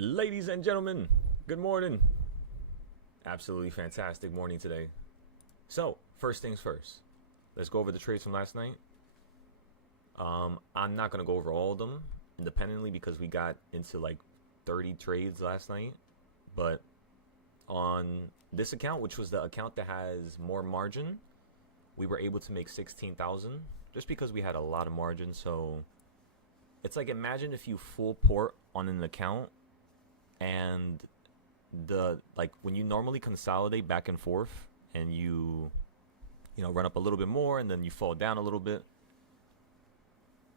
Ladies and gentlemen, good morning. Absolutely fantastic morning today. So, first things first, let's go over the trades from last night. I'm not going to go over all of them independently because we got into like 30 trades last night. But on this account, which was the account that has more margin, we were able to make 16,000 just because we had a lot of margin. So it's like, imagine if you full port on an account and when you normally consolidate back and forth and you run up a little bit more and then you fall down a little bit,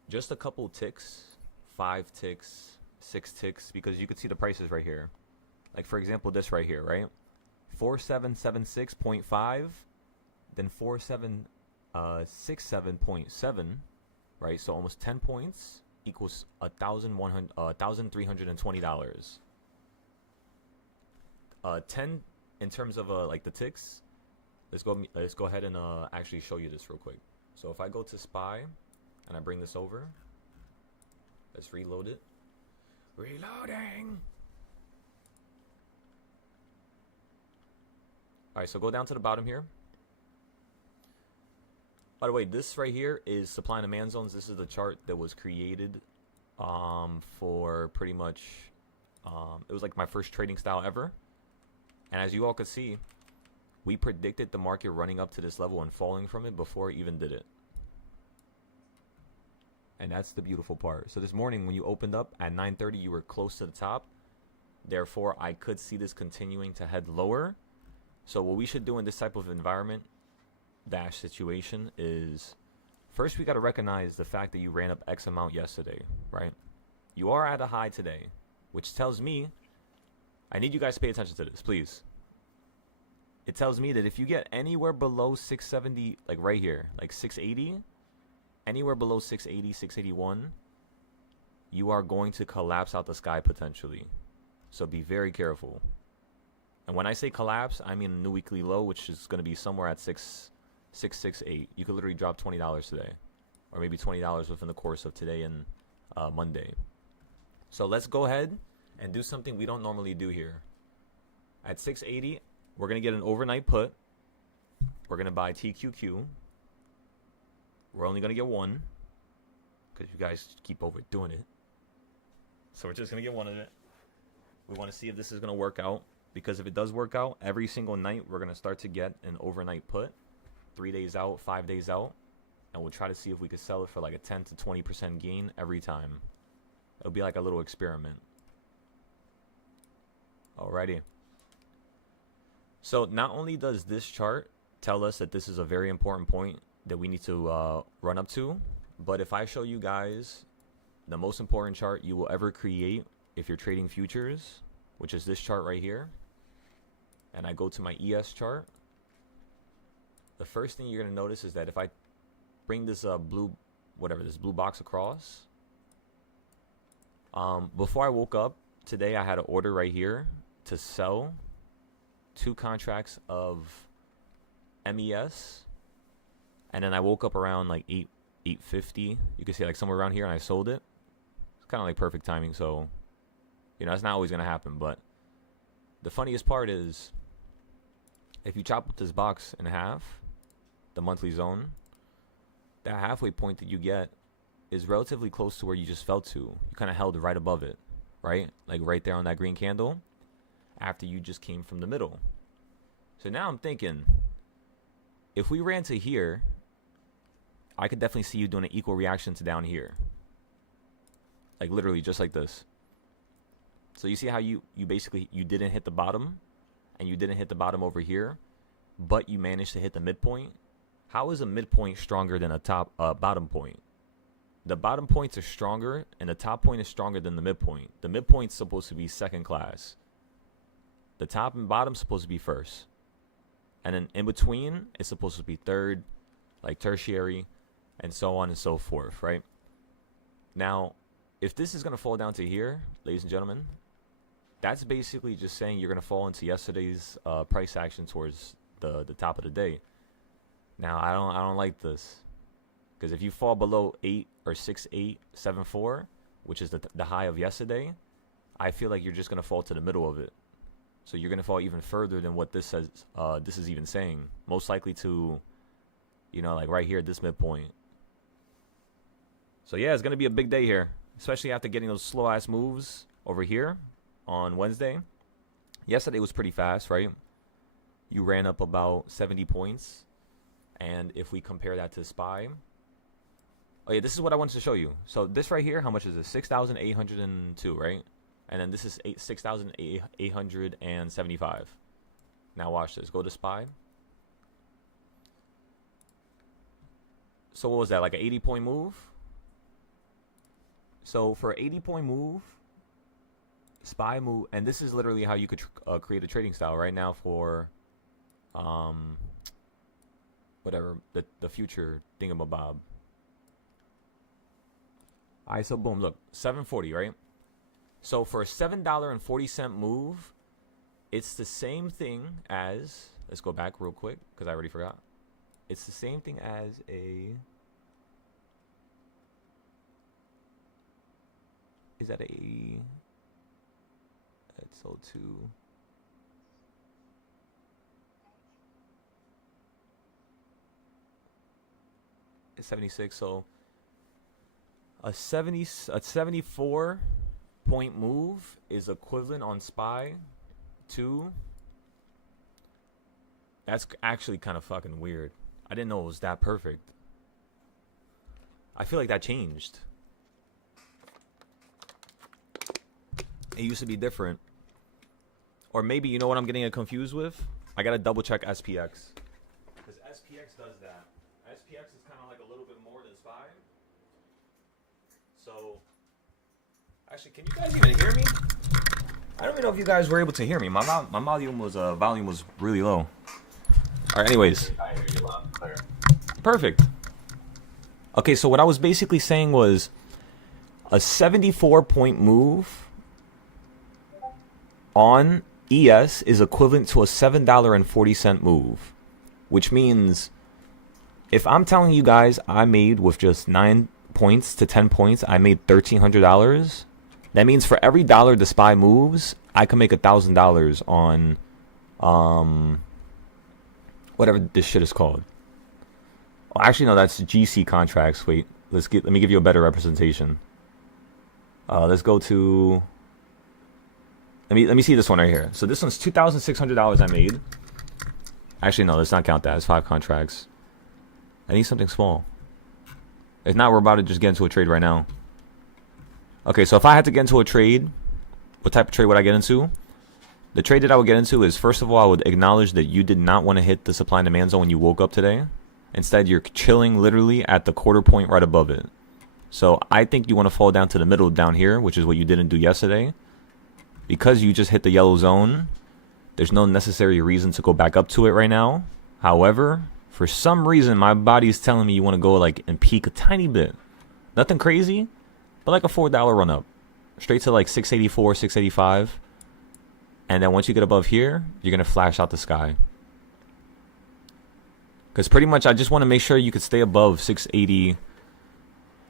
just a couple ticks, 5 ticks, 6 ticks, because you could see the prices right here. Like, for example, this right here, right? 4776.5, then 4767.7, right? So almost 10 points equals $1,320. 10 in terms of like the ticks. Let's go ahead and actually show you this real quick. So if I go to SPY and I bring this over, let's reload it. Reloading. All right, so go down to the bottom here. By the way, this right here is supply and demand zones. This is the chart that was created for pretty much it was like my first trading style ever. And as you all could see, we predicted the market running up to this level and falling from it before it even did it. And that's the beautiful part. So this morning when you opened up at 9:30, you were close to the top. Therefore, I could see this continuing to head lower. So what we should do in this type of environment dash situation is, first we got to recognize the fact that you ran up X amount yesterday, right? You are at a high today, which tells me, I need you guys to pay attention to this, please. It tells me that if you get anywhere below 670, like right here, like 680, anywhere below 680, 681, you are going to collapse out the sky potentially. So be very careful. And when I say collapse, I mean a new weekly low, which is going to be somewhere at 668. You could literally drop $20 today, or maybe $20 within the course of today and Monday. So let's go ahead and do something we don't normally do here. At 680, we're going to get an overnight put. We're going to buy TQQ. We're only going to get one because you guys keep overdoing it. So we're just going to get one of it. We want to see if this is going to work out, because if it does work out, every single night we're going to start to get an overnight put, 3 days out, 5 days out, and we'll try to see if we could sell it for like a 10 to 20% gain every time. It'll be like a little experiment. Alrighty. So not only does this chart tell us that this is a very important point that we need to run up to, but if I show you guys the most important chart you will ever create if you're trading futures, which is this chart right here, and I go to my ES chart, the first thing you're going to notice is that if I bring this blue box across, before I woke up today, I had an order right here to sell 2 contracts of MES, and then I woke up around like 8:50. You can see like somewhere around here, and I sold it. It's kind of like perfect timing. So it's not always gonna happen, but the funniest part is if you chop up this box in half, the monthly zone, that halfway point that you get is relatively close to where you just fell to. You kind of held right above it, right? Like right there on that green candle after you just came from the middle. So now I'm thinking, if we ran to here, I could definitely see you doing an equal reaction to down here. Like literally just like this. So you see how you basically, you didn't hit the bottom, and you didn't hit the bottom over here, but you managed to hit the midpoint. How is a midpoint stronger than a bottom point? The bottom points are stronger, and the top point is stronger than the midpoint. The midpoint's supposed to be second class. The top and bottom supposed to be first. And then in between, it's supposed to be third, like tertiary, and so on and so forth, right? Now, if this is going to fall down to here, ladies and gentlemen, that's basically just saying you're going to fall into yesterday's price action towards the top of the day. Now, I don't like this, because if you fall below 8 or 6.874, which is the high of yesterday, I feel like you're just gonna fall to the middle of it. So you're gonna fall even further than what this says. This is even saying. Most likely to, like right here at this midpoint. So yeah, it's gonna be a big day here, especially after getting those slow ass moves over here on Wednesday. Yesterday was pretty fast, right? You ran up about 70 points, and if we compare that to SPY, oh yeah, this is what I wanted to show you. So this right here, how much is it? 6,802, right? And then this is 6,875. Now watch this. Go to SPY. So what was that? Like an 80-point move? So for an 80-point move, SPY move, and this is literally how you could create a trading style right now for, whatever the future thingamabob. All right, so boom, look, 740, right? So for a $7.40 move, it's the same thing as, let's go back real quick because I already forgot. It's the same thing as a, is that a, it's O2. It's 76, so a 74 point move is equivalent on SPY to, that's actually kind of fucking weird. I didn't know it was that perfect. I feel like that changed. It used to be different. Or maybe, you know what I'm getting confused with? I gotta double check SPX. Because SPX does that. SPX is kind of like a little bit more than SPY. So, actually, can you guys even hear me? I don't even know if you guys were able to hear me. My volume was really low. All right, anyways. I hear you loud and clear. Perfect. Okay, so what I was basically saying was a 74-point move on ES is equivalent to a $7.40 move, which means if I'm telling you guys I made with just 9 points to 10 points, I made $1,300. That means for every dollar the SPY moves, I can make $1,000 on whatever this shit is called. Well, actually, no, that's GC contracts. Wait, let me give you a better representation. Let's go to. Let me see this one right here. So this one's $2,600 I made. Actually, no, let's not count that. It's 5 contracts. I need something small. If not, we're about to just get into a trade right now. Okay, so if I had to get into a trade, what type of trade would I get into? The trade that I would get into is, first of all, I would acknowledge that you did not want to hit the supply and demand zone when you woke up today. Instead, you're chilling literally at the quarter point right above it. So I think you want to fall down to the middle down here, which is what you didn't do yesterday. Because you just hit the yellow zone, there's no necessary reason to go back up to it right now. However, for some reason, my body is telling me you want to go like and peak a tiny bit. Nothing crazy, but like a $4 run up. Straight to like 684, 685. And then once you get above here, you're going to flash out the sky. Because pretty much I just want to make sure you could stay above 680,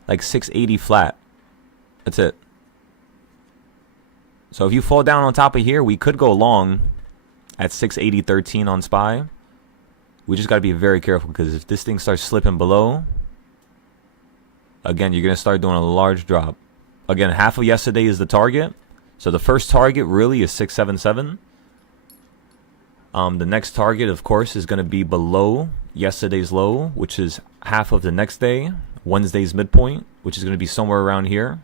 like 680 flat. That's it. So if you fall down on top of here, we could go long at 680.13 on SPY. We just got to be very careful because if this thing starts slipping below, again, you're going to start doing a large drop. Again, half of yesterday is the target. So the first target really is 677. The next target, of course, is going to be below yesterday's low, which is half of the next day, Wednesday's midpoint, which is going to be somewhere around here,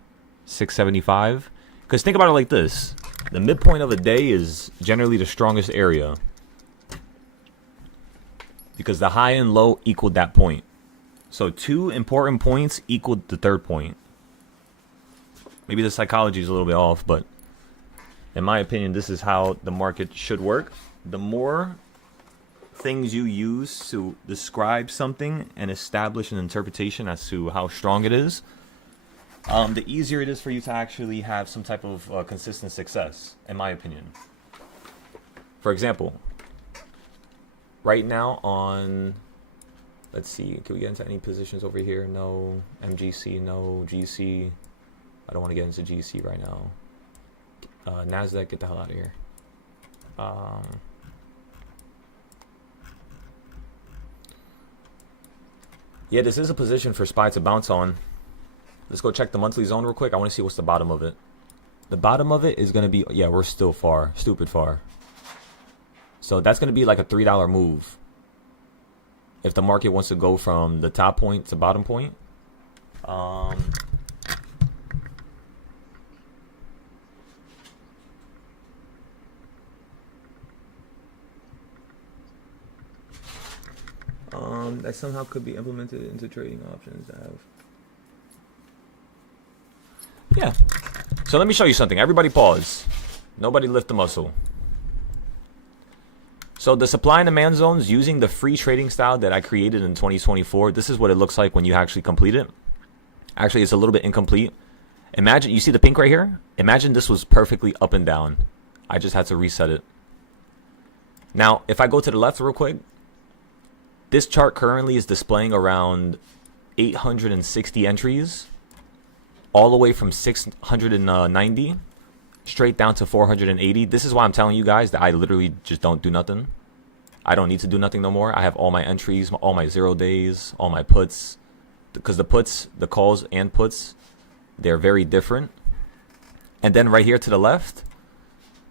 675. Because think about it like this. The midpoint of a day is generally the strongest area. Because the high and low equaled that point. So 2 important points equaled the third point. Maybe the psychology is a little bit off, but in my opinion, this is how the market should work. The more things you use to describe something and establish an interpretation as to how strong it is, the easier it is for you to actually have some type of consistent success, in my opinion. For example, right now on, let's see, can we get into any positions over here? No. MGC, no. GC, I don't want to get into GC right now. NASDAQ, get the hell out of here. Yeah, this is a position for SPY to bounce on. Let's go check the monthly zone real quick. I want to see what's the bottom of it. The bottom of it is going to be, yeah, we're still far. Stupid far. So that's going to be like a $3 move. If the market wants to go from the top point to bottom point. That somehow could be implemented into trading options that have. Yeah. So let me show you something. Everybody pause. Nobody lift the muscle. So the supply and demand zones using the free trading style that I created in 2024, this is what it looks like when you actually complete it. Actually, it's a little bit incomplete. Imagine, you see the pink right here? Imagine this was perfectly up and down. I just had to reset it. Now, if I go to the left real quick, this chart currently is displaying around 860 entries, all the way from 690 straight down to 480. This is why I'm telling you guys that I literally just don't do nothing. I don't need to do nothing no more. I have all my entries, all my 0 days, all my puts. Because the puts, the calls and puts, they're very different. And then right here to the left,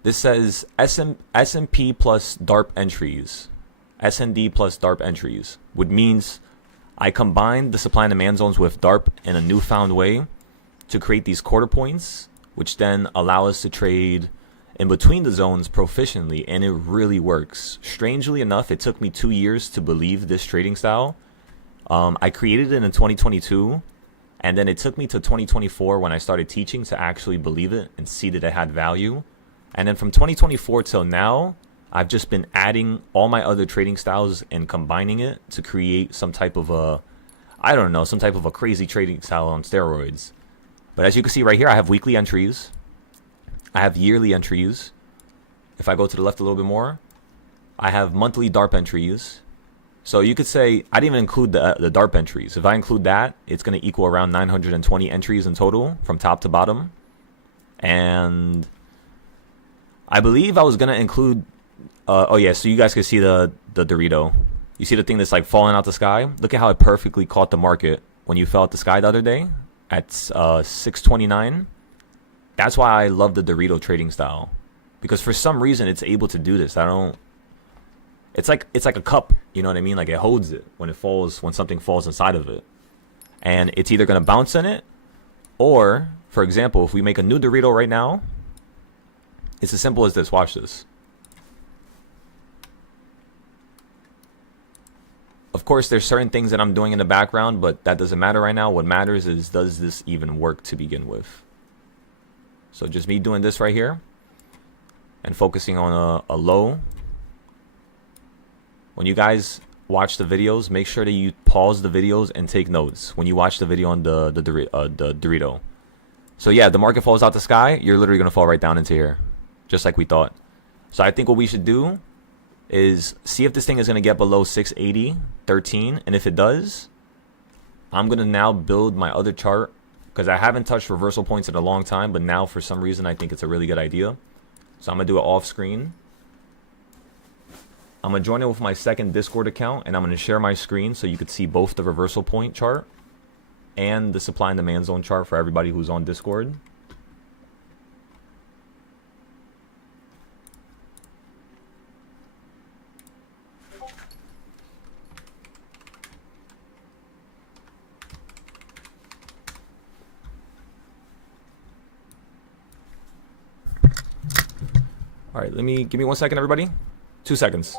this says S&P plus DARP entries. S&D plus DARP entries, which means I combined the supply and demand zones with DARP in a newfound way to create these quarter points, which then allow us to trade in between the zones proficiently, and it really works. Strangely enough, it took me 2 years to believe this trading style. I created it in 2022, and then it took me to 2024 when I started teaching to actually believe it and see that it had value. And then from 2024 till now, I've just been adding all my other trading styles and combining it to create some type of a, I don't know, some type of a crazy trading style on steroids. But as you can see right here, I have weekly entries. I have yearly entries. If I go to the left a little bit more, I have monthly DARP entries. So you could say, I didn't even include the DARP entries. If I include that, it's going to equal around 920 entries in total from top to bottom. And I believe I was going to include, oh yeah, so you guys can see the Dorito. You see the thing that's like falling out the sky? Look at how it perfectly caught the market when you fell out the sky the other day at 629. That's why I love the Dorito trading style, because for some reason it's able to do this. It's like a cup, you know what I mean? Like it holds it when it falls, when something falls inside of it. And it's either going to bounce in it, or, for example, if we make a new Dorito right now, it's as simple as this. Watch this. Of course, there's certain things that I'm doing in the background, but that doesn't matter right now. What matters is, does this even work to begin with? So just me doing this right here and focusing on a low. When you guys watch the videos, make sure that you pause the videos and take notes when you watch the video on the Dorito. So yeah, the market falls out the sky, you're literally going to fall right down into here, just like we thought. So I think what we should do is see if this thing is going to get below 680.13, and if it does, I'm going to now build my other chart, because I haven't touched reversal points in a long time, but now for some reason I think it's a really good idea. So I'm going to do it off screen. I'm going to join it with my second Discord account, and I'm going to share my screen so you could see both the reversal point chart and the supply and demand zone chart for everybody who's on Discord. All right, give me 1 second, everybody. 2 seconds.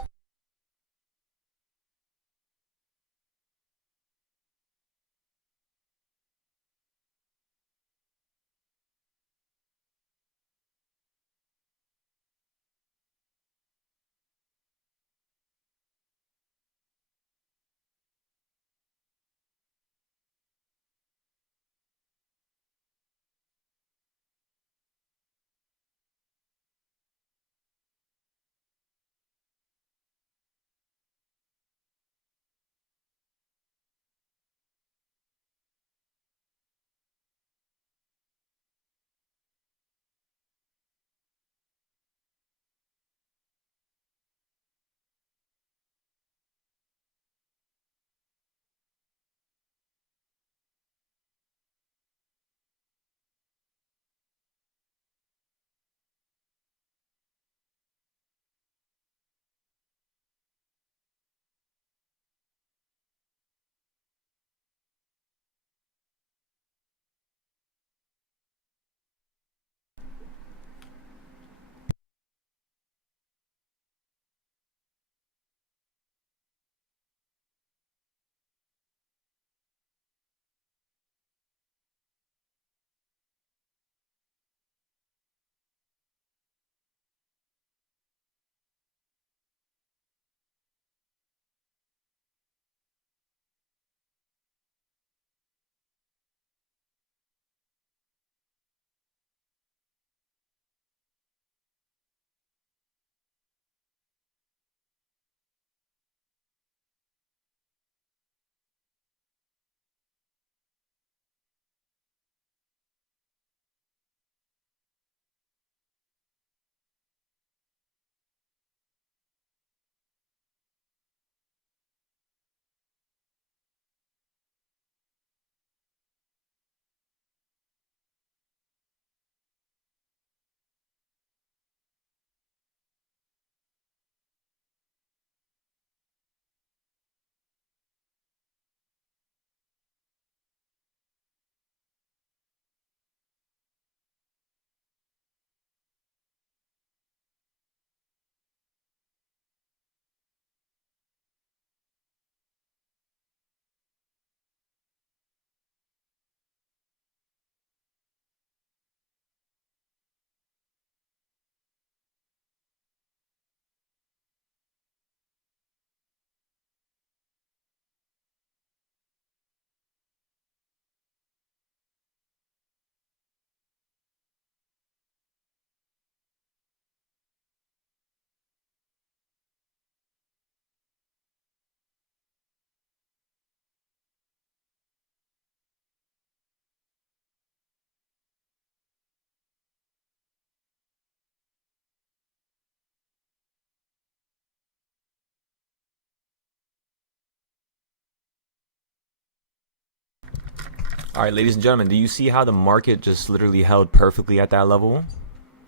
All right, ladies and gentlemen, do you see how the market just literally held perfectly at that level?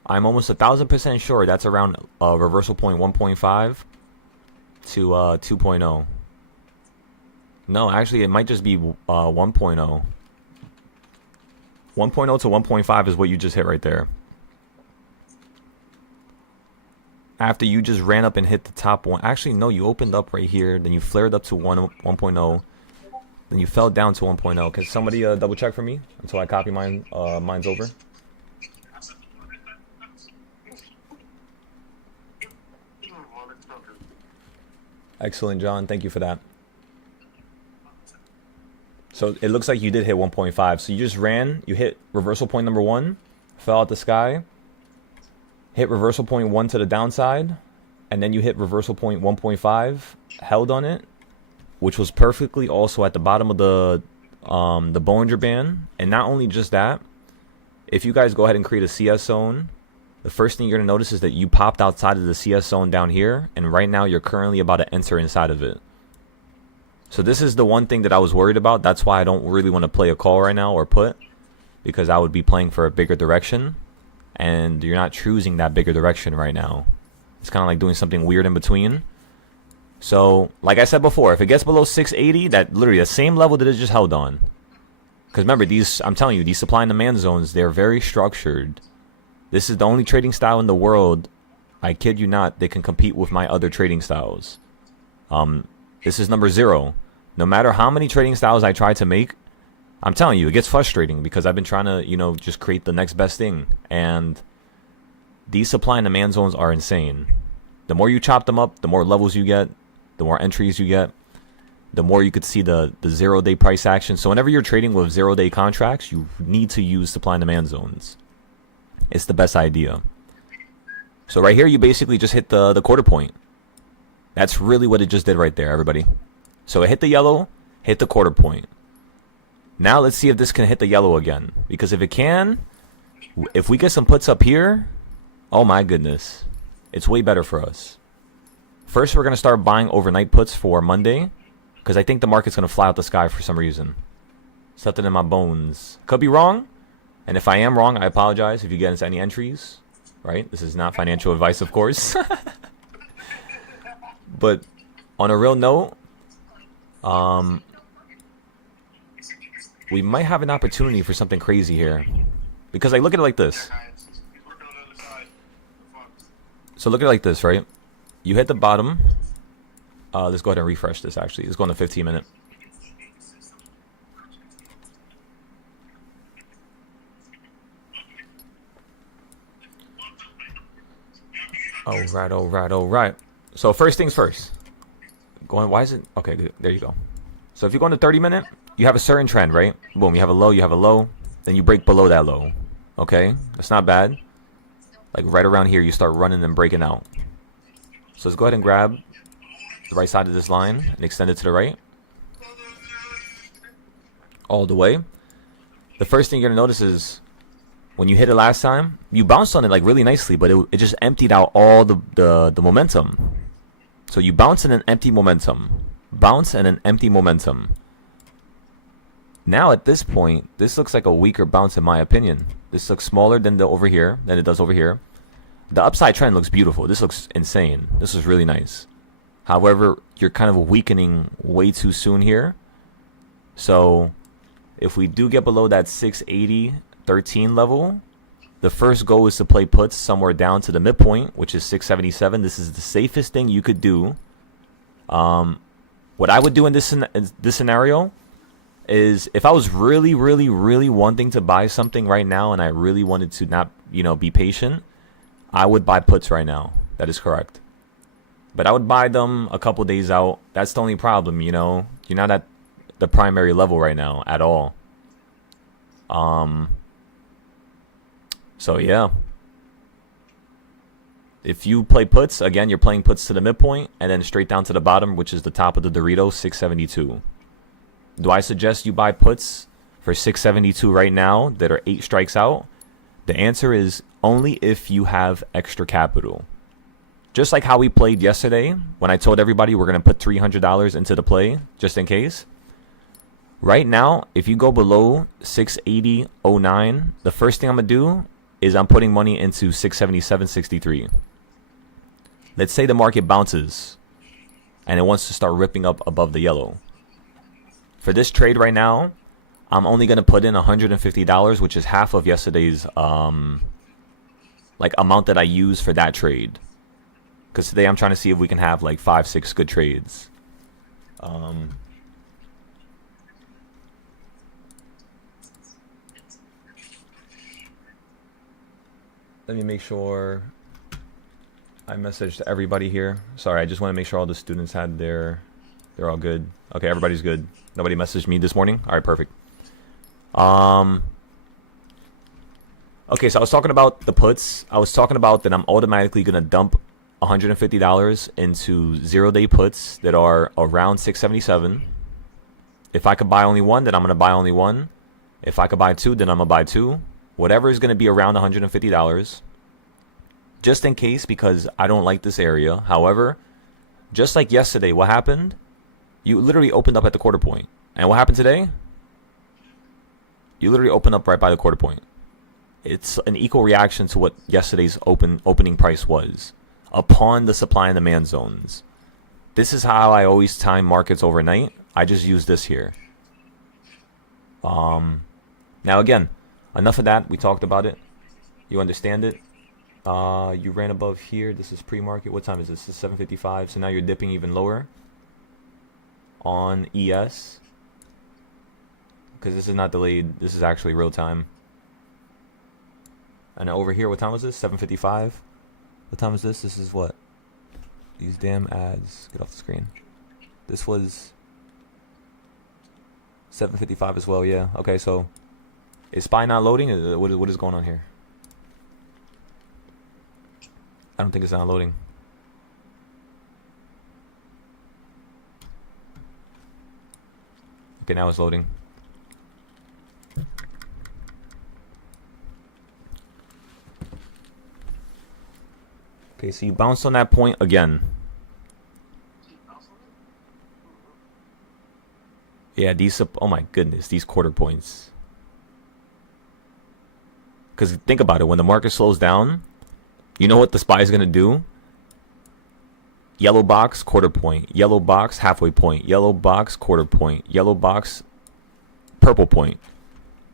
I'm almost 1,000% sure that's around reversal point 1.5 to 2.0. No, actually, it might just be 1.0. 1.0 to 1.5 is what you just hit right there. After you just ran up and hit the top one. Actually, no, you opened up right here. Then you flared up to 1.0. Then you fell down to 1.0. Can somebody double check for me until I copy mine? Mine's over. Excellent, John. Thank you for that. So it looks like you did hit 1.5. So you just ran. You hit reversal point number 1. Fell out the sky. Hit reversal point 1 to the downside. And then you hit reversal point 1.5. Held on it. Which was perfectly also at the bottom of the Bollinger Band. And not only just that. If you guys go ahead and create a CS zone. The first thing you're going to notice is that you popped outside of the CS zone down here. And right now you're currently about to enter inside of it. So this is the one thing that I was worried about. That's why I don't really want to play a call right now or put. Because I would be playing for a bigger direction. And you're not choosing that bigger direction right now. It's kind of like doing something weird in between. So, like I said before, if it gets below 680, that literally the same level that it just held on. Because remember, these, I'm telling you, these supply and demand zones, they're very structured. This is the only trading style in the world, I kid you not, that can compete with my other trading styles. This is number 0. No matter how many trading styles I try to make, I'm telling you, it gets frustrating because I've been trying to, you know, just create the next best thing. And these supply and demand zones are insane. The more you chop them up, the more levels you get, the more entries you get, the more you could see the 0-day price action. So whenever you're trading with 0-day contracts, you need to use supply and demand zones. It's the best idea. So right here, you basically just hit the quarter point. That's really what it just did right there, everybody. So it hit the yellow, hit the quarter point. Now let's see if this can hit the yellow again. Because if it can, if we get some puts up here, oh my goodness, it's way better for us. First, we're going to start buying overnight puts for Monday. Because I think the market's going to fly out the sky for some reason. Something in my bones. Could be wrong. And if I am wrong, I apologize if you get into any entries. Right? This is not financial advice, of course. But on a real note, we might have an opportunity for something crazy here. Because I look at it like this. So look at it like this, right? You hit the bottom. Let's go ahead and refresh this, actually. Let's go on the 15-minute. All right. So first things first. Why is it? Okay, there you go. So if you go on the 30-minute, you have a certain trend, right? Boom, you have a low, then you break below that low. Okay, that's not bad. Like right around here, you start running and breaking out. So let's go ahead and grab the right side of this line and extend it to the right. All the way. The first thing you're going to notice is when you hit it last time, you bounced on it like really nicely, but it just emptied out all the momentum. So you bounce in an empty momentum. Bounce and an empty momentum. Now at this point, this looks like a weaker bounce in my opinion. This looks smaller than it does over here. The upside trend looks beautiful. This looks insane. This is really nice. However, you're kind of weakening way too soon here. So if we do get below that 680.13 level, the first goal is to play puts somewhere down to the midpoint, which is 677. This is the safest thing you could do. What I would do in this scenario is if I was really wanting to buy something right now and I really wanted to not, be patient, I would buy puts right now. That is correct. But I would buy them a couple days out. That's the only problem, You're not at the primary level right now at all. So yeah. If you play puts, again, you're playing puts to the midpoint and then straight down to the bottom, which is the top of the Dorito, 672. Do I suggest you buy puts for 672 right now that are 8 strikes out? The answer is only if you have extra capital. Just like how we played yesterday when I told everybody we're going to put $300 into the play just in case. Right now, if you go below 680.09, the first thing I'm going to do is I'm putting money into 677.63. Let's say the market bounces and it wants to start ripping up above the yellow. For this trade right now, I'm only going to put in $150, which is half of yesterday's amount that I use for that trade. Because today I'm trying to see if we can have like 5-6 good trades. Let me make sure I messaged everybody here. Sorry, I just want to make sure all the students had they're all good. Okay, everybody's good. Nobody messaged me this morning. All right, perfect. Okay, so I was talking about the puts. I was talking about that I'm automatically gonna dump $150 into 0-day puts that are around 677. If I could buy only one, then I'm gonna buy only one. If I could buy two, then I'm gonna buy two. Whatever is going to be around $150, just in case, because I don't like this area. However, just like yesterday, what happened? You literally opened up at the quarter point. And what happened today? You literally opened up right by the quarter point. It's an equal reaction to what yesterday's opening price was upon the supply and demand zones. This is how I always time markets overnight. I just use this here. Now again, enough of that. We talked about it. You understand it. You ran above here. This is pre-market. What time is this? It's 7:55. So now you're dipping even lower on ES. Because this is not delayed. This is actually real time. And over here, what time was this? 7:55. What time is this? This is what? These damn ads. Get off the screen. This was 7:55 as well. Yeah. Okay, so is SPY not loading? What is going on here? I don't think it's not loading. Okay, now it's loading. Okay, so you bounced on that point again. Yeah, these, oh my goodness, these quarter points. Because think about it, when the market slows down, you know what the SPY is going to do? Yellow box, quarter point. Yellow box, halfway point. Yellow box, quarter point. Yellow box, purple point.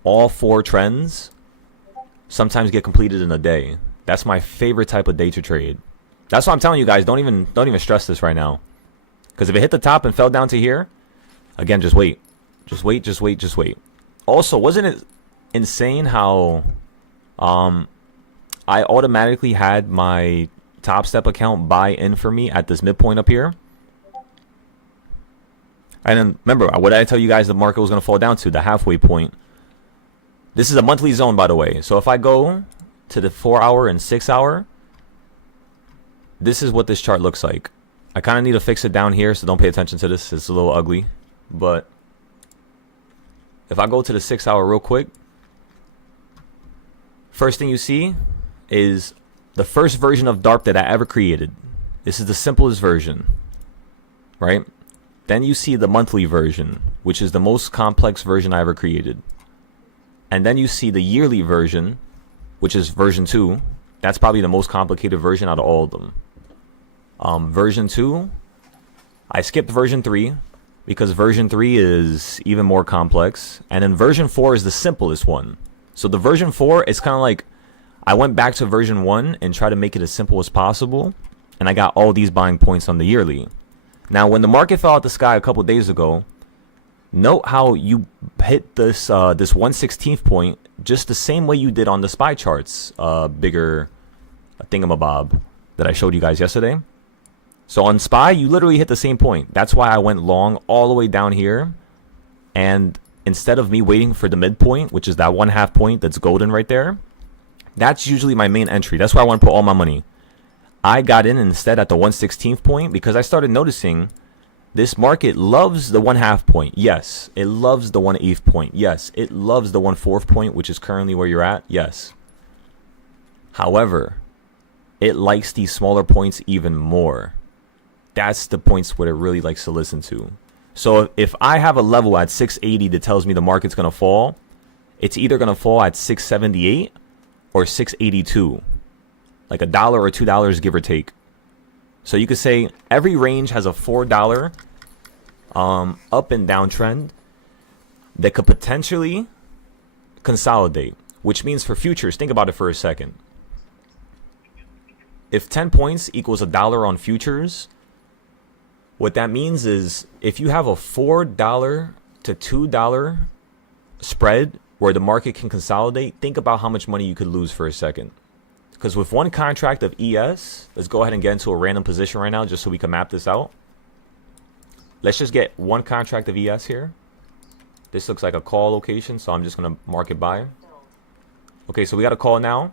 All four trends sometimes get completed in a day. That's my favorite type of day to trade. That's why I'm telling you guys, don't even stress this right now. Because if it hit the top and fell down to here, again, just wait. Just wait, just wait, just wait. Also, wasn't it insane how I automatically had my Top Step account buy in for me at this midpoint up here? And then remember, what did I tell you guys the market was going to fall down to? The halfway point. This is a monthly zone, by the way. So if I go to the 4-hour and 6-hour, this is what this chart looks like. I kind of need to fix it down here, so don't pay attention to this. It's a little ugly. But if I go to the 6-hour real quick, first thing you see is the first version of DARP that I ever created. This is the simplest version, right? Then you see the monthly version, which is the most complex version I ever created. And then you see the yearly version, which is version 2. That's probably the most complicated version out of all of them. Version 2, I skipped version 3 because version 3 is even more complex. And then version 4 is the simplest one. So the version 4 is kind of like I went back to version 1 and tried to make it as simple as possible. And I got all these buying points on the yearly. Now, when the market fell out the sky a couple days ago, note how you hit this 1/16th point just the same way you did on the SPY charts, bigger thingamabob that I showed you guys yesterday. So on SPY, you literally hit the same point. That's why I went long all the way down here. And instead of me waiting for the midpoint, which is that 1/2 point that's golden right there, that's usually my main entry. That's where I want to put all my money. I got in instead at the 1/16th point because I started noticing this market loves the 1/2 point. Yes. It loves the 1/8 point. Yes. It loves the 1/4 point, which is currently where you're at. Yes. However, it likes these smaller points even more. That's the points what it really likes to listen to. So if I have a level at 680 that tells me the market's going to fall, it's either going to fall at 678 or 682. Like $1 or $2, give or take. So you could say every range has a $4 up and down trend that could potentially consolidate, which means for futures, think about it for a second. If 10 points equals $1 on futures, what that means is if you have a $4 to $2 spread where the market can consolidate, think about how much money you could lose for a second. Because with one contract of ES, let's go ahead and get into a random position right now just so we can map this out. Let's just get one contract of ES here. This looks like a call location, so I'm just going to mark it buy. Okay, so we got a call now.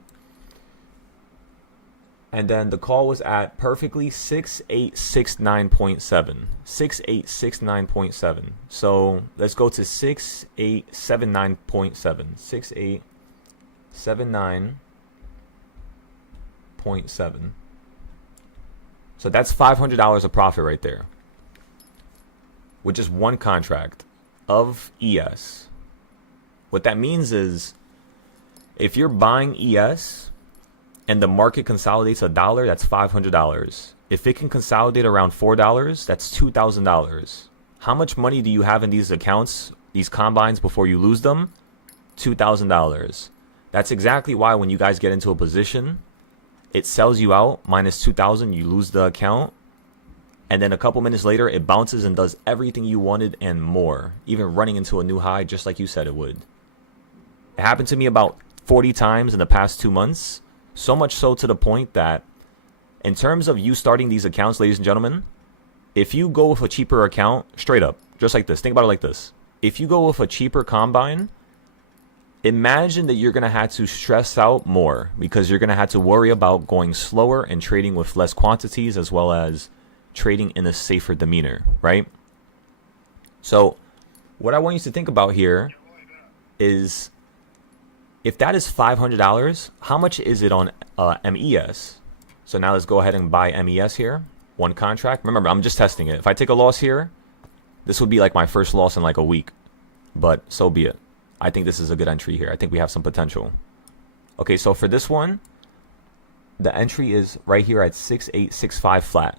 And then the call was at perfectly 6869.7. 6869.7. So let's go to 6879.7. 6879.7. So that's $500 of profit right there, with just one contract of ES. What that means is if you're buying ES and the market consolidates $1, that's $500. If it can consolidate around $4, that's $2,000. How much money do you have in these accounts, these combines, before you lose them? $2,000. That's exactly why when you guys get into a position, it sells you out minus 2,000, you lose the account, and then a couple minutes later it bounces and does everything you wanted and more, even running into a new high just like you said it would. It happened to me about 40 times in the past 2 months. So much so to the point that in terms of you starting these accounts, ladies and gentlemen, if you go with a cheaper account, straight up, just like this, think about it like this. If you go with a cheaper combine, imagine that you're going to have to stress out more because you're going to have to worry about going slower and trading with less quantities as well as trading in a safer demeanor, right? So what I want you to think about here is if that is $500, how much is it on MES? So now let's go ahead and buy MES here. One contract. Remember, I'm just testing it. If I take a loss here, this would be like my first loss in like a week. But so be it. I think this is a good entry here. I think we have some potential. Okay, so for this one, the entry is right here at 6865 flat.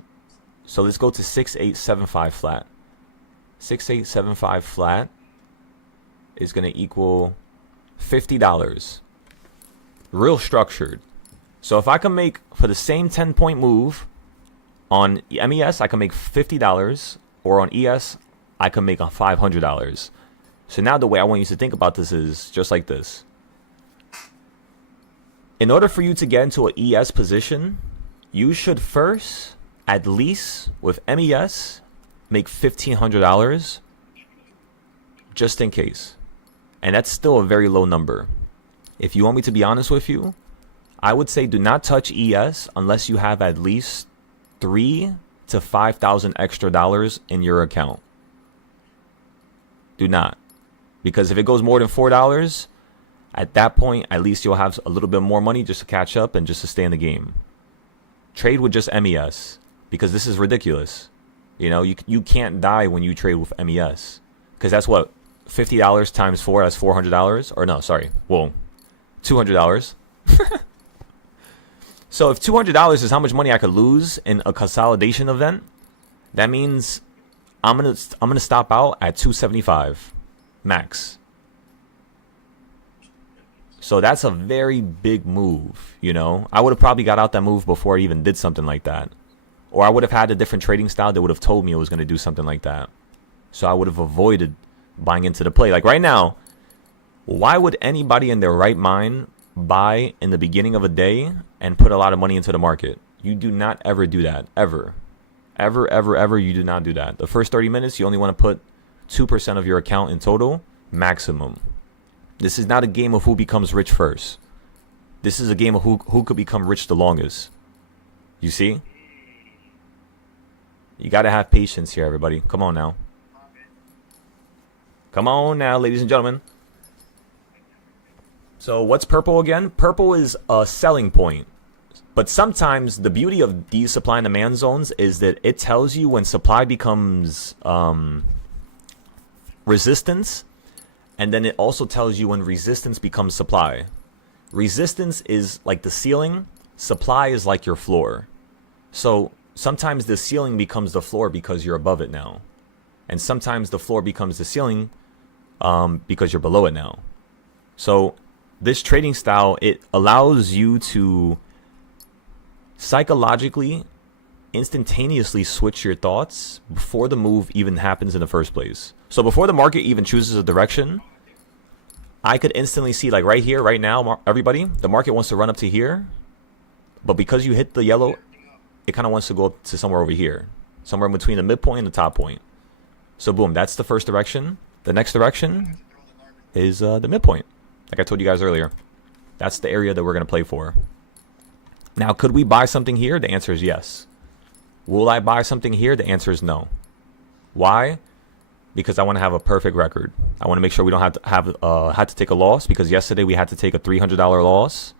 So let's go to 6875 flat. 6875 flat is going to equal $50. Real structured. So if I can make, for the same 10-point move on MES, I can make $50, or on ES, I can make $500. So now the way I want you to think about this is just like this. In order for you to get into an ES position, you should first, at least with MES, make $1,500 just in case. And that's still a very low number. If you want me to be honest with you, I would say do not touch ES unless you have at least $3,000 to $5,000 extra dollars in your account. Do not. Because if it goes more than $4, at that point, at least you'll have a little bit more money just to catch up and just to stay in the game. Trade with just MES, because this is ridiculous. You know, you can't die when you trade with MES, because that's what, $50 times 4, that's $400. Or no, sorry, whoa, $200. So if $200 is how much money I could lose in a consolidation event, that means I'm gonna stop out at 275 max. So that's a very big move, you know. I would have probably got out that move before I even did something like that. Or I would have had a different trading style that would have told me it was going to do something like that. So I would have avoided buying into the play. Like right now, why would anybody in their right mind buy in the beginning of a day and put a lot of money into the market? You do not ever do that. Ever. Ever, ever, ever, you do not do that. The first 30 minutes, you only want to put 2% of your account in total, maximum. This is not a game of who becomes rich first. This is a game of who could become rich the longest. You see? You got to have patience here, everybody. Come on now. Come on now, ladies and gentlemen. So what's purple again? Purple is a selling point. But sometimes the beauty of these supply and demand zones is that it tells you when supply becomes resistance, and then it also tells you when resistance becomes supply. Resistance is like the ceiling, supply is like your floor. So sometimes the ceiling becomes the floor because you're above it now, and sometimes the floor becomes the ceiling because you're below it now. So this trading style, it allows you to psychologically instantaneously switch your thoughts before the move even happens in the first place. So before the market even chooses a direction, I could instantly see, like right here, right now, everybody, the market wants to run up to here, but because you hit the yellow, it kind of wants to go up to somewhere over here, somewhere in between the midpoint and the top point. So boom, that's the first direction. The next direction is the midpoint, like I told you guys earlier. That's the area that we're going to play for. Now, could we buy something here? The answer is yes. Will I buy something here? The answer is no. Why? Because I want to have a perfect record. I want to make sure we don't have to take a loss, because yesterday we had to take a $300 loss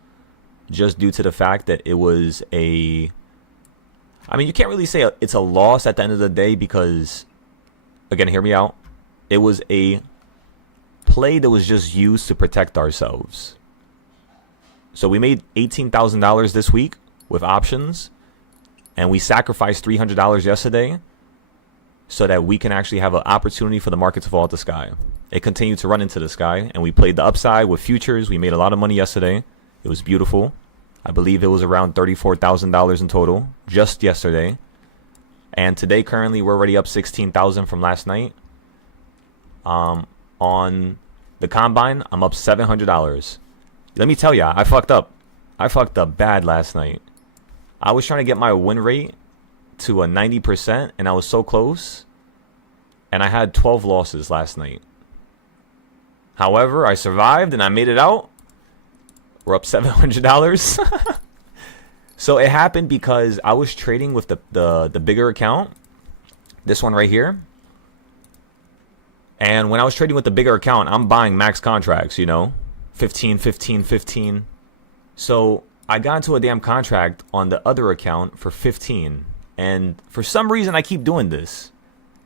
just due to the fact that it was a... I mean, you can't really say it's a loss at the end of the day because, again, hear me out. It was a play that was just used to protect ourselves. So we made $18,000 this week with options, and we sacrificed $300 yesterday so that we can actually have an opportunity for the market to fall out the sky. It continued to run into the sky, and we played the upside with futures. We made a lot of money yesterday. It was beautiful. I believe it was around $34,000 in total just yesterday. And today, currently, we're already up $16,000 from last night. On the combine, I'm up $700. Let me tell you, I fucked up. I fucked up bad last night. I was trying to get my win rate to a 90%, and I was so close. And I had 12 losses last night. However, I survived and I made it out. We're up $700. So it happened because I was trading with the bigger account. This one right here. And when I was trading with the bigger account, I'm buying max contracts, you know. 15, 15, 15. So I got into a damn contract on the other account for 15. And for some reason, I keep doing this.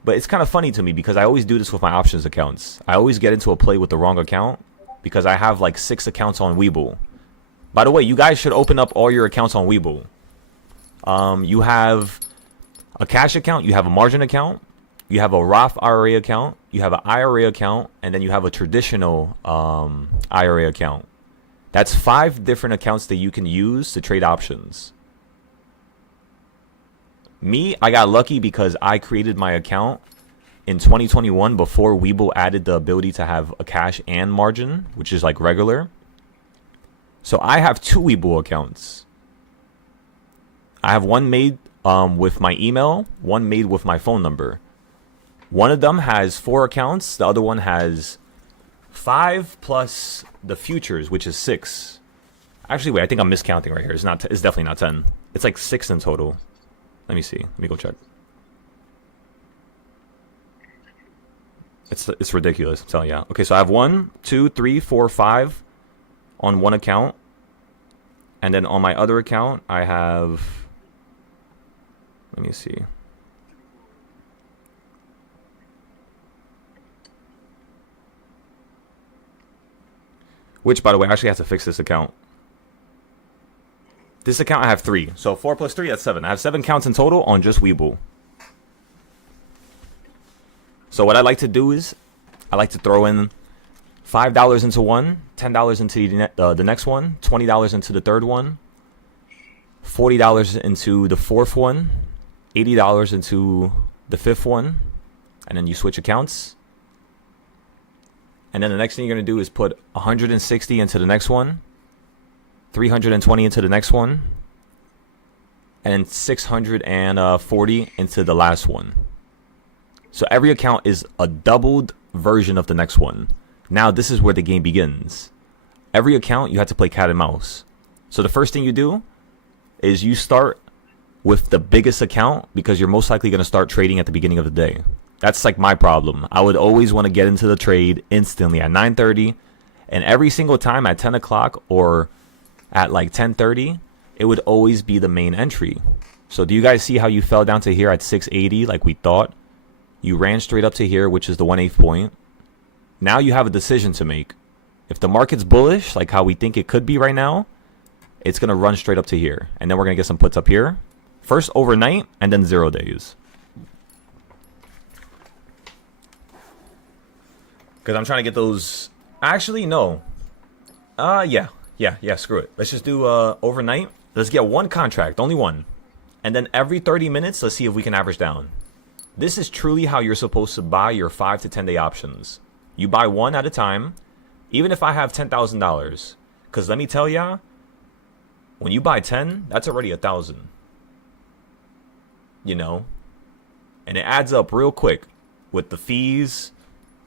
But it's kind of funny to me because I always do this with my options accounts. I always get into a play with the wrong account because I have like 6 accounts on Webull. By the way, you guys should open up all your accounts on Webull. You have a cash account, you have a margin account, you have a Roth IRA account, you have an IRA account, and then you have a traditional IRA account. That's 5 different accounts that you can use to trade options. Me, I got lucky because I created my account in 2021 before Webull added the ability to have a cash and margin, which is like regular. So I have 2 Webull accounts. I have one made with my email, one made with my phone number. One of them has 4 accounts. The other one has 5 plus the futures, which is 6. Actually, wait, I think I'm miscounting right here. It's not. It's definitely not 10. It's like 6 in total. Let me see. Let me go check. It's ridiculous. I'm telling you. Okay, so I have 1, 2, 3, 4, 5 on one account, and then on my other account I have. Let me see. Which, by the way, I actually have to fix this account. This account I have 3. So 4 plus 3, that's 7. I have 7 counts in total on just Webull. So what I like to do is I like to throw in $5 into one, $10 into the next one, $20 into the third one, $40 into the fourth one, $80 into the fifth one, and then you switch accounts. And then the next thing you're going to do is put 160 into the next one, 320 into the next one, and 640 into the last one. So every account is a doubled version of the next one. Now this is where the game begins. Every account you have to play cat and mouse. So the first thing you do is you start with the biggest account because you're most likely going to start trading at the beginning of the day. That's like my problem. I would always want to get into the trade instantly at 9:30, and every single time at 10 o'clock or at like 10:30, it would always be the main entry. So do you guys see how you fell down to here at 680 like we thought? You ran straight up to here, which is the 1/8 point. Now you have a decision to make. If the market's bullish, like how we think it could be right now, it's going to run straight up to here. And then we're going to get some puts up here. First overnight, and then 0 days. Because I'm trying to get those... Actually, no. Yeah, screw it. Let's just do overnight. Let's get one contract, only one. And then every 30 minutes, let's see if we can average down. This is truly how you're supposed to buy your 5 to 10 day options. You buy one at a time, even if I have $10,000. Because let me tell ya, when you buy 10, that's already 1,000. You know? And it adds up real quick with the fees,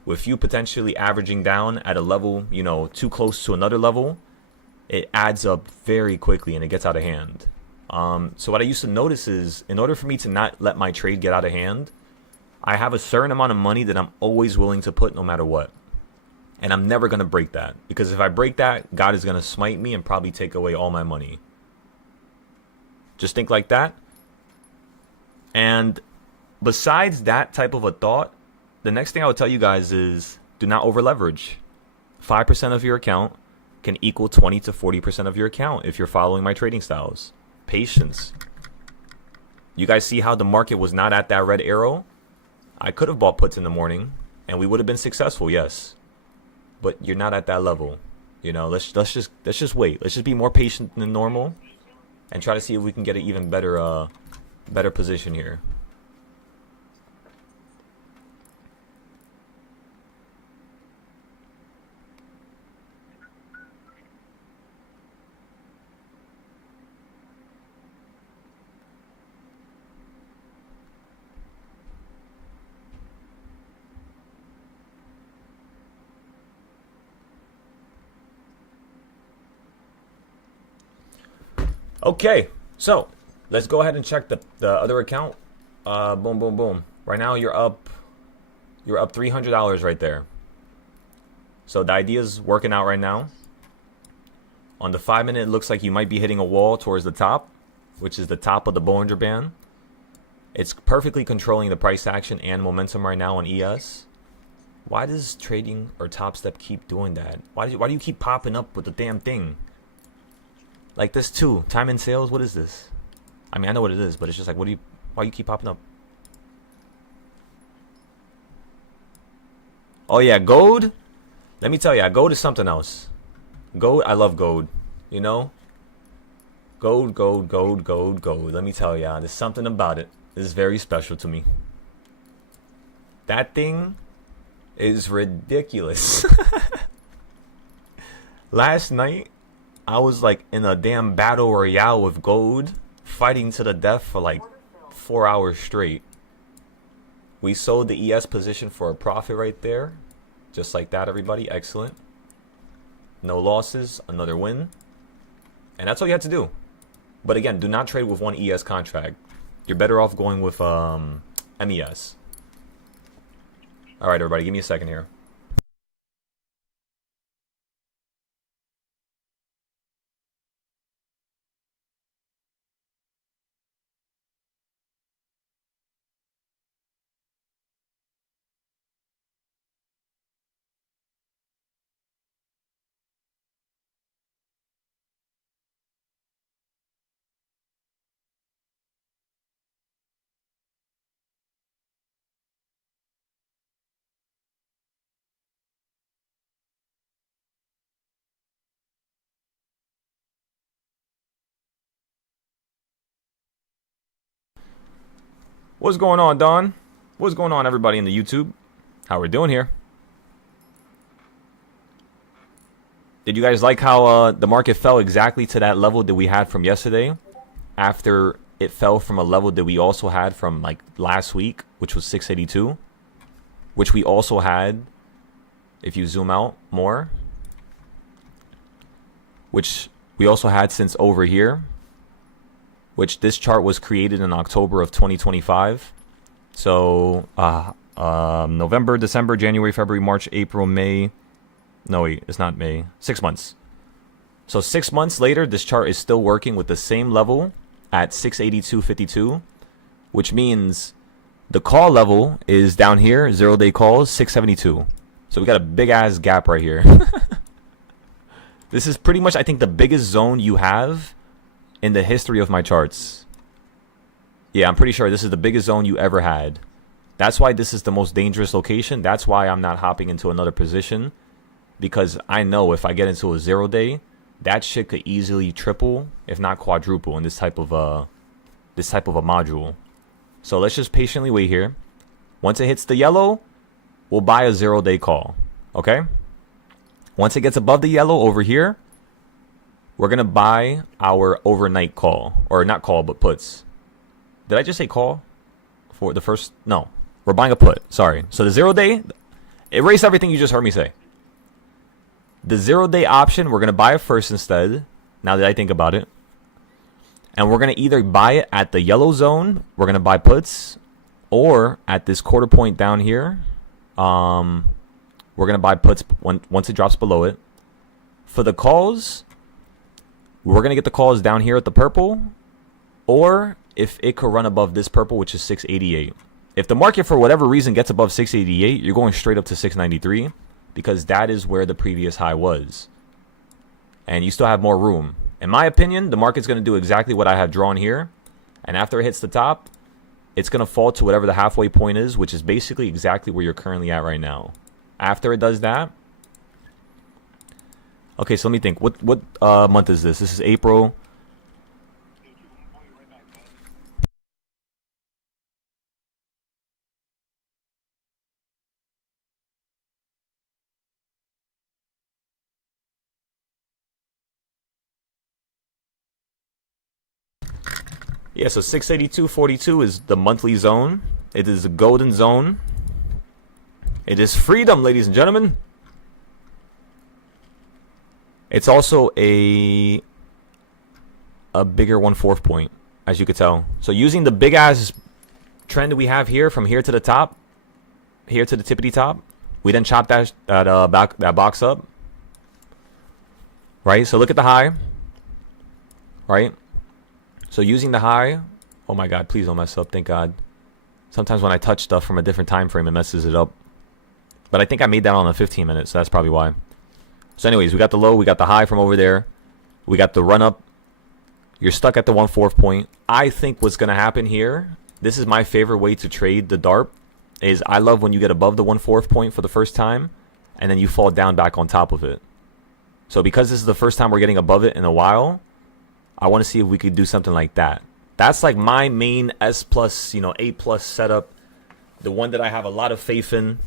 with you potentially averaging down at a level, you know, too close to another level. It adds up very quickly and it gets out of hand. So what I used to notice is, in order for me to not let my trade get out of hand, I have a certain amount of money that I'm always willing to put no matter what. And I'm never going to break that. Because if I break that, God is going to smite me and probably take away all my money. Just think like that. And besides that type of a thought, the next thing I would tell you guys is do not over leverage. 5% of your account can equal 20 to 40% of your account if you're following my trading styles. Patience. You guys see how the market was not at that red arrow? I could have bought puts in the morning and we would have been successful, yes. But you're not at that level. You know, let's just wait. Let's just be more patient than normal and try to see if we can get an even better position here. Okay, so let's go ahead and check the other account. Boom, boom, boom. Right now you're up $300 right there. So the idea is working out right now. On the 5 minute, it looks like you might be hitting a wall towards the top, which is the top of the Bollinger Band. It's perfectly controlling the price action and momentum right now on ES. Why does trading or Top Step keep doing that? Why do you keep popping up with the damn thing? Like this too, time in sales. What is this? I mean, I know what it is, but it's just like, why do you keep popping up? Oh yeah, gold. Let me tell you, gold is something else. Gold, I love gold. You know, gold. Let me tell you, there's something about it. This is very special to me. That thing is ridiculous. Last night, I was like in a damn battle royale with gold, fighting to the death for like 4 hours straight. We sold the ES position for a profit right there. Just like that, everybody. Excellent. No losses, another win. And that's all you have to do. But again, do not trade with one ES contract. You're better off going with MES. Alright, everybody, give me a second here. What's going on, Don? What's going on, everybody in the YouTube? How we're doing here? Did you guys like how the market fell exactly to that level that we had from yesterday? After it fell from a level that we also had from like last week, which was 682. Which we also had, if you zoom out more, which we also had since over here. Which this chart was created in October of 2025. So November, December, January, February, March, April, May. No, wait, it's not May. 6 months. So 6 months later, this chart is still working with the same level at 682.52, which means the call level is down here, 0 day calls, 672. So we got a big ass gap right here. This is pretty much, I think, the biggest zone you have in the history of my charts. Yeah, I'm pretty sure this is the biggest zone you ever had. That's why this is the most dangerous location. That's why I'm not hopping into another position. Because I know if I get into a 0 day, that shit could easily triple, if not quadruple, in this type of a module. So let's just patiently wait here. Once it hits the yellow, we'll buy a 0 day call. Okay? Once it gets above the yellow over here, we're going to buy our overnight call. Or not call, but puts. Did I just say call? For the first? No. We're buying a put. Sorry. So the 0 day, erase everything you just heard me say. The 0 day option, we're going to buy it first instead. Now that I think about it. And we're going to either buy it at the yellow zone. We're going to buy puts. Or at this quarter point down here. We're going to buy puts once it drops below it. For the calls, we're going to get the calls down here at the purple. Or if it could run above this purple, which is 688. If the market, for whatever reason, gets above 688, you're going straight up to 693. Because that is where the previous high was. And you still have more room. In my opinion, the market's going to do exactly what I have drawn here. And after it hits the top, it's going to fall to whatever the halfway point is, which is basically exactly where you're currently at right now. After it does that. Okay, so let me think. What month is this? This is April. Yeah, so 682.42 is the monthly zone. It is a golden zone. It is freedom, ladies and gentlemen. It's also a bigger 1/4 point, as you could tell. So using the big ass trend we have here, from here to the top, here to the tippity top, we then chop that box up. Right? So look at the high. Right? So using the high, oh my god, please don't mess up, thank god. Sometimes when I touch stuff from a different time frame, it messes it up. But I think I made that on a 15 minutes, so that's probably why. So anyways, we got the low, we got the high from over there. We got the run up. You're stuck at the 1/4 point. I think what's going to happen here, this is my favorite way to trade the DARP, is I love when you get above the 1/4 point for the first time, and then you fall down back on top of it. So because this is the first time we're getting above it in a while, I want to see if we could do something like that. That's like my main S plus, A plus setup. The one that I have a lot of faith in.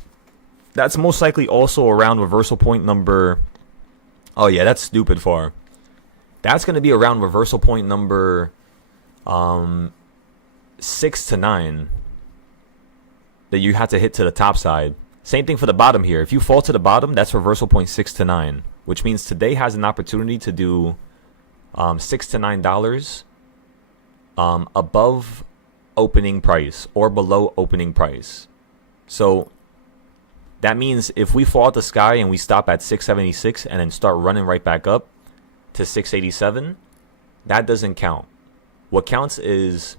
That's most likely also around reversal point number. Oh yeah, that's stupid far. That's going to be around reversal point number 6 to 9 that you have to hit to the top side. Same thing for the bottom here. If you fall to the bottom, that's reversal point 6 to 9, which means today has an opportunity to do $6 to $9 above opening price or below opening price. So that means if we fall out the sky and we stop at 676 and then start running right back up to 687, that doesn't count. What counts is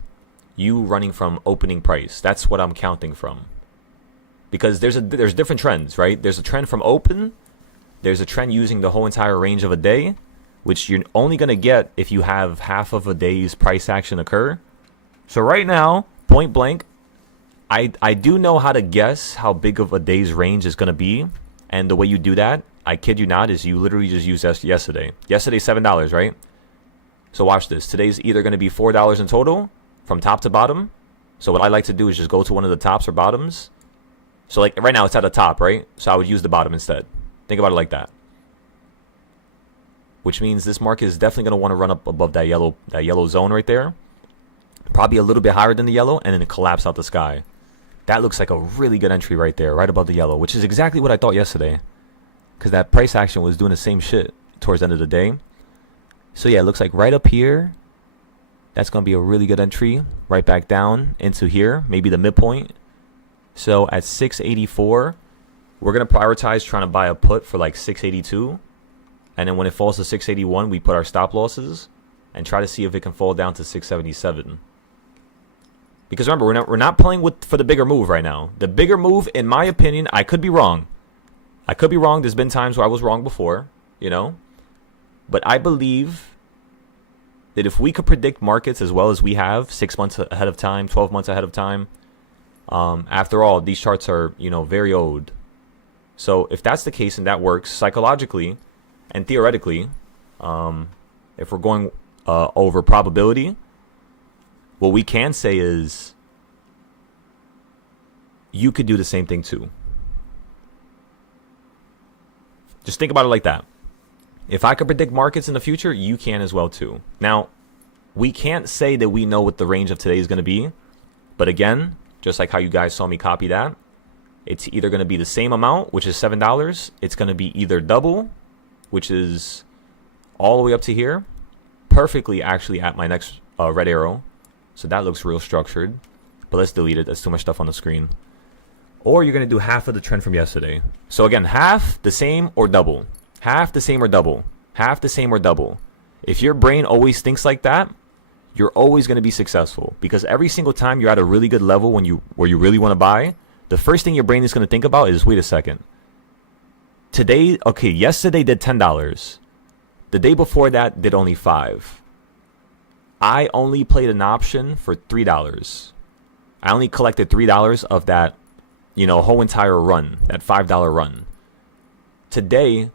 you running from opening price. That's what I'm counting from. Because there's different trends, right? There's a trend from open. There's a trend using the whole entire range of a day, which you're only going to get if you have half of a day's price action occur. So right now, point blank, I do know how to guess how big of a day's range is going to be. And the way you do that, I kid you not, is you literally just use yesterday. Yesterday, $7, right? So watch this. Today's either going to be $4 in total from top to bottom. So what I like to do is just go to one of the tops or bottoms. So like right now it's at the top, right? So I would use the bottom instead. Think about it like that. Which means this market is definitely going to want to run up above that yellow zone right there. Probably a little bit higher than the yellow, and then collapse out the sky. That looks like a really good entry right there, right above the yellow, which is exactly what I thought yesterday. Because that price action was doing the same shit towards the end of the day. So yeah, it looks like right up here, that's going to be a really good entry. Right back down into here, maybe the midpoint. So at 684, we're going to prioritize trying to buy a put for like 682. And then when it falls to 681, we put our stop losses and try to see if it can fall down to 677. Because remember, we're not playing for the bigger move right now. The bigger move, in my opinion, I could be wrong. I could be wrong. There's been times where I was wrong before, you know. But I believe that if we could predict markets as well as we have 6 months ahead of time, 12 months ahead of time, after all, these charts are, you know, very old. So if that's the case and that works psychologically and theoretically, if we're going over probability, what we can say is you could do the same thing too. Just think about it like that. If I could predict markets in the future, you can as well too. Now, we can't say that we know what the range of today is going to be. But again, just like how you guys saw me copy that, it's either going to be the same amount, which is $7. It's going to be either double, which is all the way up to here, perfectly actually at my next red arrow. So that looks real structured. But let's delete it. That's too much stuff on the screen. Or you're going to do half of the trend from yesterday. So again, half, the same, or double. Half, the same, or double. Half, the same, or double. If your brain always thinks like that, you're always going to be successful. Because every single time you're at a really good level where you really want to buy, the first thing your brain is going to think about is, wait a second. Today, okay, yesterday did $10. The day before that did only $5. I only played an option for $3. I only collected $3 of that, you know, whole entire run, that $5 run. Today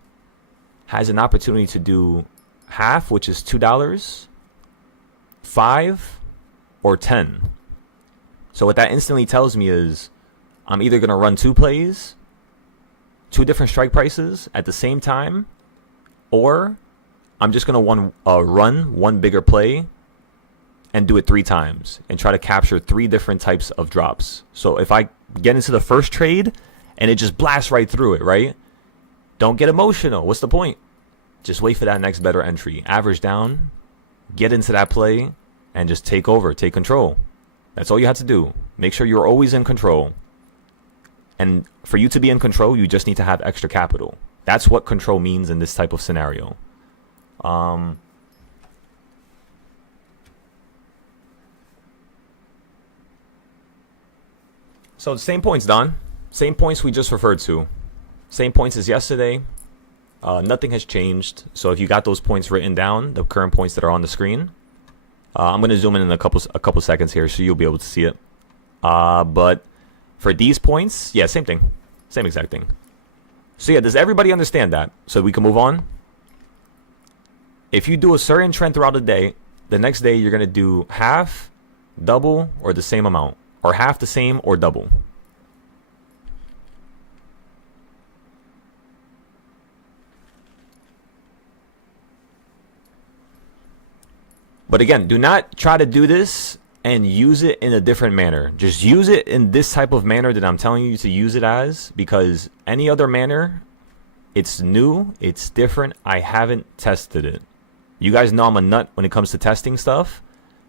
has an opportunity to do half, which is $2, 5, or 10. So what that instantly tells me is I'm either going to run 2 plays, 2 different strike prices at the same time, or I'm just going to run one bigger play and do it 3 times and try to capture 3 different types of drops. So if I get into the first trade and it just blasts right through it, right? Don't get emotional. What's the point? Just wait for that next better entry. Average down, get into that play, and just take over, take control. That's all you have to do. Make sure you're always in control. And for you to be in control, you just need to have extra capital. That's what control means in this type of scenario. So the same points, Don. Same points we just referred to. Same points as yesterday. Nothing has changed. So if you got those points written down, the current points that are on the screen, I'm going to zoom in a couple seconds here so you'll be able to see it. But for these points, yeah, same thing. Same exact thing. So yeah, does everybody understand that? So we can move on. If you do a certain trend throughout the day, the next day you're going to do half, double, or the same amount. Or half the same or double. But again, do not try to do this and use it in a different manner. Just use it in this type of manner that I'm telling you to use it as, because any other manner, it's new, it's different. I haven't tested it. You guys know I'm a nut when it comes to testing stuff.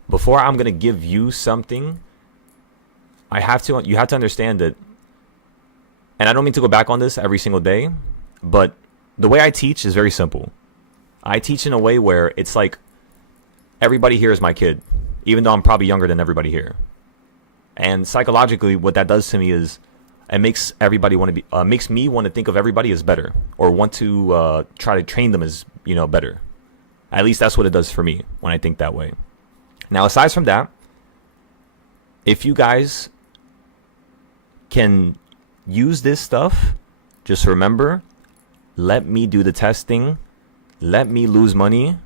Before I'm going to give you something, you have to understand that, and I don't mean to go back on this every single day, but the way I teach is very simple. I teach in a way where it's like everybody here is my kid, even though I'm probably younger than everybody here. And psychologically, what that does to me is it makes everybody want to be, makes me want to think of everybody as better, or want to try to train them as, you know, better. At least that's what it does for me when I think that way. Now, aside from that, if you guys can use this stuff, just remember, let me do the testing. Let me lose money.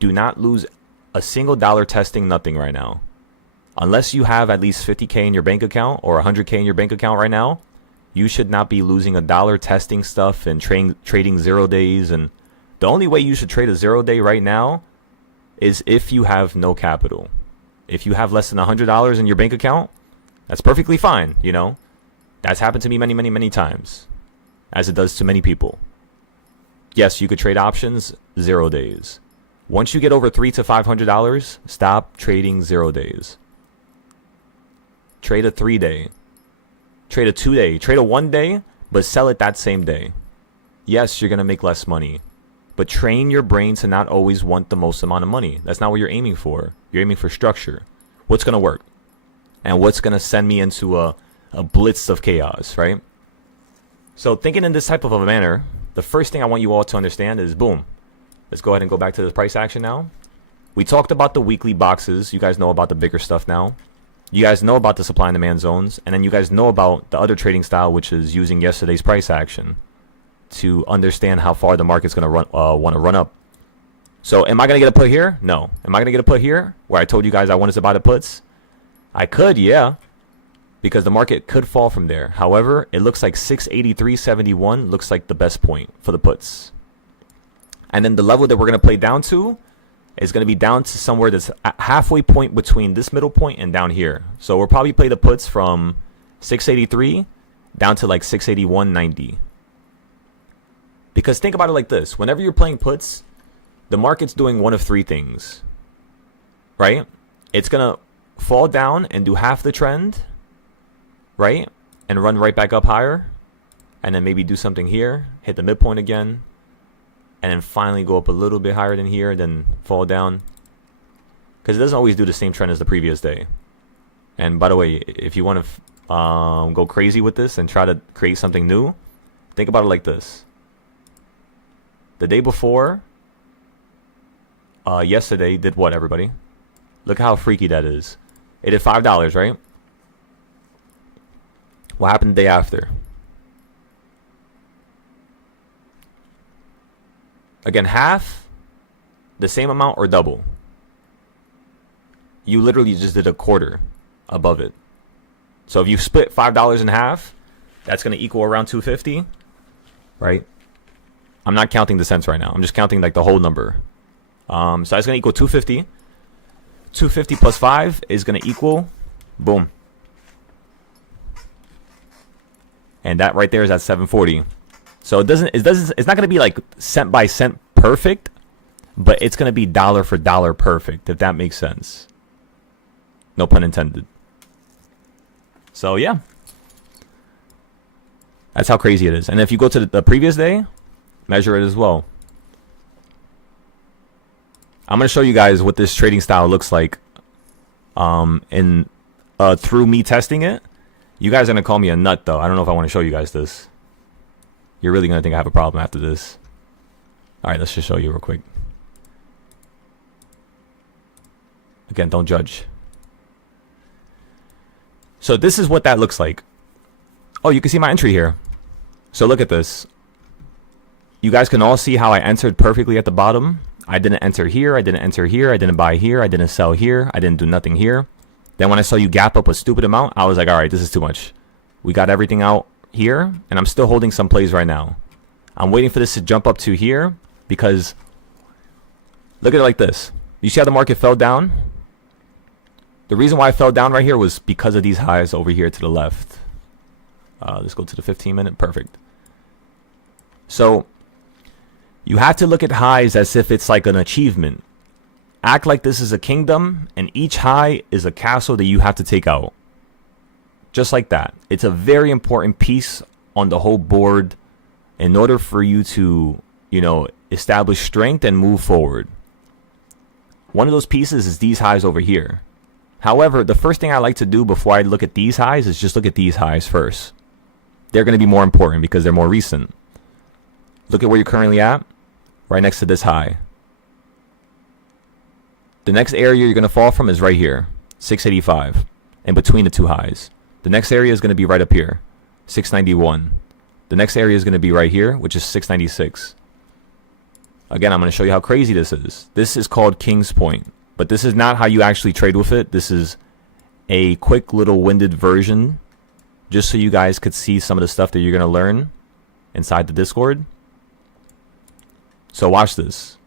Do not lose a single dollar testing nothing right now. Unless you have at least 50K in your bank account or 100K in your bank account right now, you should not be losing a dollar testing stuff and trading 0 days. And the only way you should trade a 0 day right now is if you have no capital. If you have less than $100 in your bank account, that's perfectly fine, you know. That's happened to me many, many, many times, as it does to many people. Yes, you could trade options 0 days. Once you get over $300 to $500, stop trading 0 days. Trade a 3 day. Trade a 2 day. Trade a 1 day, but sell it that same day. Yes, you're going to make less money, but train your brain to not always want the most amount of money. That's not what you're aiming for. You're aiming for structure. What's going to work? And what's going to send me into a blitz of chaos, right? So thinking in this type of a manner, the first thing I want you all to understand is, boom, let's go ahead and go back to the price action now. We talked about the weekly boxes. You guys know about the bigger stuff now. You guys know about the supply and demand zones. And then you guys know about the other trading style, which is using yesterday's price action to understand how far the market's going to want to run up. So am I going to get a put here? No. Am I going to get a put here where I told you guys I wanted to buy the puts? I could, yeah, because the market could fall from there. However, it looks like 683.71 looks like the best point for the puts. And then the level that we're going to play down to is going to be down to somewhere that's a halfway point between this middle point and down here. So we'll probably play the puts from 683 down to like 681.90. Because think about it like this. Whenever you're playing puts, the market's doing one of three things, right? It's going to fall down and do half the trend, right? And run right back up higher. And then maybe do something here, hit the midpoint again. And then finally go up a little bit higher than here, then fall down. Because it doesn't always do the same trend as the previous day. And by the way, if you want to go crazy with this and try to create something new, think about it like this. The day before, yesterday, did what, everybody? Look how freaky that is. It did $5, right? What happened the day after? Again, half, the same amount, or double. You literally just did a quarter above it. So if you split $5 in half, that's going to equal around 250, right? I'm not counting the cents right now. I'm just counting like the whole number. So that's going to equal 250. 250 plus 5 is going to equal, boom. And that right there is at 740. So it's not going to be like cent by cent perfect, but it's going to be dollar for dollar perfect, if that makes sense. No pun intended. So yeah, that's how crazy it is. And if you go to the previous day, measure it as well. I'm going to show you guys what this trading style looks like through me testing it. You guys are going to call me a nut, though. I don't know if I want to show you guys this. You're really going to think I have a problem after this. All right, let's just show you real quick. Again, don't judge. So this is what that looks like. Oh, you can see my entry here. So look at this. You guys can all see how I entered perfectly at the bottom. I didn't enter here. I didn't enter here. I didn't buy here. I didn't sell here. I didn't do nothing here. Then when I saw you gap up a stupid amount, I was like, all right, this is too much. We got everything out here, and I'm still holding some plays right now. I'm waiting for this to jump up to here because look at it like this. You see how the market fell down? The reason why I fell down right here was because of these highs over here to the left. Let's go to the 15-minute. Perfect. So you have to look at highs as if it's like an achievement. Act like this is a kingdom, and each high is a castle that you have to take out. Just like that. It's a very important piece on the whole board in order for you to, establish strength and move forward. One of those pieces is these highs over here. However, the first thing I like to do before I look at these highs is just look at these highs first. They're going to be more important because they're more recent. Look at where you're currently at, right next to this high. The next area you're going to fall from is right here, 685, in between the two highs. The next area is going to be right up here, 691. The next area is going to be right here, which is 696. Again, I'm going to show you how crazy this is. This is called King's Point, but this is not how you actually trade with it. This is a quick little winded version, just so you guys could see some of the stuff that you're going to learn inside the Discord. So watch this.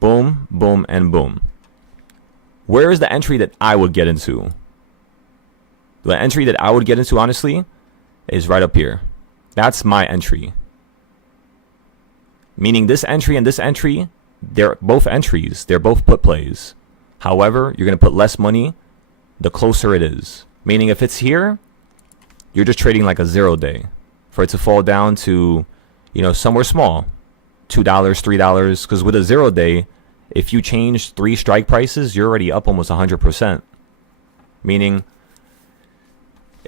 Boom, boom, and boom. Where is the entry that I would get into? The entry that I would get into, honestly, is right up here. That's my entry. Meaning this entry and this entry, they're both entries. They're both put plays. However, you're going to put less money the closer it is. Meaning if it's here, you're just trading like a 0 day. For it to fall down to, somewhere small. $2, $3. Because with a 0 day, if you change 3 strike prices, you're already up almost 100%. Meaning,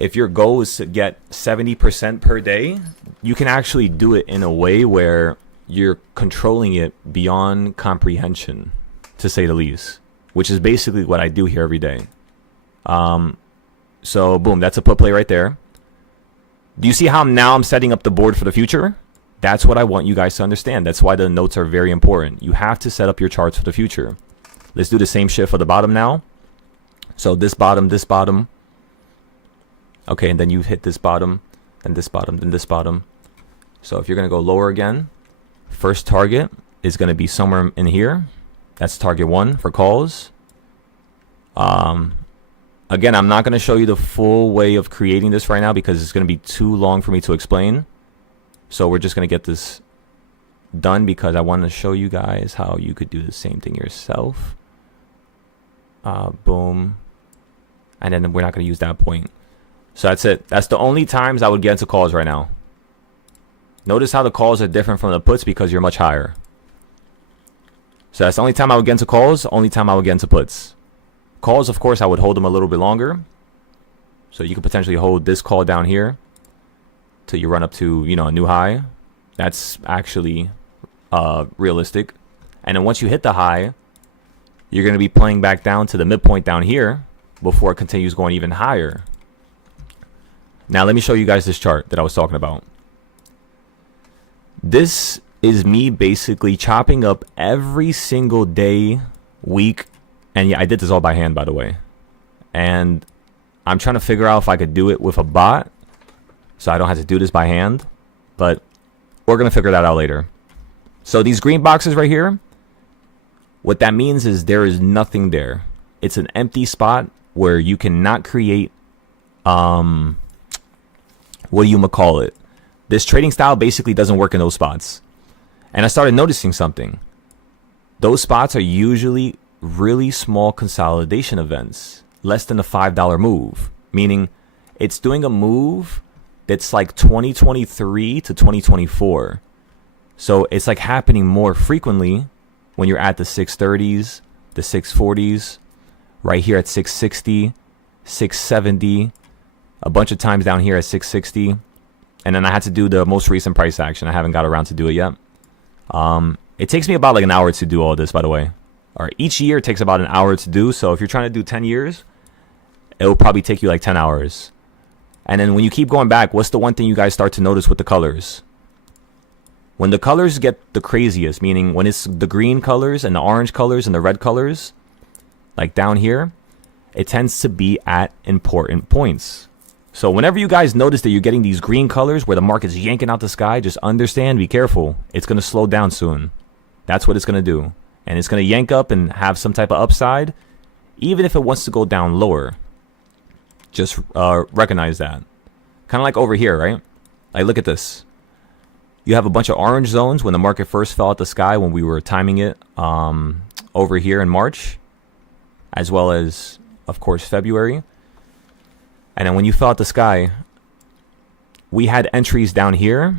if your goal is to get 70% per day, you can actually do it in a way where you're controlling it beyond comprehension, to say the least, which is basically what I do here every day. So boom, that's a put play right there. Do you see how now I'm setting up the board for the future? That's what I want you guys to understand. That's why the notes are very important. You have to set up your charts for the future. Let's do the same shit for the bottom now. So this bottom, this bottom. Okay, and then you hit this bottom, then this bottom, then this bottom. So if you're going to go lower again, first target is going to be somewhere in here. That's target 1 for calls. Again, I'm not going to show you the full way of creating this right now because it's going to be too long for me to explain. So we're just going to get this done because I want to show you guys how you could do the same thing yourself. Boom. And then we're not going to use that point. So that's it. That's the only times I would get into calls right now. Notice how the calls are different from the puts because you're much higher. So that's the only time I would get into calls, only time I would get into puts. Calls, of course, I would hold them a little bit longer. So you could potentially hold this call down here till you run up to, you know, a new high. That's actually realistic. And then once you hit the high, you're going to be playing back down to the midpoint down here before it continues going even higher. Now, let me show you guys this chart that I was talking about. This is me basically chopping up every single day, week. And yeah, I did this all by hand, by the way. And I'm trying to figure out if I could do it with a bot so I don't have to do this by hand. But we're going to figure that out later. So these green boxes right here, what that means is there is nothing there. It's an empty spot where you cannot create, what do you call it? This trading style basically doesn't work in those spots. And I started noticing something. Those spots are usually really small consolidation events, less than a $5 move, meaning it's doing a move that's like 2023 to 2024. So it's like happening more frequently when you're at the 630s, the 640s, right here at 660, 670, a bunch of times down here at 660. And then I had to do the most recent price action. I haven't got around to do it yet. It takes me about like an hour to do all this, by the way. Or each year it takes about an hour to do. So if you're trying to do 10 years, it will probably take you like 10 hours. And then when you keep going back, what's the one thing you guys start to notice with the colors? When the colors get the craziest, meaning when it's the green colors and the orange colors and the red colors, like down here, it tends to be at important points. So whenever you guys notice that you're getting these green colors where the market's yanking out the sky, just understand, be careful. It's going to slow down soon. That's what it's going to do. And it's going to yank up and have some type of upside, even if it wants to go down lower. Just recognize that. Kind of like over here, right? Like, look at this. You have a bunch of orange zones when the market first fell out the sky when we were timing it over here in March, as well as, of course, February. And then when you fell out the sky, we had entries down here,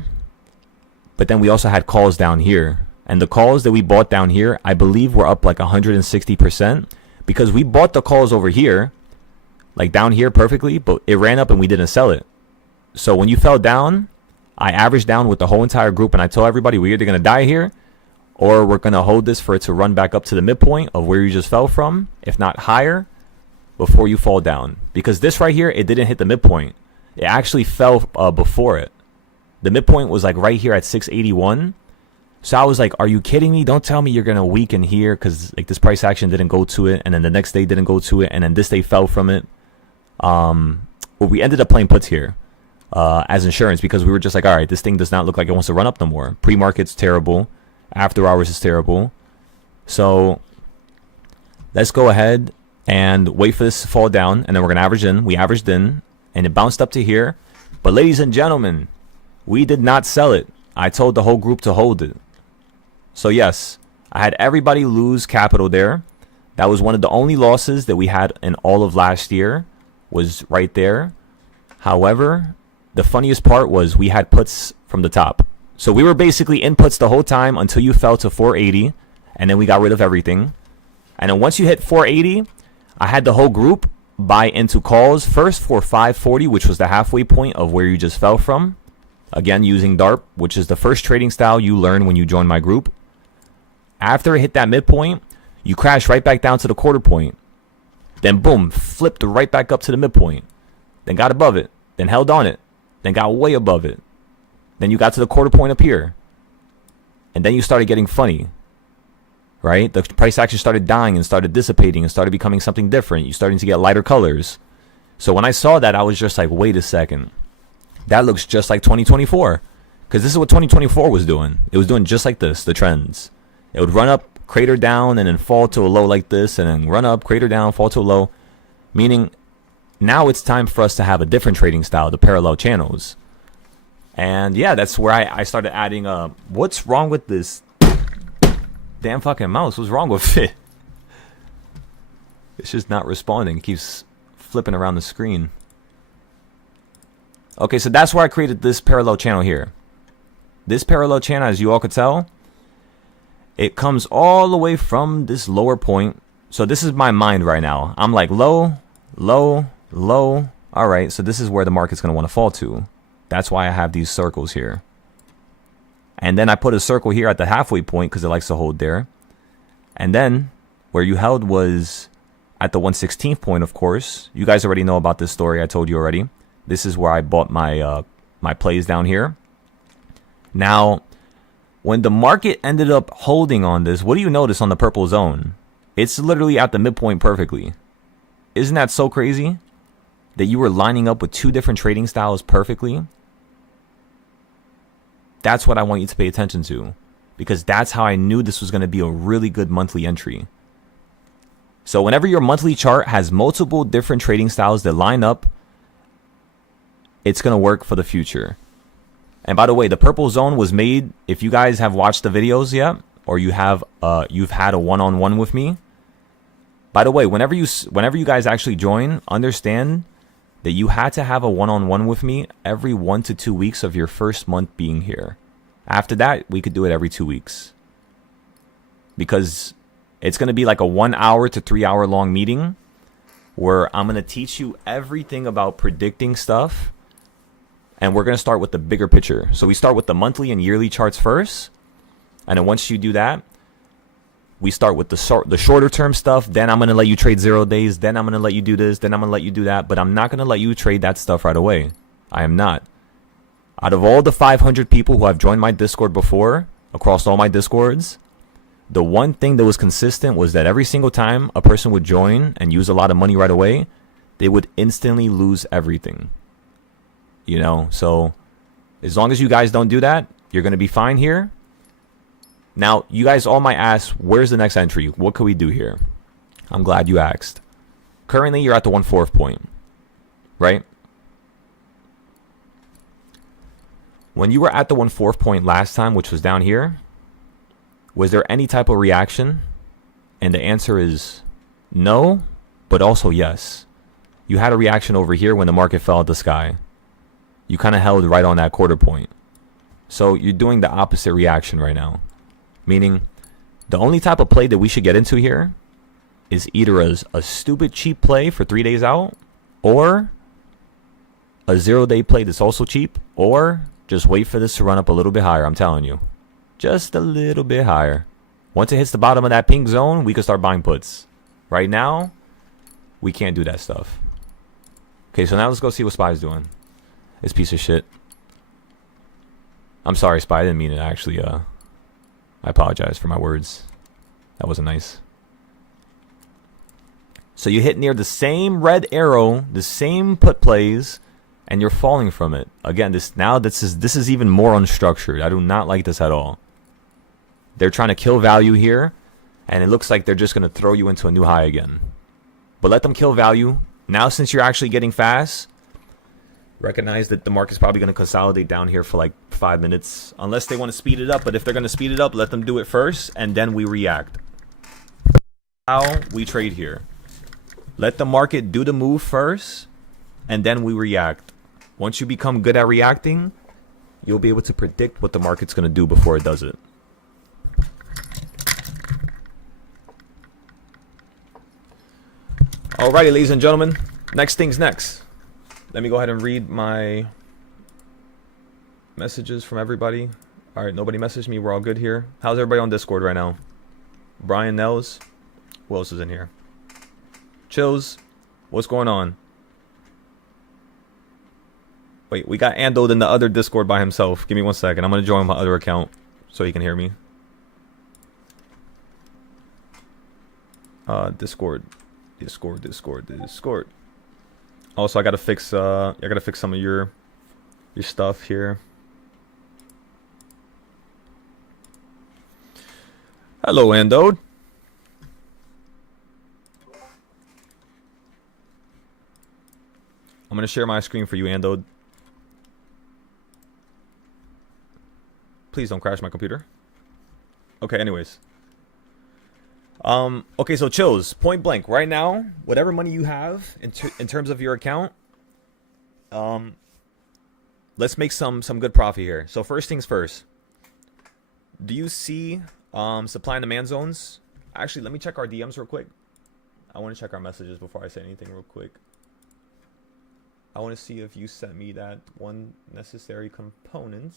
but then we also had calls down here. And the calls that we bought down here, I believe were up like 160% because we bought the calls over here, like down here perfectly, but it ran up and we didn't sell it. So when you fell down, I averaged down with the whole entire group and I told everybody we're either going to die here or we're going to hold this for it to run back up to the midpoint of where you just fell from, if not higher, before you fall down. Because this right here, it didn't hit the midpoint. It actually fell before it. The midpoint was like right here at 681. So I was like, are you kidding me? Don't tell me you're going to weaken here because like this price action didn't go to it. And then the next day didn't go to it. And then this day fell from it. Well, we ended up playing puts here as insurance because we were just like, all right, this thing does not look like it wants to run up no more. Pre-market's terrible. After hours is terrible. So let's go ahead and wait for this to fall down. And then we're going to average in. We averaged in and it bounced up to here. But ladies and gentlemen, we did not sell it. I told the whole group to hold it. So yes, I had everybody lose capital there. That was one of the only losses that we had in all of last year was right there. However, the funniest part was we had puts from the top. So we were basically in puts the whole time until you fell to 480. And then we got rid of everything. And then once you hit 480, I had the whole group buy into calls first for 540, which was the halfway point of where you just fell from. Again, using DARP, which is the first trading style you learn when you join my group. After it hit that midpoint, you crash right back down to the quarter point. Then boom, flipped right back up to the midpoint. Then got above it. Then held on it. Then got way above it. Then you got to the quarter point up here. And then you started getting funny. Right? The price action started dying and started dissipating and started becoming something different. You starting to get lighter colors. So when I saw that, I was just like, wait a second. That looks just like 2024. Because this is what 2024 was doing. It was doing just like this, the trends. It would run up, crater down, and then fall to a low like this, and then run up, crater down, fall to a low. Meaning, now it's time for us to have a different trading style, the parallel channels. And yeah, that's where I started adding, what's wrong with this damn fucking mouse? What's wrong with it? It's just not responding. It keeps flipping around the screen. Okay, so that's where I created this parallel channel here. This parallel channel, as you all could tell, it comes all the way from this lower point. So this is my mind right now. I'm like low, low, low. All right, so this is where the market's going to want to fall to. That's why I have these circles here. And then I put a circle here at the halfway point because it likes to hold there. And then where you held was at the 116th point, of course. You guys already know about this story. I told you already. This is where I bought my my plays down here. Now, when the market ended up holding on this, what do you notice on the purple zone? It's literally at the midpoint perfectly. Isn't that so crazy? That you were lining up with two different trading styles perfectly? That's what I want you to pay attention to. Because that's how I knew this was going to be a really good monthly entry. So whenever your monthly chart has multiple different trading styles that line up, it's going to work for the future. And by the way, the purple zone was made, if you guys have watched the videos yet, or you have you've had a one-on-one with me. By the way, whenever you guys actually join, understand that you had to have a one-on-one with me every 1 to 2 weeks of your first month being here. After that, we could do it every 2 weeks. Because it's going to be like a 1 hour to 3 hour long meeting where I'm going to teach you everything about predicting stuff. And we're going to start with the bigger picture. So we start with the monthly and yearly charts first. And then once you do that, we start with the shorter term stuff. Then I'm going to let you trade 0 days. Then I'm going to let you do this. Then I'm going to let you do that. But I'm not going to let you trade that stuff right away. I am not. Out of all the 500 people who have joined my Discord before, across all my Discords, the one thing that was consistent was that every single time a person would join and use a lot of money right away, they would instantly lose everything. You know, so as long as you guys don't do that, you're going to be fine here. Now, you guys all might ask, where's the next entry? What can we do here? I'm glad you asked. Currently, you're at the 1/4 point, right? When you were at the 1/4 point last time, which was down here, was there any type of reaction? And the answer is no, but also yes. You had a reaction over here when the market fell out the sky. You kind of held right on that quarter point. So you're doing the opposite reaction right now. Meaning, the only type of play that we should get into here is either a stupid cheap play for 3 days out, or a 0 day play that's also cheap, or just wait for this to run up a little bit higher. I'm telling you. Just a little bit higher. Once it hits the bottom of that pink zone, we can start buying puts. Right now, we can't do that stuff. Okay, so now let's go see what SPY's doing. This piece of shit. I'm sorry, SPY. I didn't mean it. Actually, I apologize for my words. That wasn't nice. So you hit near the same red arrow, the same put plays, and you're falling from it. Again, this is even more unstructured. I do not like this at all. They're trying to kill value here, and it looks like they're just going to throw you into a new high again. But let them kill value. Now, since you're actually getting fast, recognize that the market's probably going to consolidate down here for like 5 minutes, unless they want to speed it up. But if they're going to speed it up, let them do it first, and then we react. How we trade here. Let the market do the move first, and then we react. Once you become good at reacting, you'll be able to predict what the market's going to do before it does it. Alrighty, ladies and gentlemen, Next things next. Let me go ahead and read my messages from everybody. All right, nobody messaged me. We're all good here. How's everybody on Discord right now? Brian Nels. Who else is in here? Chills. What's going on? Wait, we got Ando in the other Discord by himself. Give me 1 second. I'm going to join my other account so he can hear me. Discord. Also, I gotta fix some of your stuff here. Hello, Ando. I'm gonna share my screen for you, Ando. Please don't crash my computer. Okay, anyways. Okay, so chills, point blank, right now, whatever money you have in terms of your account, let's make some good profit here. So first things first, do you see supply and demand zones? Actually, let me check our DMs real quick. I want to check our messages before I say anything real quick. I want to see if you sent me that one necessary component.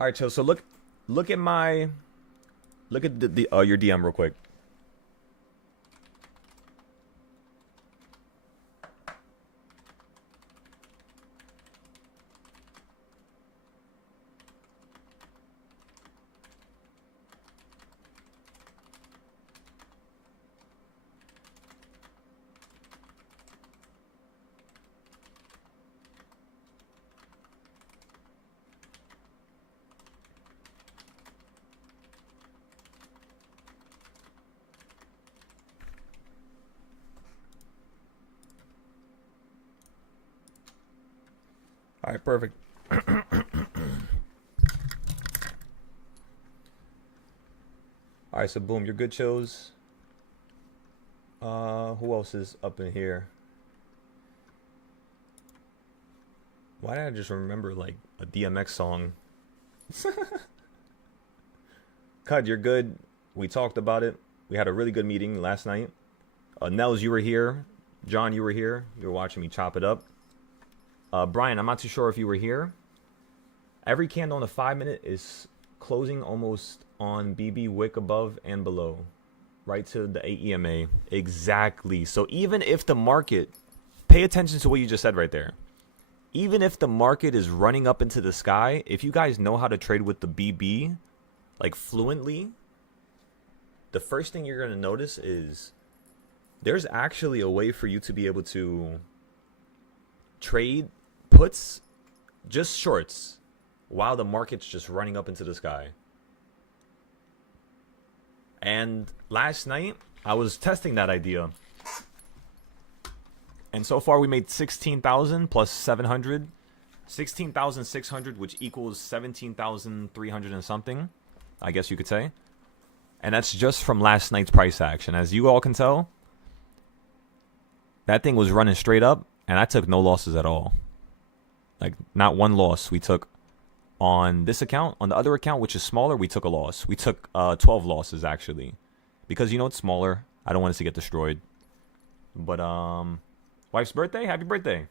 All right, so look at your DM real quick. All right, perfect. All right, so boom, you're good, chills. Who else is up in here? Why did I just remember like a DMX song? Cud, you're good. We talked about it. We had a really good meeting last night. Nels, you were here. John, you were here. You were watching me chop it up. Brian, I'm not too sure if you were here. Every candle in a 5-minute is closing almost on BB wick above and below. Right to the AEMA. Exactly. So even if the market, pay attention to what you just said right there. Even if the market is running up into the sky, if you guys know how to trade with the BB, like fluently, the first thing you're going to notice is there's actually a way for you to be able to trade puts, just shorts, while the market's just running up into the sky. And last night, I was testing that idea. And so far, we made 16,000 plus 700. 16,600, which equals 17,300 and something, I guess you could say. And that's just from last night's price action. As you all can tell, that thing was running straight up, and I took no losses at all. Like, not one loss we took on this account. On the other account, which is smaller, we took a loss. We took 12 losses, actually. Because, you know, it's smaller. I don't want it to get destroyed. But, wife's birthday? Happy birthday.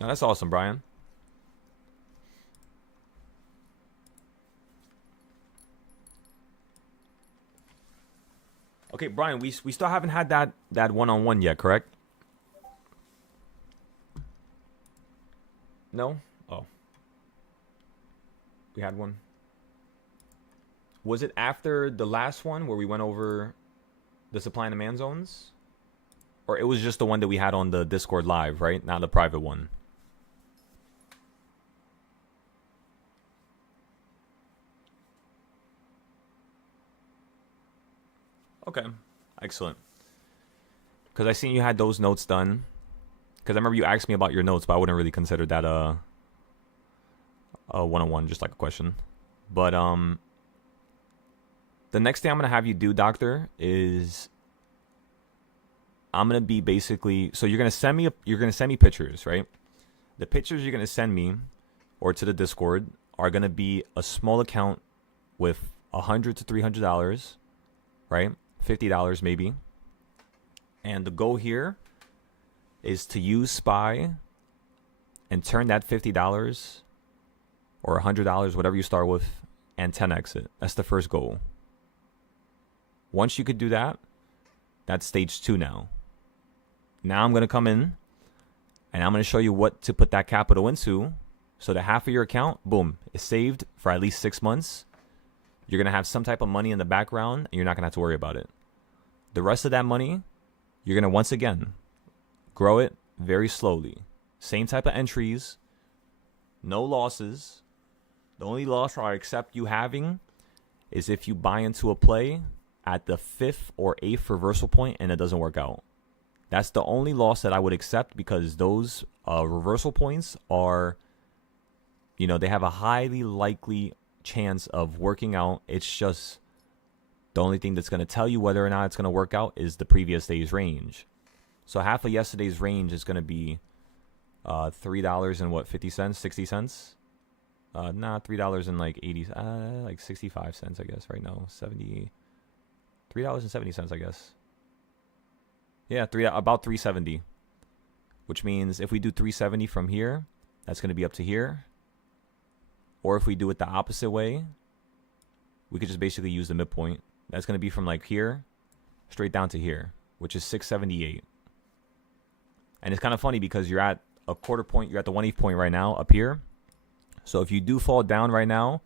Oh, that's awesome, Brian. Okay, Brian, we still haven't had that one-on-one yet, correct? No? Oh. We had one. Was it after the last one where we went over the supply and demand zones? Or it was just the one that we had on the Discord live, right? Not the private one. Okay. Excellent. Because I seen you had those notes done. Because I remember you asked me about your notes, but I wouldn't really consider that a one-on-one, just like a question. But the next thing I'm gonna have you do, Doctor, is I'm gonna be basically, so you're gonna send me pictures, right? The pictures you're gonna send me, or to the Discord are going to be a small account with $100 to $300, right? $50 maybe. And the goal here is to use SPY and turn that $50 or $100, whatever you start with, and 10x it. That's the first goal. Once you could do that, that's stage 2 now. Now I'm going to come in and I'm going to show you what to put that capital into so that half of your account, boom, is saved for at least 6 months. You're going to have some type of money in the background and you're not going to have to worry about it. The rest of that money, you're going to once again grow it very slowly. Same type of entries, no losses. The only loss I accept you having is if you buy into a play at the 5th or 8th reversal point and it doesn't work out. That's the only loss that I would accept, because those reversal points are, they have a highly likely chance of working out. It's just the only thing that's going to tell you whether or not it's going to work out is the previous day's range. So half of yesterday's range is going to be $3 and what, 50 cents, 60 cents? $3 and like 80, like 65 cents, I guess, right now. $3.70, I guess. Yeah, about 370. Which means if we do 370 from here, that's going to be up to here. Or if we do it the opposite way, we could just basically use the midpoint. That's going to be from like here straight down to here, which is 678. And it's kind of funny because you're at a quarter point, you're at the 1/8 point right now up here. So if you do fall down right now,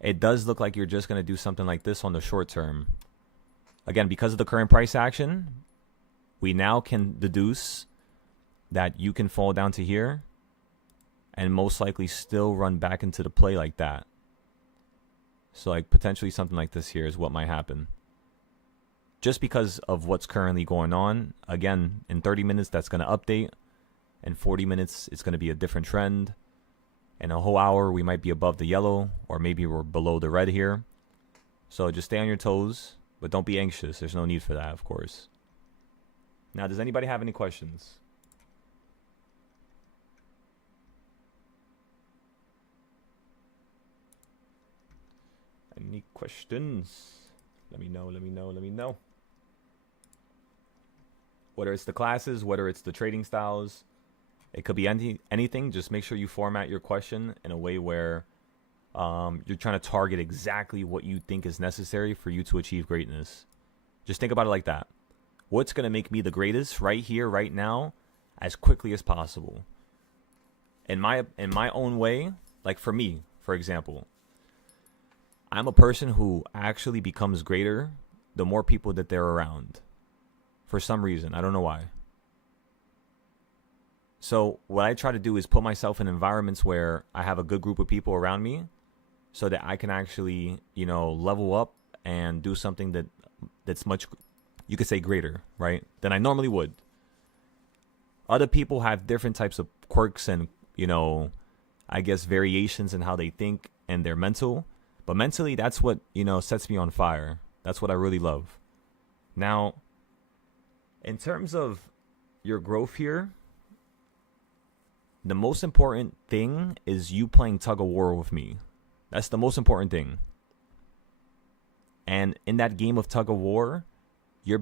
it does look like you're just going to do something like this on the short term. Again, because of the current price action, we now can deduce that you can fall down to here and most likely still run back into the play like that. So like potentially something like this here is what might happen. Just because of what's currently going on. Again, in 30 minutes, that's going to update. In 40 minutes, it's going to be a different trend. In a whole hour, we might be above the yellow, or maybe we're below the red here. So just stay on your toes, but don't be anxious. There's no need for that, of course. Now, does anybody have any questions? Any questions? Let me know. Whether it's the classes, whether it's the trading styles, it could be anything. Just make sure you format your question in a way where you're trying to target exactly what you think is necessary for you to achieve greatness. Just think about it like that. What's going to make me the greatest right here, right now, as quickly as possible? In my own way, like for me, for example, I'm a person who actually becomes greater the more people that they're around. For some reason, I don't know why. So what I try to do is put myself in environments where I have a good group of people around me so that I can actually, level up and do something that's much, you could say, greater, right, than I normally would. Other people have different types of quirks and, I guess variations in how they think and their mental. But mentally, that's what, sets me on fire. That's what I really love. Now, in terms of your growth here, the most important thing is you playing tug of war with me. That's the most important thing. And in that game of tug of war, you're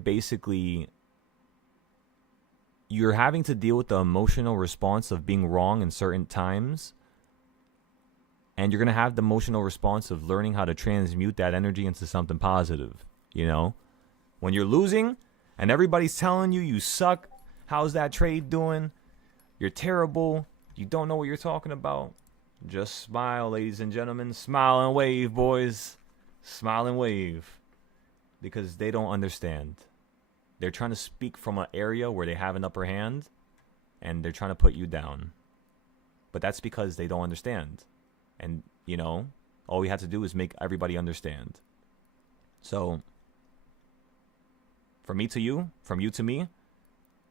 having to deal with the emotional response of being wrong in certain times. And you're going to have the emotional response of learning how to transmute that energy into something positive. When you're losing and everybody's telling you you suck, how's that trade doing? You're terrible. You don't know what you're talking about. Just smile, ladies and gentlemen. Smile and wave, boys. Smile and wave. Because they don't understand. They're trying to speak from an area where they have an upper hand, and they're trying to put you down. But that's because they don't understand. And, all we have to do is make everybody understand. So, from me to you, from you to me,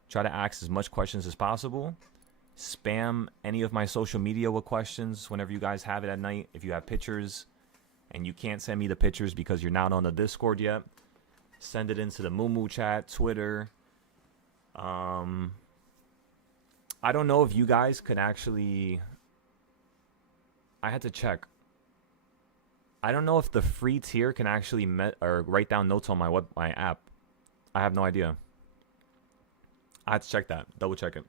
try to ask as much questions as possible. Spam any of my social media with questions whenever you guys have it at night. If you have pictures and you can't send me the pictures because you're not on the Discord yet, send it into the Moo chat, Twitter. I don't know if you guys could actually I had to check. I don't know if the free tier can actually or write down notes on my app. I have no idea. I had to check that. Double check it.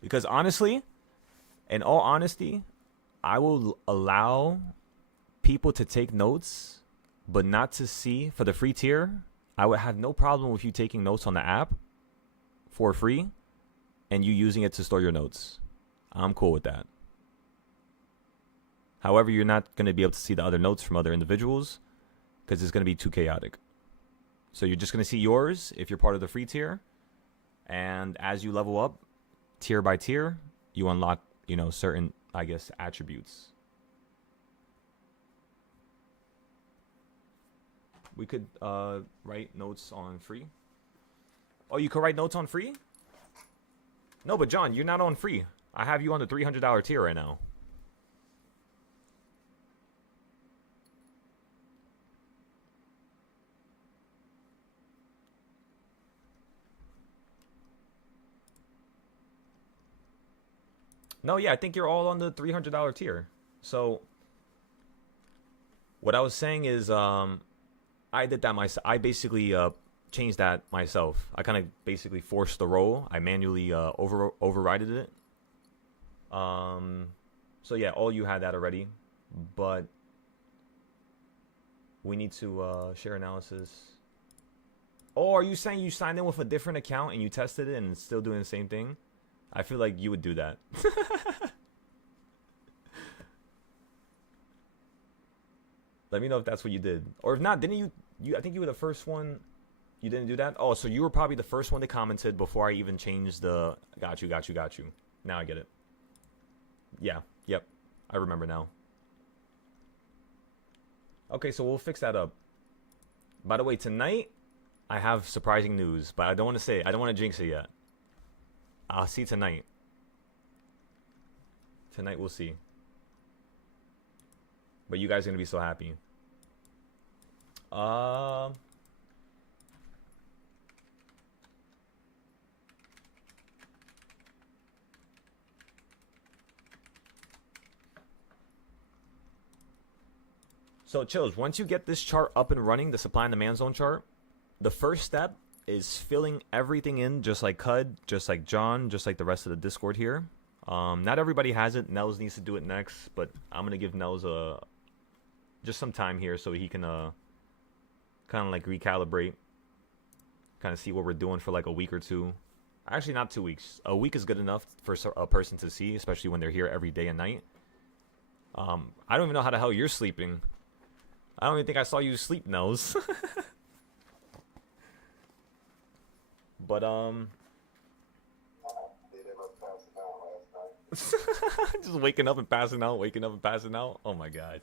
Because honestly, in all honesty, I will allow people to take notes, but not to see for the free tier. I would have no problem with you taking notes on the app for free and you using it to store your notes. I'm cool with that. However, you're not going to be able to see the other notes from other individuals because it's going to be too chaotic. So you're just going to see yours if you're part of the free tier. And as you level up, tier by tier, you unlock, certain, I guess, attributes. We could write notes on free. Oh, you could write notes on free? No, but John, you're not on free. I have you on the $300 tier right now. No, yeah, I think you're all on the $300 tier. So what I was saying is I did that myself. I basically changed that myself. I kind of basically forced the role. I manually overrided it. So yeah, all you had that already, but we need to share analysis. Oh, are you saying you signed in with a different account and you tested it and it's still doing the same thing? I feel like you would do that. Let me know if that's what you did. Or if not, didn't you I think you were the first one. You didn't do that? Oh, so you were probably the first one that commented before I even changed the got you. Now I get it. Yeah, yep. I remember now. Okay, so we'll fix that up. By the way, tonight I have surprising news, but I don't want to say it. I don't want to jinx it yet. I'll see tonight. Tonight we'll see. But you guys are going to be so happy. So chills, once you get this chart up and running, the supply and demand zone chart, the first step is filling everything in, just like Cud, just like John, just like the rest of the Discord here. Not everybody has it. Nels needs to do it next, but I'm gonna give Nels just some time here so he can kind of like recalibrate, kind of see what we're doing for like a week or two. Actually, not 2 weeks. A week is good enough for a person to see, especially when they're here every day and night. I don't even know how the hell you're sleeping. I don't even think I saw you sleep, Nels. But just waking up and passing out, waking up and passing out. Oh my god.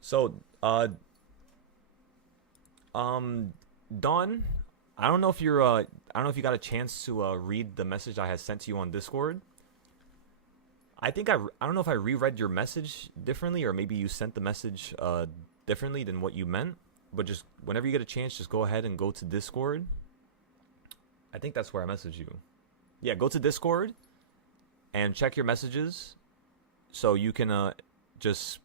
So, Dawn, I don't know if you're I don't know if you got a chance to read the message I had sent to you on Discord. I think I don't know if I reread your message differently, or maybe you sent the message differently than what you meant. But just whenever you get a chance, just go ahead and go to Discord. I think that's where I messaged you. Yeah, go to Discord and check your messages so you can just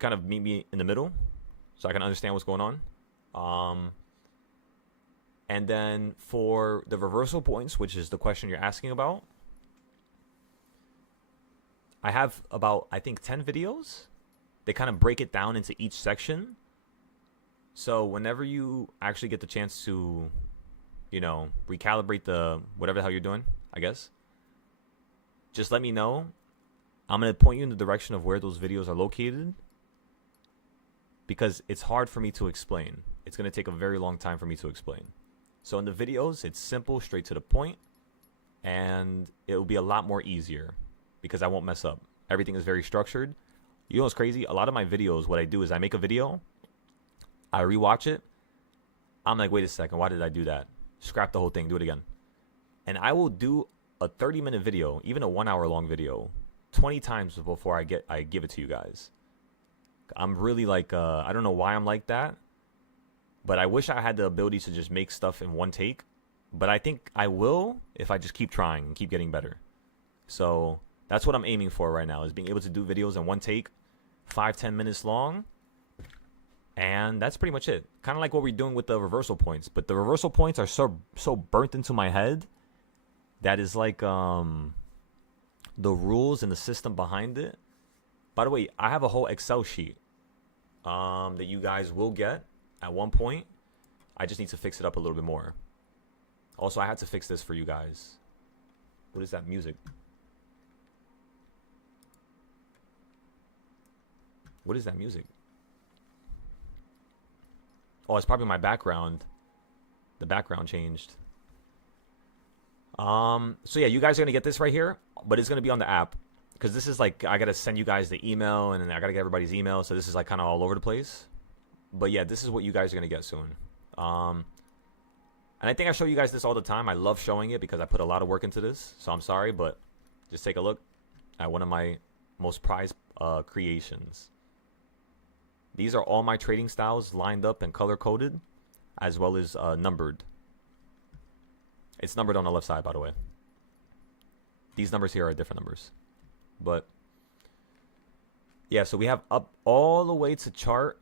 kind of meet me in the middle so I can understand what's going on. And then for the reversal points, which is the question you're asking about, I have about, I think, 10 videos. They kind of break it down into each section. So whenever you actually get the chance to, recalibrate the whatever the hell you're doing, I guess, just let me know. I'm going to point you in the direction of where those videos are located, because it's hard for me to explain. It's going to take a very long time for me to explain. So in the videos, it's simple, straight to the point, and it will be a lot more easier because I won't mess up. Everything is very structured. You know what's crazy? A lot of my videos, what I do is I make a video, I rewatch it, I'm like, wait a second, why did I do that? Scrap the whole thing, do it again. And I will do a 30-minute video, even a 1 hour long video, 20 times before I give it to you guys. I'm really like, I don't know why I'm like that, but I wish I had the ability to just make stuff in one take. But I think I will if I just keep trying and keep getting better. So that's what I'm aiming for right now, is being able to do videos in one take, 5-10 minutes long. And that's pretty much it. Kind of like what we're doing with the reversal points. But the reversal points are so burnt into my head that is like the rules and the system behind it. By the way, I have a whole Excel sheet that you guys will get at one point. I just need to fix it up a little bit more. Also, I had to fix this for you guys. What is that music? What is that music? Oh, it's probably my background. The background changed. So yeah, you guys are gonna get this right here, but it's gonna be on the app, because this is like, I gotta send you guys the email, and then I gotta get everybody's email, so this is like kind of all over the place. But yeah, this is what you guys are gonna get soon. And I think I show you guys this all the time. I love showing it because I put a lot of work into this. So I'm sorry, but just take a look at one of my most prized creations. These are all my trading styles lined up and color coded, as well as numbered. It's numbered on the left side, by the way. These numbers here are different numbers. But yeah, so we have up all the way to chart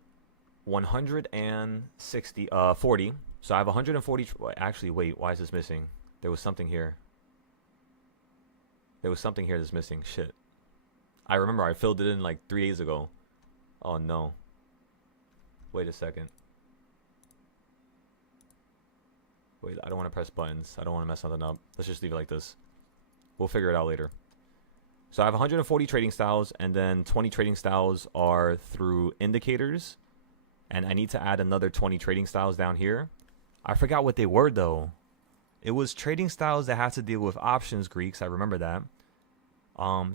40. So I have 140. Actually, wait, why is this missing? There was something here. There was something here that's missing. Shit. I remember I filled it in like 3 days ago. Oh no. Wait a second. Wait, I don't want to press buttons. I don't want to mess something up. Let's just leave it like this. We'll figure it out later. So I have 140 trading styles, and then 20 trading styles are through indicators. And I need to add another 20 trading styles down here. I forgot what they were, though. It was trading styles that had to deal with options Greeks. I remember that.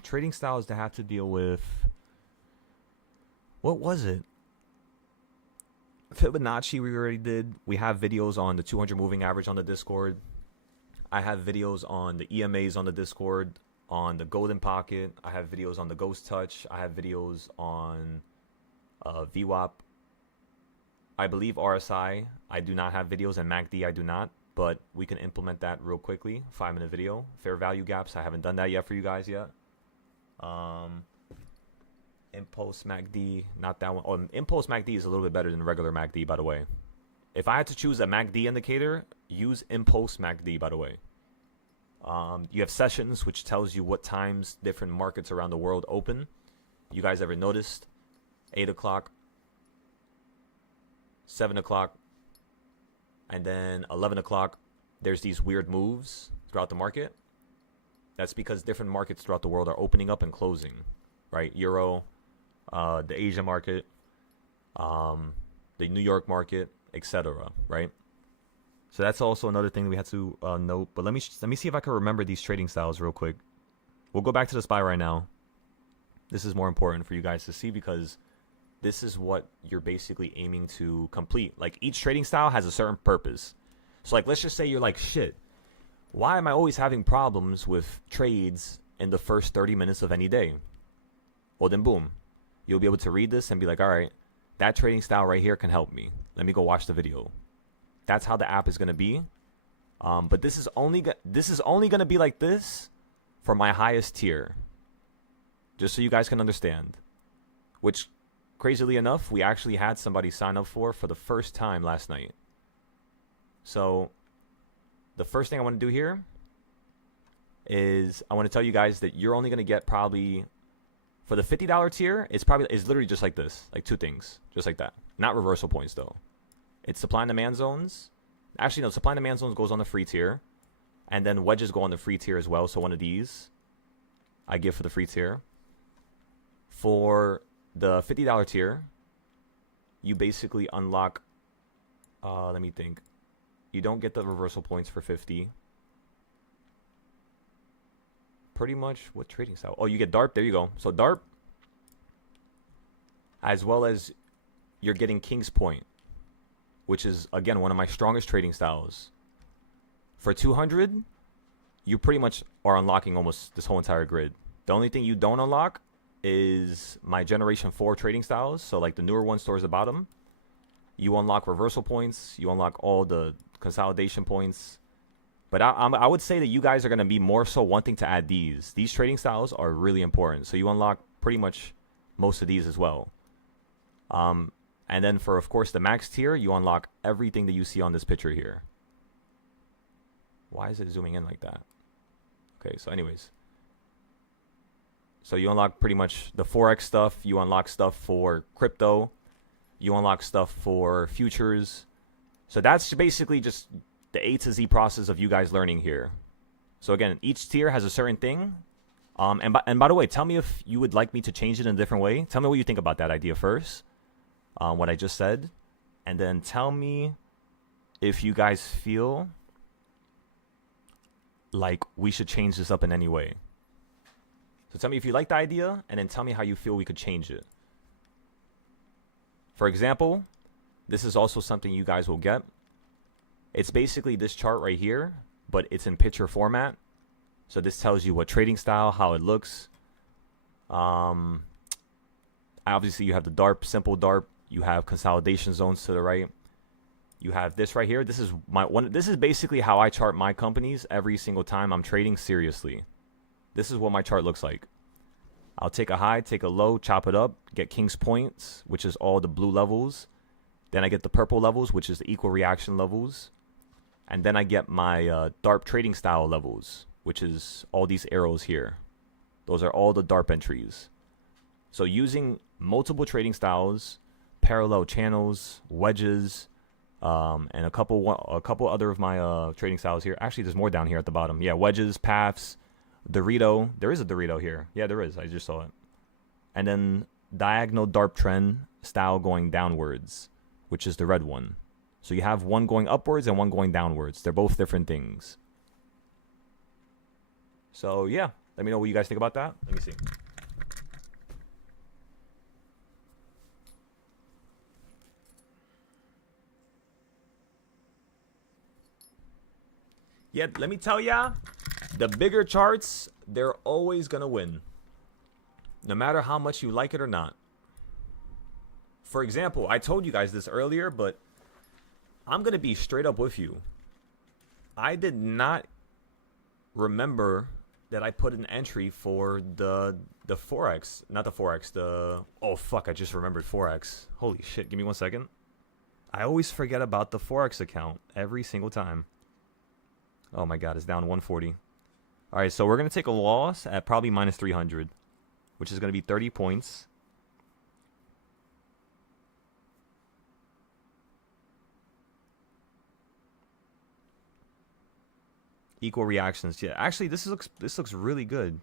Trading styles that had to deal with... What was it? Fibonacci we already did. We have videos on the 200 moving average on the Discord. I have videos on the EMAs on the Discord, on the golden pocket. I have videos on the ghost touch. I have videos on VWAP. I believe RSI, I do not have videos, and MACD I do not, but we can implement that real quickly. 5-minute video. Fair value gaps, I haven't done that yet for you guys yet. Impulse MACD, not that one. Oh, Impulse MACD is a little bit better than regular MACD, by the way. If I had to choose a MACD indicator, use Impulse MACD, by the way. You have sessions, which tells you what times different markets around the world open. You guys ever noticed? 8 o'clock, 7 o'clock, and then 11 o'clock, there's these weird moves throughout the market. That's because different markets throughout the world are opening up and closing, right? Euro, the Asia market, the New York market, etc., right? So that's also another thing we had to note. But let me see if I can remember these trading styles real quick. We'll go back to the SPY right now. This is more important for you guys to see, because this is what you're basically aiming to complete. Like, each trading style has a certain purpose. So like, let's just say you're like, shit, why am I always having problems with trades in the first 30 minutes of any day? Well, then boom, you'll be able to read this and be like, all right, that trading style right here can help me. Let me go watch the video. That's how the app is going to be. But this is only going to be like this for my highest tier. Just so you guys can understand. Which, crazily enough, we actually had somebody sign up for the first time last night. So the first thing I want to do here is I want to tell you guys that you're only going to get probably, for the $50 tier, it's literally just like this. Like 2 things. Just like that. Not reversal points, though. It's supply and demand zones. Actually, no, supply and demand zones goes on the free tier. And then wedges go on the free tier as well. So one of these I give for the free tier. For the $50 tier, you basically unlock, let me think. You don't get the reversal points for 50. Pretty much, what trading style? Oh, you get DARP. There you go. So DARP, as well as you're getting King's Point, which is, again, one of my strongest trading styles. For 200, you pretty much are unlocking almost this whole entire grid. The only thing you don't unlock is my Generation 4 trading styles. So like the newer ones towards the bottom. You unlock reversal points. You unlock all the consolidation points. But I would say that you guys are going to be more so wanting to add these. These trading styles are really important. So you unlock pretty much most of these as well. And then for, of course, the max tier, you unlock everything that you see on this picture here. Why is it zooming in like that? Okay, so anyways. So you unlock pretty much the Forex stuff. You unlock stuff for crypto. You unlock stuff for futures. So that's basically just the A to Z process of you guys learning here. So again, each tier has a certain thing. And by the way, tell me if you would like me to change it in a different way. Tell me what you think about that idea first. What I just said. And then tell me if you guys feel like we should change this up in any way. So tell me if you like the idea, and then tell me how you feel we could change it. For example, this is also something you guys will get. It's basically this chart right here, but it's in picture format. So this tells you what trading style, how it looks. Obviously, you have the DARP, simple DARP. You have consolidation zones to the right. You have this right here. This is This is basically how I chart my companies every single time I'm trading seriously. This is what my chart looks like. I'll take a high, take a low, chop it up, get King's points, which is all the blue levels. Then I get the purple levels, which is the equal reaction levels. And then I get my DARP trading style levels, which is all these arrows here. Those are all the DARP entries. So using multiple trading styles, parallel channels, wedges, and a couple other of my trading styles here. Actually, there's more down here at the bottom. Yeah, wedges, paths, Dorito. There is a Dorito here. Yeah, there is. I just saw it. And then diagonal DARP trend style going downwards, which is the red one. So you have one going upwards and one going downwards. They're both different things. So yeah, let me know what you guys think about that. Let me see. Yeah, let me tell ya, the bigger charts, they're always going to win. No matter how much you like it or not. For example, I told you guys this earlier, but I'm going to be straight up with you. I did not remember that I put an entry for the Forex. Not the Forex, oh fuck, I just remembered Forex. Holy shit, give me 1 second. I always forget about the Forex account every single time. Oh my god, it's down 140. Alright, so we're going to take a loss at probably minus 300, which is going to be 30 points. Equal reactions. Yeah, actually, this looks really good.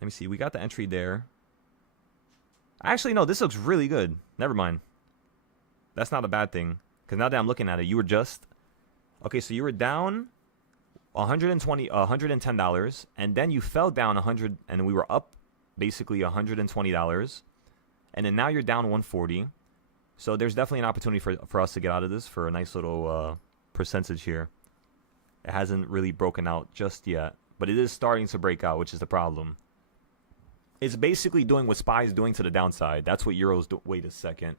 Let me see. We got the entry there. Actually, no, this looks really good. Never mind. That's not a bad thing. Because now that I'm looking at it, you were just... Okay, so you were down $110, and then you fell down 100, and we were up basically $120. And then now you're down 140. So there's definitely an opportunity for us to get out of this for a nice little percentage here. It hasn't really broken out just yet, but it is starting to break out, which is the problem. It's basically doing what SPY is doing to the downside. That's what Euro's do. Wait a second.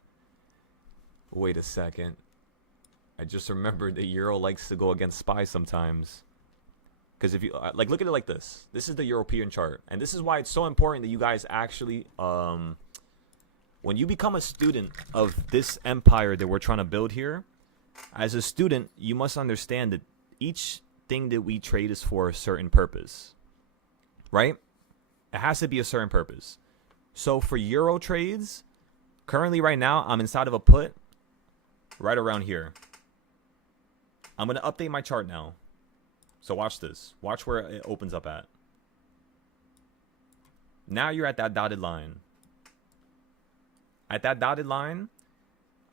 I just remembered that Euro likes to go against SPY sometimes. Because if you like, look at it like this. This is the European chart, and this is why it's so important that you guys actually, when you become a student of this empire that we're trying to build here, as a student, you must understand that each thing that we trade is for a certain purpose, right? It has to be a certain purpose. So for Euro trades, currently right now, I'm inside of a put right around here. I'm going to update my chart now. So watch this. Watch where it opens up at. Now you're at that dotted line. At that dotted line,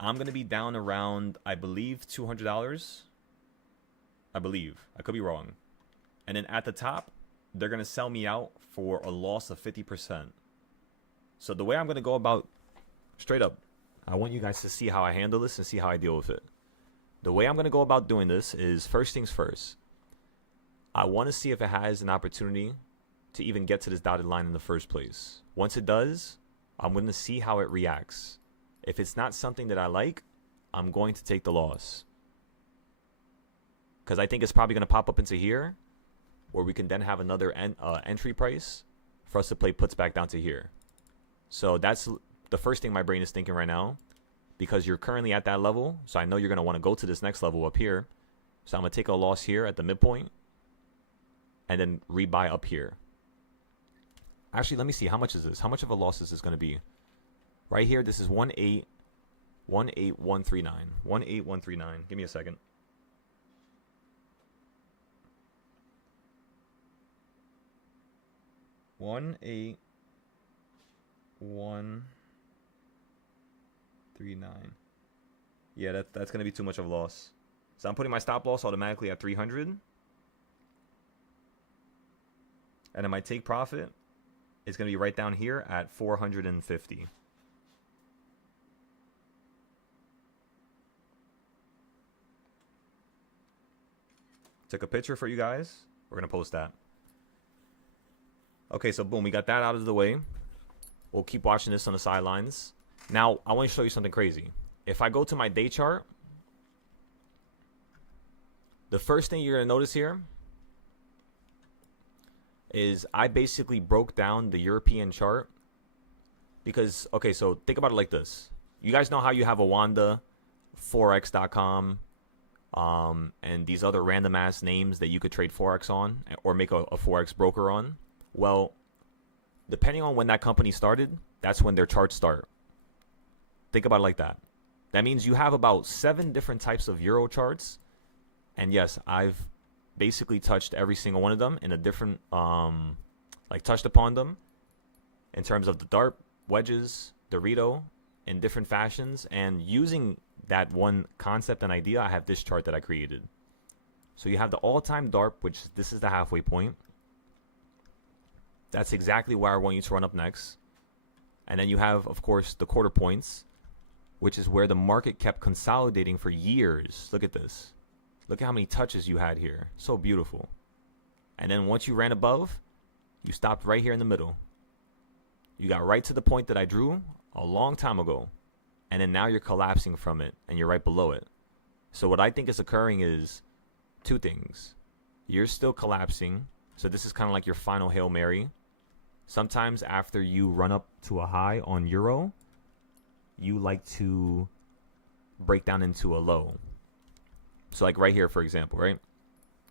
I'm going to be down around, I believe, $200. I believe. I could be wrong. And then at the top, they're going to sell me out for a loss of 50%. So the way I'm going to go about, straight up, I want you guys to see how I handle this and see how I deal with it. The way I'm going to go about doing this is, first things first, I want to see if it has an opportunity to even get to this dotted line in the first place. Once it does, I'm going to see how it reacts. If it's not something that I like, I'm going to take the loss. because I think it's probably going to pop up into here, where we can then have another entry price for us to play puts back down to here. So that's the first thing my brain is thinking right now, because you're currently at that level. So I know you're going to want to go to this next level up here. So I'm going to take a loss here at the midpoint and then rebuy up here. Actually, let me see. How much is this? How much of a loss is this going to be? Right here, this is 18139. 18139. Give me a second. One eight one 39. Yeah, that's gonna be too much of a loss. So I'm putting my stop loss automatically at 300, and then my take profit is gonna be right down here at 450. Took a picture for you guys. We're gonna post that. Okay, so boom, we got that out of the way. We'll keep watching this on the sidelines. Now, I want to show you something crazy. If I go to my day chart, the first thing you're going to notice here is I basically broke down the European chart. Because, okay, so think about it like this. You guys know how you have a Wanda, Forex.com, and these other random ass names that you could trade Forex on or make a Forex broker on? Well, depending on when that company started, that's when their charts start. Think about it like that. That means you have about 7 different types of Euro charts. And yes, I've basically touched every single one of them in a different, touched upon them in terms of the DARP, wedges, Dorito, in different fashions. And using that one concept and idea, I have this chart that I created. So you have the all-time DARP, which this is the halfway point. That's exactly where I want you to run up next. And then you have, of course, the quarter points, which is where the market kept consolidating for years. Look at this. Look at how many touches you had here. So beautiful. And then once you ran above, you stopped right here in the middle. You got right to the point that I drew a long time ago. And then now you're collapsing from it, and you're right below it. So what I think is occurring is 2 things. You're still collapsing. So this is kind of like your final Hail Mary. Sometimes after you run up to a high on Euro, you like to break down into a low. So like right here, for example, right?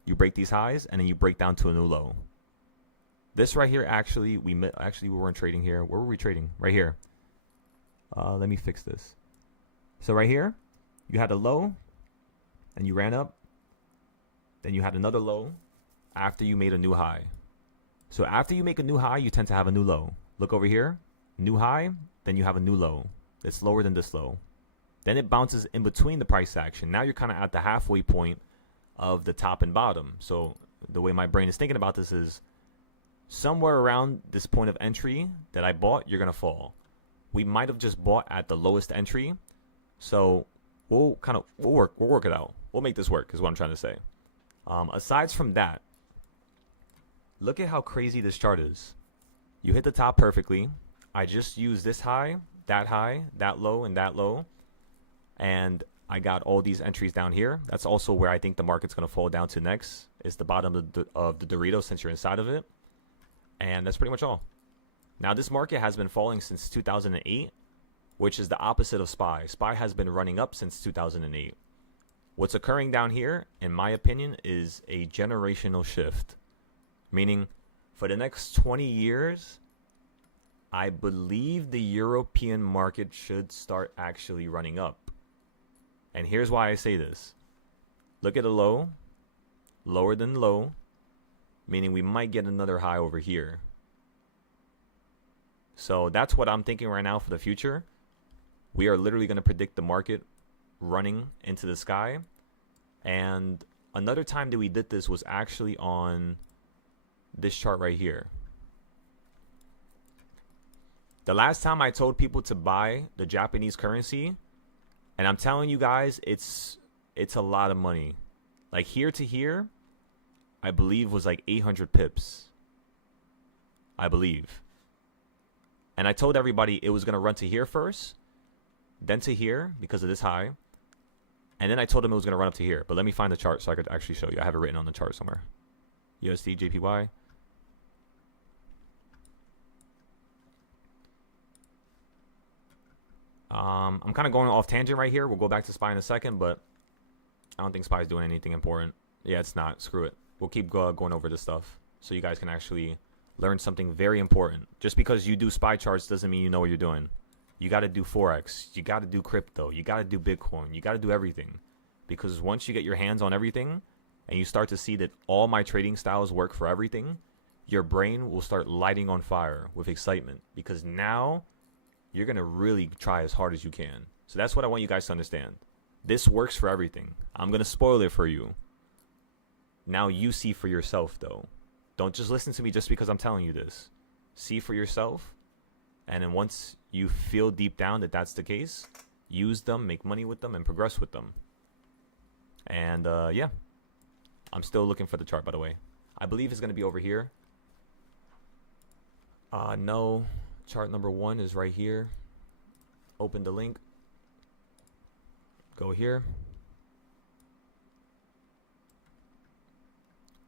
You break these highs and then you break down to a new low. This right here, actually, we weren't trading here. Where were we trading? Right here. Let me fix this. So right here, you had a low and you ran up. Then you had another low after you made a new high. So after you make a new high, you tend to have a new low. Look over here, new high, then you have a new low. It's lower than this low. Then it bounces in between the price action. Now you're kind of at the halfway point of the top and bottom. So the way my brain is thinking about this is somewhere around this point of entry that I bought, you're going to fall. We might have just bought at the lowest entry. So we'll work it out. We'll make this work is what I'm trying to say. Aside from that, look at how crazy this chart is. You hit the top perfectly. I just used this high, that low, and that low. And I got all these entries down here. That's also where I think the market's going to fall down to next. Is the bottom of the Dorito since you're inside of it. And that's pretty much all. Now, this market has been falling since 2008, which is the opposite of SPY. SPY has been running up since 2008. What's occurring down here, in my opinion, is a generational shift. Meaning, for the next 20 years, I believe the European market should start actually running up. And here's why I say this. Look at the low, lower than low, meaning we might get another high over here. So that's what I'm thinking right now for the future. We are literally going to predict the market running into the sky. And another time that we did this was actually on this chart right here. The last time I told people to buy the Japanese currency, and I'm telling you guys, it's a lot of money. Like here to here, I believe was like 800 pips. I believe. And I told everybody it was going to run to here first, then to here because of this high, And then I told him it was going to run up to here. But let me find the chart so I could actually show you. I have it written on the chart somewhere. USD, JPY. I'm kind of going off tangent right here. We'll go back to SPY in a second, but I don't think SPY is doing anything important. Yeah, it's not. Screw it. We'll keep going over this stuff so you guys can actually learn something very important. Just because you do SPY charts doesn't mean you know what you're doing. You got to do Forex. You got to do crypto. You got to do Bitcoin. You got to do everything. Because once you get your hands on everything and you start to see that all my trading styles work for everything, your brain will start lighting on fire with excitement. Because now you're going to really try as hard as you can. So that's what I want you guys to understand. This works for everything. I'm going to spoil it for you. Now you see for yourself, though. Don't just listen to me just because I'm telling you this. See for yourself. And then once you feel deep down that that's the case, use them, make money with them, and progress with them. And yeah, I'm still looking for the chart, by the way. I believe it's going to be over here. No, chart number 1 is right here. Open the link. Go here.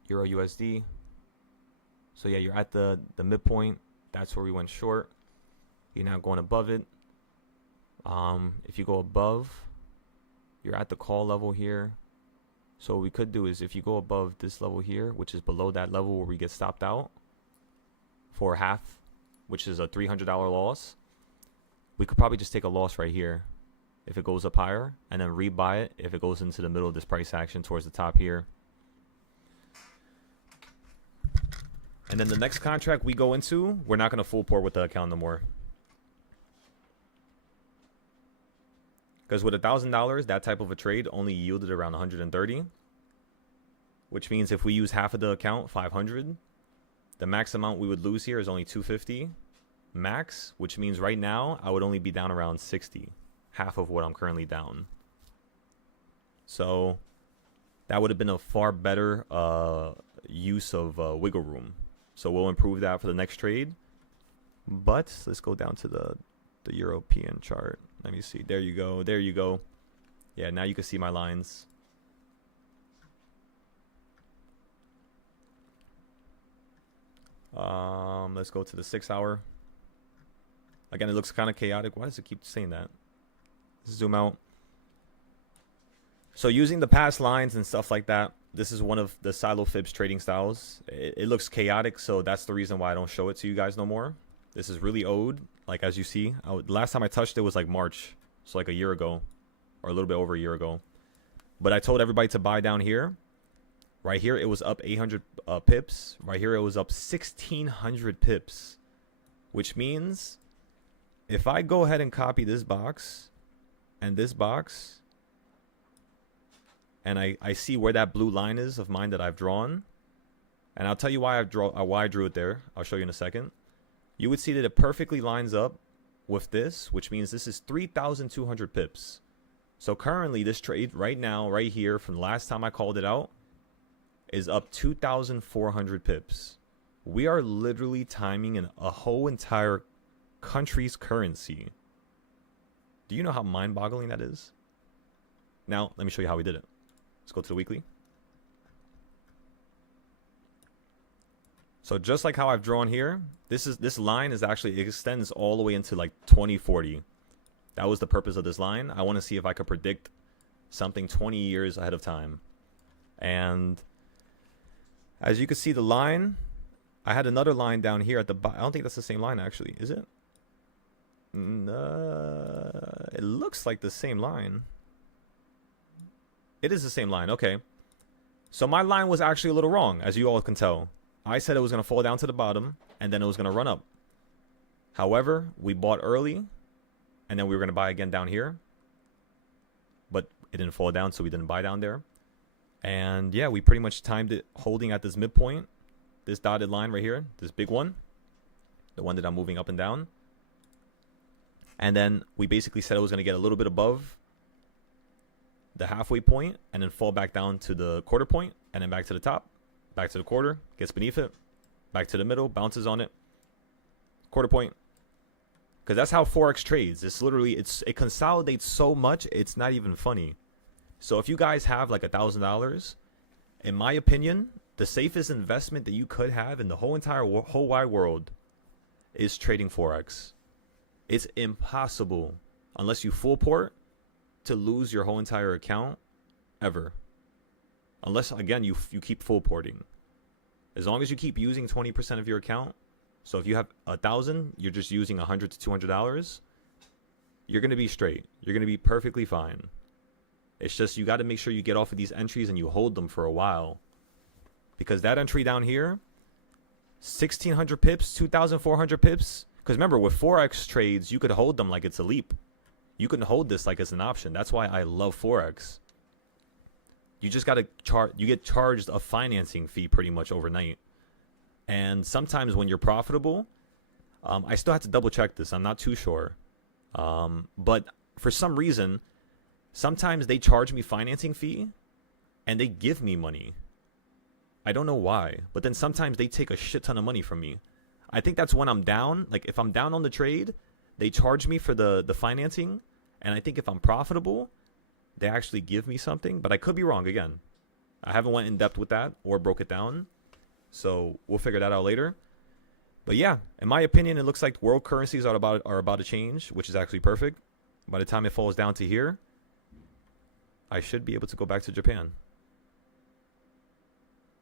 Euro USD. So yeah, you're at the midpoint. That's where we went short. You're now going above it. If you go above, you're at the call level here. So what we could do is if you go above this level here, which is below that level where we get stopped out for half, which is a $300 loss, we could probably just take a loss right here if it goes up higher, and then rebuy it if it goes into the middle of this price action towards the top here. And then the next contract we go into, we're not going to full port with the account no more. Because with $1,000, that type of a trade only yielded around 130, which means if we use half of the account, 500, the max amount we would lose here is only 250 max, which means right now I would only be down around 60, half of what I'm currently down. So that would have been a far better use of wiggle room. So we'll improve that for the next trade. But let's go down to the European chart. Let me see. There you go. There you go. Yeah, now you can see my lines. Let's go to the 6 hour. Again, it looks kind of chaotic. Why does it keep saying that? Let's zoom out. So using the past lines and stuff like that, this is one of the silo fibs trading styles. It looks chaotic, so that's the reason why I don't show it to you guys no more. This is really old, like as you see. Last time I touched it was like March, so like a year ago, or a little bit over a year ago. But I told everybody to buy down here. Right here, it was up 800 pips. Right here, it was up 1,600 pips, which means if I go ahead and copy this box and this box, and I see where that blue line is of mine that I've drawn, and I'll tell you why I drew it there. I'll show you in a second. You would see that it perfectly lines up with this, which means this is 3,200 pips. So currently, this trade right now, right here, from the last time I called it out, is up 2,400 pips. We are literally timing a whole entire country's currency. Do you know how mind-boggling that is? Now, let me show you how we did it. Let's go to the weekly. So just like how I've drawn here, this line is actually, it extends all the way into like 2040. That was the purpose of this line. I want to see if I could predict something 20 years ahead of time. And as you can see, the line, I had another line down here at the bottom. I don't think that's the same line actually, is it? It looks like the same line. It is the same line. Okay. So my line was actually a little wrong, as you all can tell. I said it was going to fall down to the bottom, and then it was going to run up. However, we bought early, and then we were going to buy again down here. But it didn't fall down, so we didn't buy down there. And yeah, we pretty much timed it holding at this midpoint. This dotted line right here, this big one. The one that I'm moving up and down. And then we basically said it was going to get a little bit above the halfway point and then fall back down to the quarter point and then back to the top, back to the quarter, gets beneath it, back to the middle, bounces on it, quarter point. Because that's how Forex trades. It's literally, it consolidates so much, it's not even funny. So if you guys have like $1,000, in my opinion, the safest investment that you could have in the whole entire whole wide world is trading Forex. It's impossible, unless you full port, to lose your whole entire account ever. Unless, again, you keep full porting. As long as you keep using 20% of your account, so if you have 1,000, you're just using $100 to $200, you're going to be straight. You're going to be perfectly fine. It's just you got to make sure you get off of these entries and you hold them for a while. Because that entry down here, 1,600 pips, 2,400 pips. Because remember, with Forex trades, you could hold them like it's a leap. You can hold this like it's an option. That's why I love Forex. You just got to you get charged a financing fee pretty much overnight. And sometimes when you're profitable, I still have to double check this. I'm not too sure. But for some reason, sometimes they charge me financing fee and they give me money. I don't know why, but then sometimes they take a shit ton of money from me. I think that's when I'm down. Like if I'm down on the trade, they charge me for the financing. And I think if I'm profitable, they actually give me something. But I could be wrong again. I haven't went in depth with that or broke it down. So we'll figure that out later. But yeah, in my opinion, it looks like world currencies are about to change, which is actually perfect. By the time it falls down to here, I should be able to go back to Japan.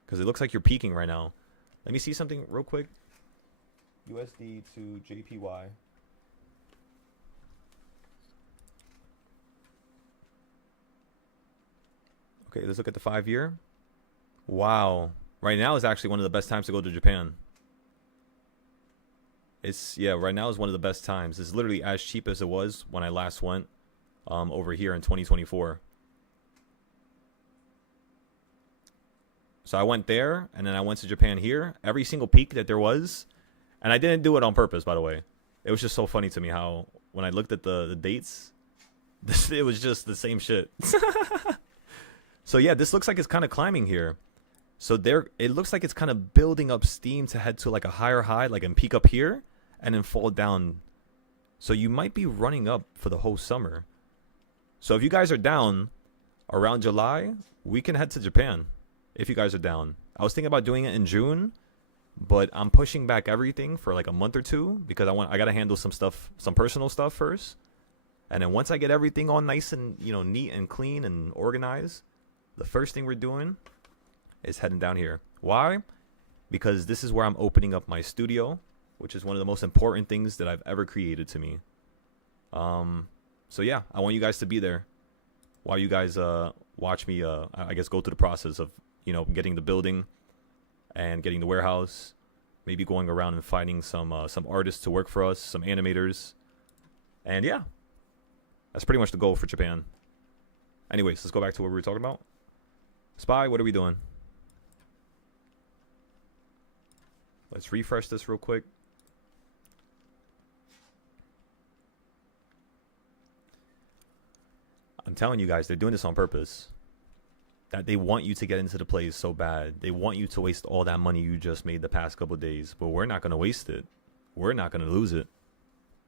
Because it looks like you're peaking right now. Let me see something real quick. USD to JPY. Okay, let's look at the 5-year. Wow. Right now is actually one of the best times to go to Japan. Right now is one of the best times. It's literally as cheap as it was when I last went over here in 2024. So I went there, and then I went to Japan here. Every single peak that there was, and I didn't do it on purpose, by the way. It was just so funny to me how when I looked at the dates, it was just the same shit. So yeah, this looks like it's kind of climbing here. So it looks like it's kind of building up steam to head to like a higher high, like and peak up here, and then fall down. So you might be running up for the whole summer. So if you guys are down around July, we can head to Japan. If you guys are down. I was thinking about doing it in June, but I'm pushing back everything for like a month or two because I got to handle some stuff, some personal stuff first. And then once I get everything all nice and, neat and clean and organized, the first thing we're doing is heading down here. Why? Because this is where I'm opening up my studio, which is one of the most important things that I've ever created to me. So yeah, I want you guys to be there while you guys watch me, I guess, go through the process of, getting the building and getting the warehouse, maybe going around and finding some artists to work for us, some animators. And yeah, that's pretty much the goal for Japan. Anyways, let's go back to what we were talking about. Spy, what are we doing? Let's refresh this real quick. I'm telling you guys, they're doing this on purpose. That they want you to get into the plays so bad. They want you to waste all that money you just made the past couple of days. But we're not going to waste it. We're not going to lose it.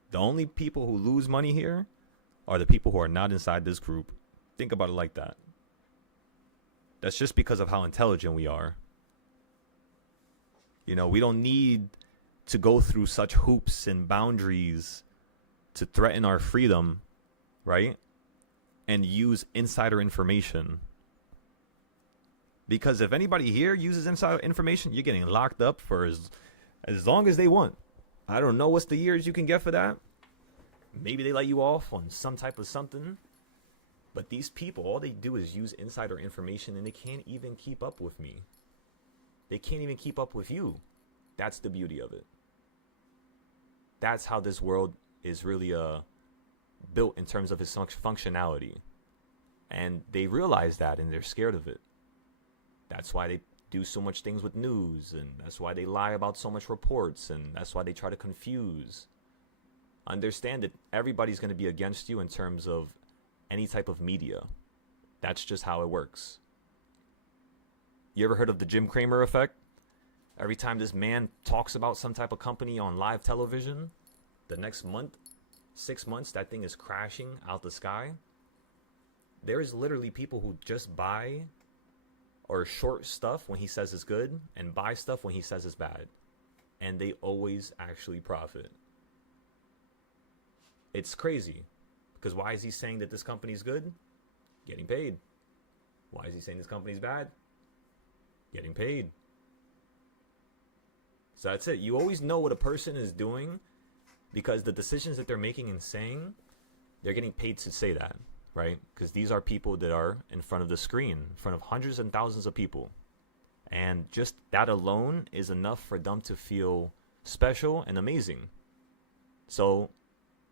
The only people who lose money here are the people who are not inside this group. Think about it like that. That's just because of how intelligent we are. We don't need to go through such hoops and boundaries to threaten our freedom, right? And use insider information. Because if anybody here uses insider information, you're getting locked up for as long as they want. I don't know what's the years you can get for that. Maybe they let you off on some type of something. But these people, all they do is use insider information, and they can't even keep up with me. They can't even keep up with you. That's the beauty of it. That's how this world is really built in terms of its functionality. And they realize that, and they're scared of it. That's why they do so much things with news, and that's why they lie about so much reports, and that's why they try to confuse. Understand that everybody's going to be against you in terms of any type of media. That's just how it works. You ever heard of the Jim Cramer effect? Every time this man talks about some type of company on live television, the next month, 6 months, that thing is crashing out the sky. there is literally people who just buy or short stuff when he says it's good and buy stuff when he says it's bad. And they always actually profit. It's crazy. Because why is he saying that this company's good? Getting paid. Why is he saying this company's bad? Getting paid. So that's it. You always know what a person is doing because the decisions that they're making and saying, they're getting paid to say that, right? Because these are people that are in front of the screen, in front of hundreds and thousands of people. And just that alone is enough for them to feel special and amazing. So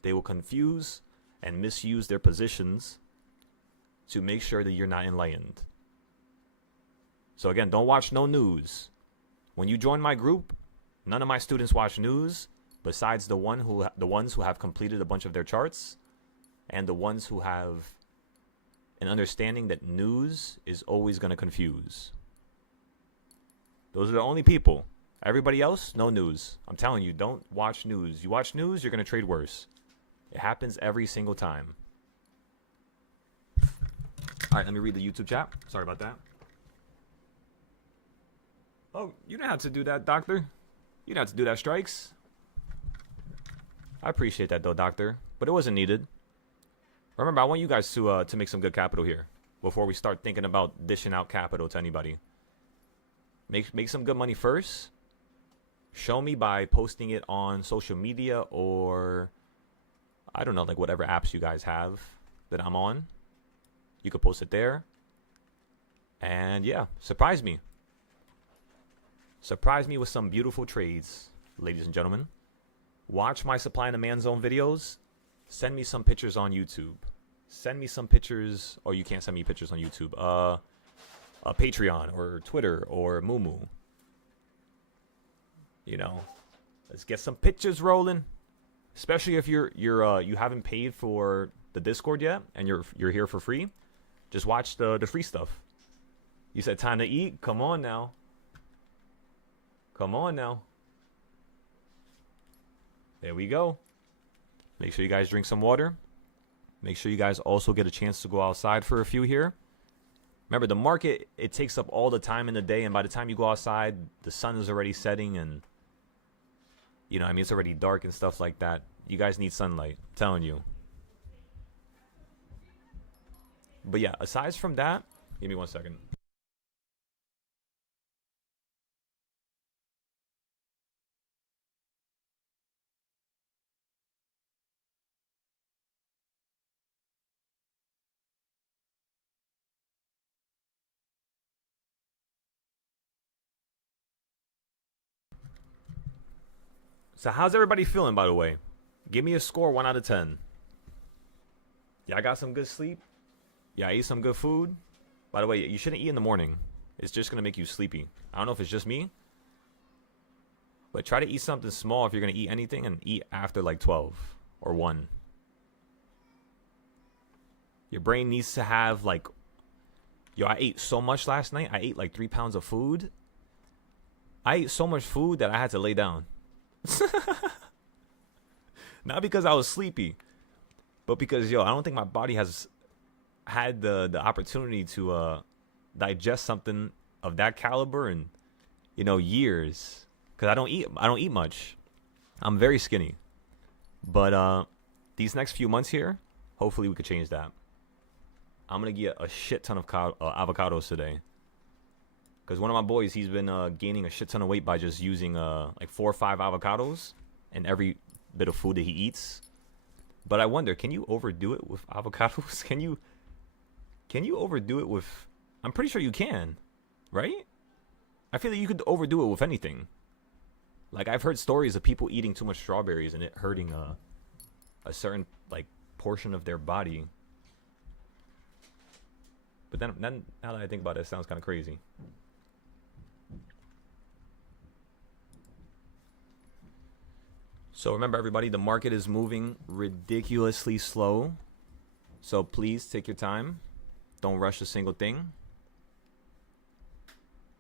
they will confuse and misuse their positions to make sure that you're not enlightened. So again, don't watch no news. When you join my group, none of my students watch news besides the ones who have completed a bunch of their charts and the ones who have an understanding that news is always going to confuse. Those are the only people. Everybody else, no news. I'm telling you, don't watch news. You watch news, you're going to trade worse. It happens every single time. All right, let me read the YouTube chat. Sorry about that. Oh, you don't have to do that, doctor. You don't have to do that, Strikes. I appreciate that, though, doctor. But it wasn't needed. Remember, I want you guys to make some good capital here before we start thinking about dishing out capital to anybody. Make some good money first. Show me by posting it on social media or, I don't know, like whatever apps you guys have that I'm on. You could post it there. And yeah, surprise me. Surprise me with some beautiful trades, ladies and gentlemen. Watch my Supply and Demand Zone videos. Send me some pictures on YouTube. Send me some pictures, or you can't send me pictures on YouTube. Patreon or Twitter or Mumu. You know, let's get some pictures rolling. Especially if you haven't paid for the Discord yet and you're here for free. Just watch the free stuff. You said time to eat? Come on now. Come on now. There we go. Make sure you guys drink some water. Make sure you guys also get a chance to go outside for a few here. Remember, the market, it takes up all the time in the day, and by the time you go outside, the sun is already setting, and, you know, I mean, it's already dark and stuff like that. You guys need sunlight, I'm telling you. But yeah, aside from that, give me 1 second. So how's everybody feeling, by the way? Give me a score 1 out of 10. Yeah, I got some good sleep. Yeah, I ate some good food. By the way, you shouldn't eat in the morning. It's just going to make you sleepy. I don't know if it's just me. But try to eat something small if you're going to eat anything, and eat after like 12 or 1. Your brain needs to have like... Yo, I ate so much last night. I ate like 3 pounds of food. I ate so much food that I had to lay down. Not because I was sleepy, but because, yo, I don't think my body has had the opportunity to digest something of that caliber in, you know, years. Because I don't eat much. I'm very skinny. But these next few months here, hopefully we could change that. I'm gonna get a shit ton of avocados today. Because one of my boys, he's been gaining a shit ton of weight by just using like 4 or 5 avocados in every bit of food that he eats. But I wonder, can you overdo it with avocados? Can you overdo it with... I'm pretty sure you can, right? I feel like you could overdo it with anything. Like, I've heard stories of people eating too much strawberries and it hurting a certain, like, portion of their body. But then now that I think about it, it sounds kind of crazy. So remember, everybody, the market is moving ridiculously slow. So please take your time. Don't rush a single thing.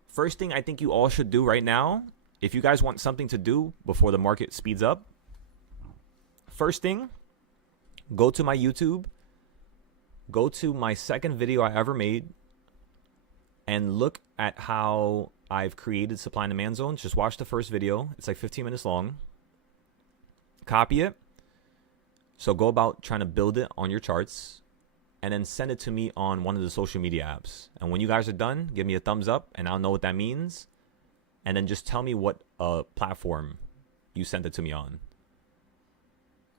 First thing I think you all should do right now, if you guys want something to do before the market speeds up, first thing, go to my YouTube, Go to my second video I ever made and look at how I've created supply and demand zones. Just watch the first video. It's like 15 minutes long. Copy it. So go about trying to build it on your charts and then send it to me on one of the social media apps. And when you guys are done, give me a thumbs up and I'll know what that means. And then just tell me what platform you sent it to me on.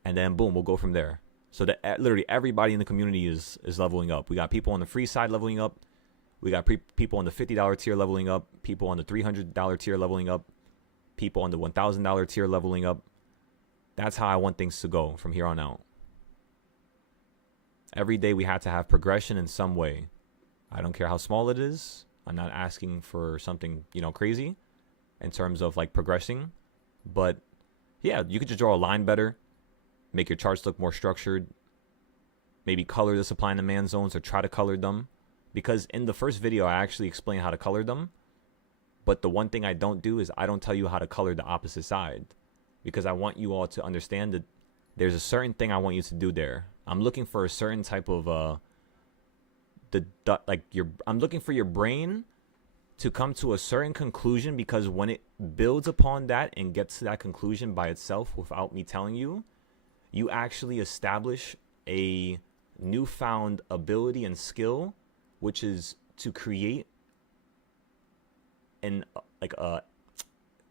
And then boom, we'll go from there. So that literally everybody in the community is leveling up. We got people on the free side leveling up. We got people on the $50 tier leveling up. People on the $300 tier leveling up. People on the $1,000 tier leveling up. That's how I want things to go from here on out. Every day we have to have progression in some way. I don't care how small it is. I'm not asking for something, crazy in terms of like progressing. But yeah, you could just draw a line better. Make your charts look more structured. Maybe color the supply and demand zones or try to color them. Because in the first video, I actually explain how to color them. But the one thing I don't do is I don't tell you how to color the opposite side. Because I want you all to understand that there's a certain thing I want you to do there. I'm looking for a certain type of I'm looking for your brain to come to a certain conclusion, because when it builds upon that and gets to that conclusion by itself without me telling you, you actually establish a newfound ability and skill, which is to create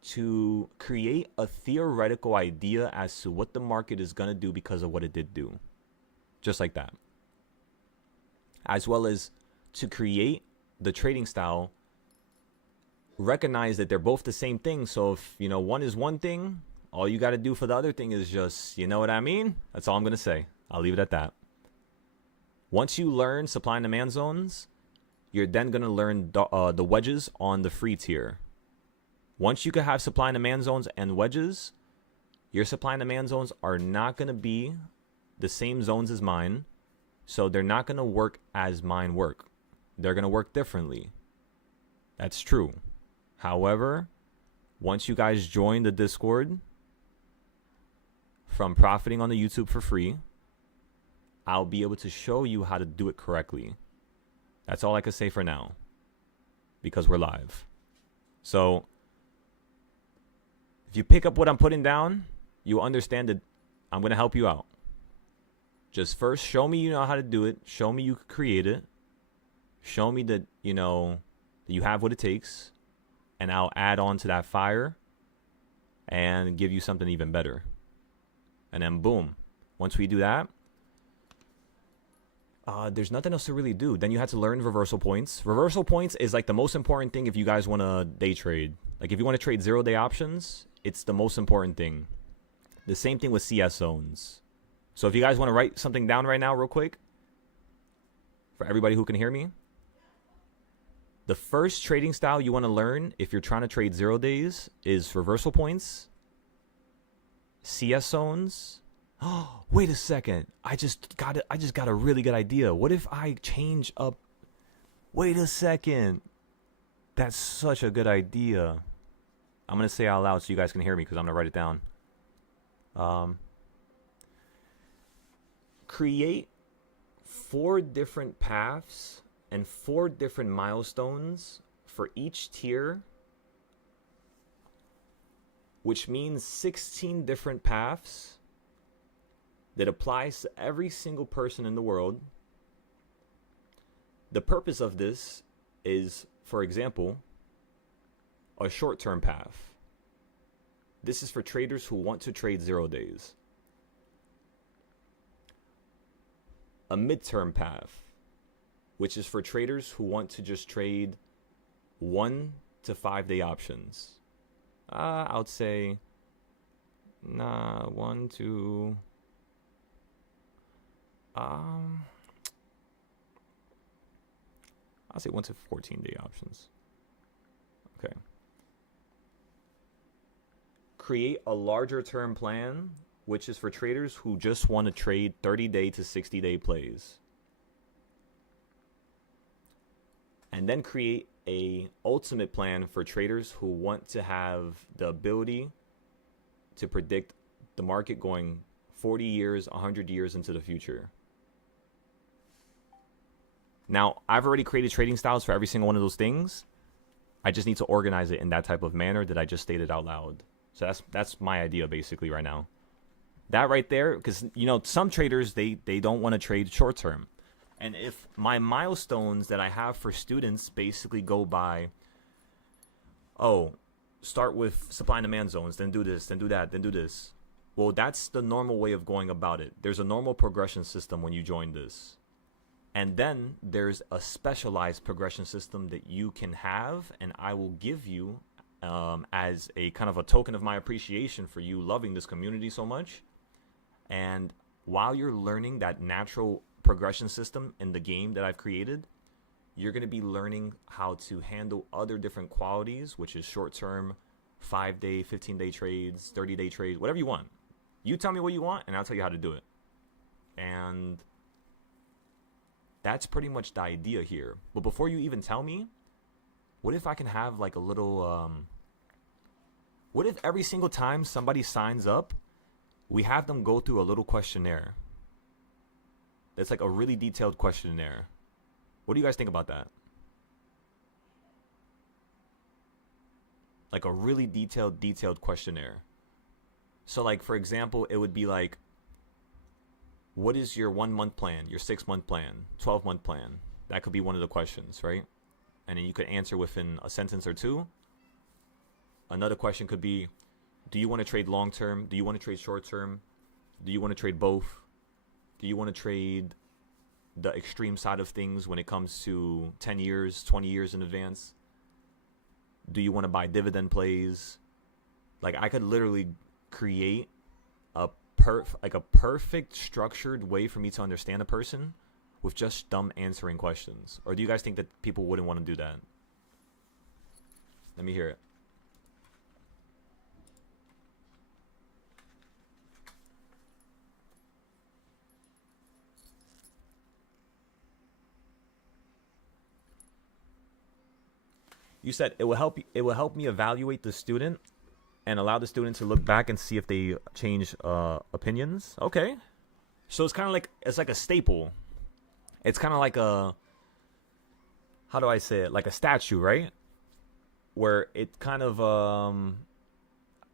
to create a theoretical idea as to what the market is going to do because of what it did do. Just like that. As well as to create the trading style, recognize that they're both the same thing. So if, one is one thing, all you got to do for the other thing is just, you know what I mean? That's all I'm going to say. I'll leave it at that. Once you learn supply and demand zones, you're then going to learn the wedges on the free tier. Once you can have supply and demand zones and wedges, your supply and demand zones are not going to be the same zones as mine. So they're not going to work as mine work. They're going to work differently. That's true. However, once you guys join the Discord from profiting on the YouTube for free, I'll be able to show you how to do it correctly. That's all I can say for now, because we're live. So if you pick up what I'm putting down, you'll understand that I'm going to help you out. Just first, show me you know how to do it. Show me you can create it. Show me that, that you have what it takes. And I'll add on to that fire and give you something even better. And then boom. Once we do that, there's nothing else to really do. Then you have to learn reversal points. Reversal points is like the most important thing if you guys want to day trade. Like if you want to trade 0-day options, it's the most important thing. The same thing with CS zones. So if you guys want to write something down right now real quick, for everybody who can hear me, the first trading style you want to learn if you're trying to trade 0 days is reversal points, CS zones. Oh, wait a second. I just got a really good idea. What if I change up? Wait a second. That's such a good idea. I'm going to say it out loud so you guys can hear me because I'm going to write it down. Create 4 different paths and 4 different milestones for each tier, which means 16 different paths that applies to every single person in the world. The purpose of this is, for example, a short-term path. This is for traders who want to trade 0 days. A midterm path, which is for traders who want to just trade 1 to 5 day options. I would say, 1 to, I'll say 1 to 14 day options. Okay. Create a larger term plan, which is for traders who just want to trade 30-day to 60-day plays. And then create a ultimate plan for traders who want to have the ability to predict the market going 40 years, 100 years into the future. Now, I've already created trading styles for every single one of those things. I just need to organize it in that type of manner that I just stated out loud. So that's my idea basically right now. That right there, because some traders they don't want to trade short term, and if my milestones that I have for students basically go by, oh, start with supply and demand zones, then do this, then do that, then do this. Well, that's the normal way of going about it. There's a normal progression system when you join this. And then there's a specialized progression system that you can have, and I will give you as a kind of a token of my appreciation for you loving this community so much. And while you're learning that natural progression system in the game that I've created, you're going to be learning how to handle other different qualities, which is short-term, 5-day, 15-day trades, 30-day trades, whatever you want. You tell me what you want, and I'll tell you how to do it. And that's pretty much the idea here. But before you even tell me, what if I can have like a little, what if every single time somebody signs up, we have them go through a little questionnaire? That's like a really detailed questionnaire. What do you guys think about that? Like a really detailed questionnaire. So like, for example, it would be like, what is your 1 month plan, your 6 month plan, 12 month plan? That could be one of the questions, right? And then you could answer within a sentence or two. Another question could be, do you want to trade long term? Do you want to trade short term? Do you want to trade both? Do you want to trade the extreme side of things when it comes to 10 years, 20 years in advance? Do you want to buy dividend plays? Like, I could literally create a perfect structured way for me to understand a person with just dumb answering questions. Or do you guys think that people wouldn't want to do that? Let me hear it. You said it will help me evaluate the student and allow the student to look back and see if they change opinions. Okay. So it's kind of like, it's like a staple. It's kind of like a, how do I say it? Like a statue, right? Where it kind of,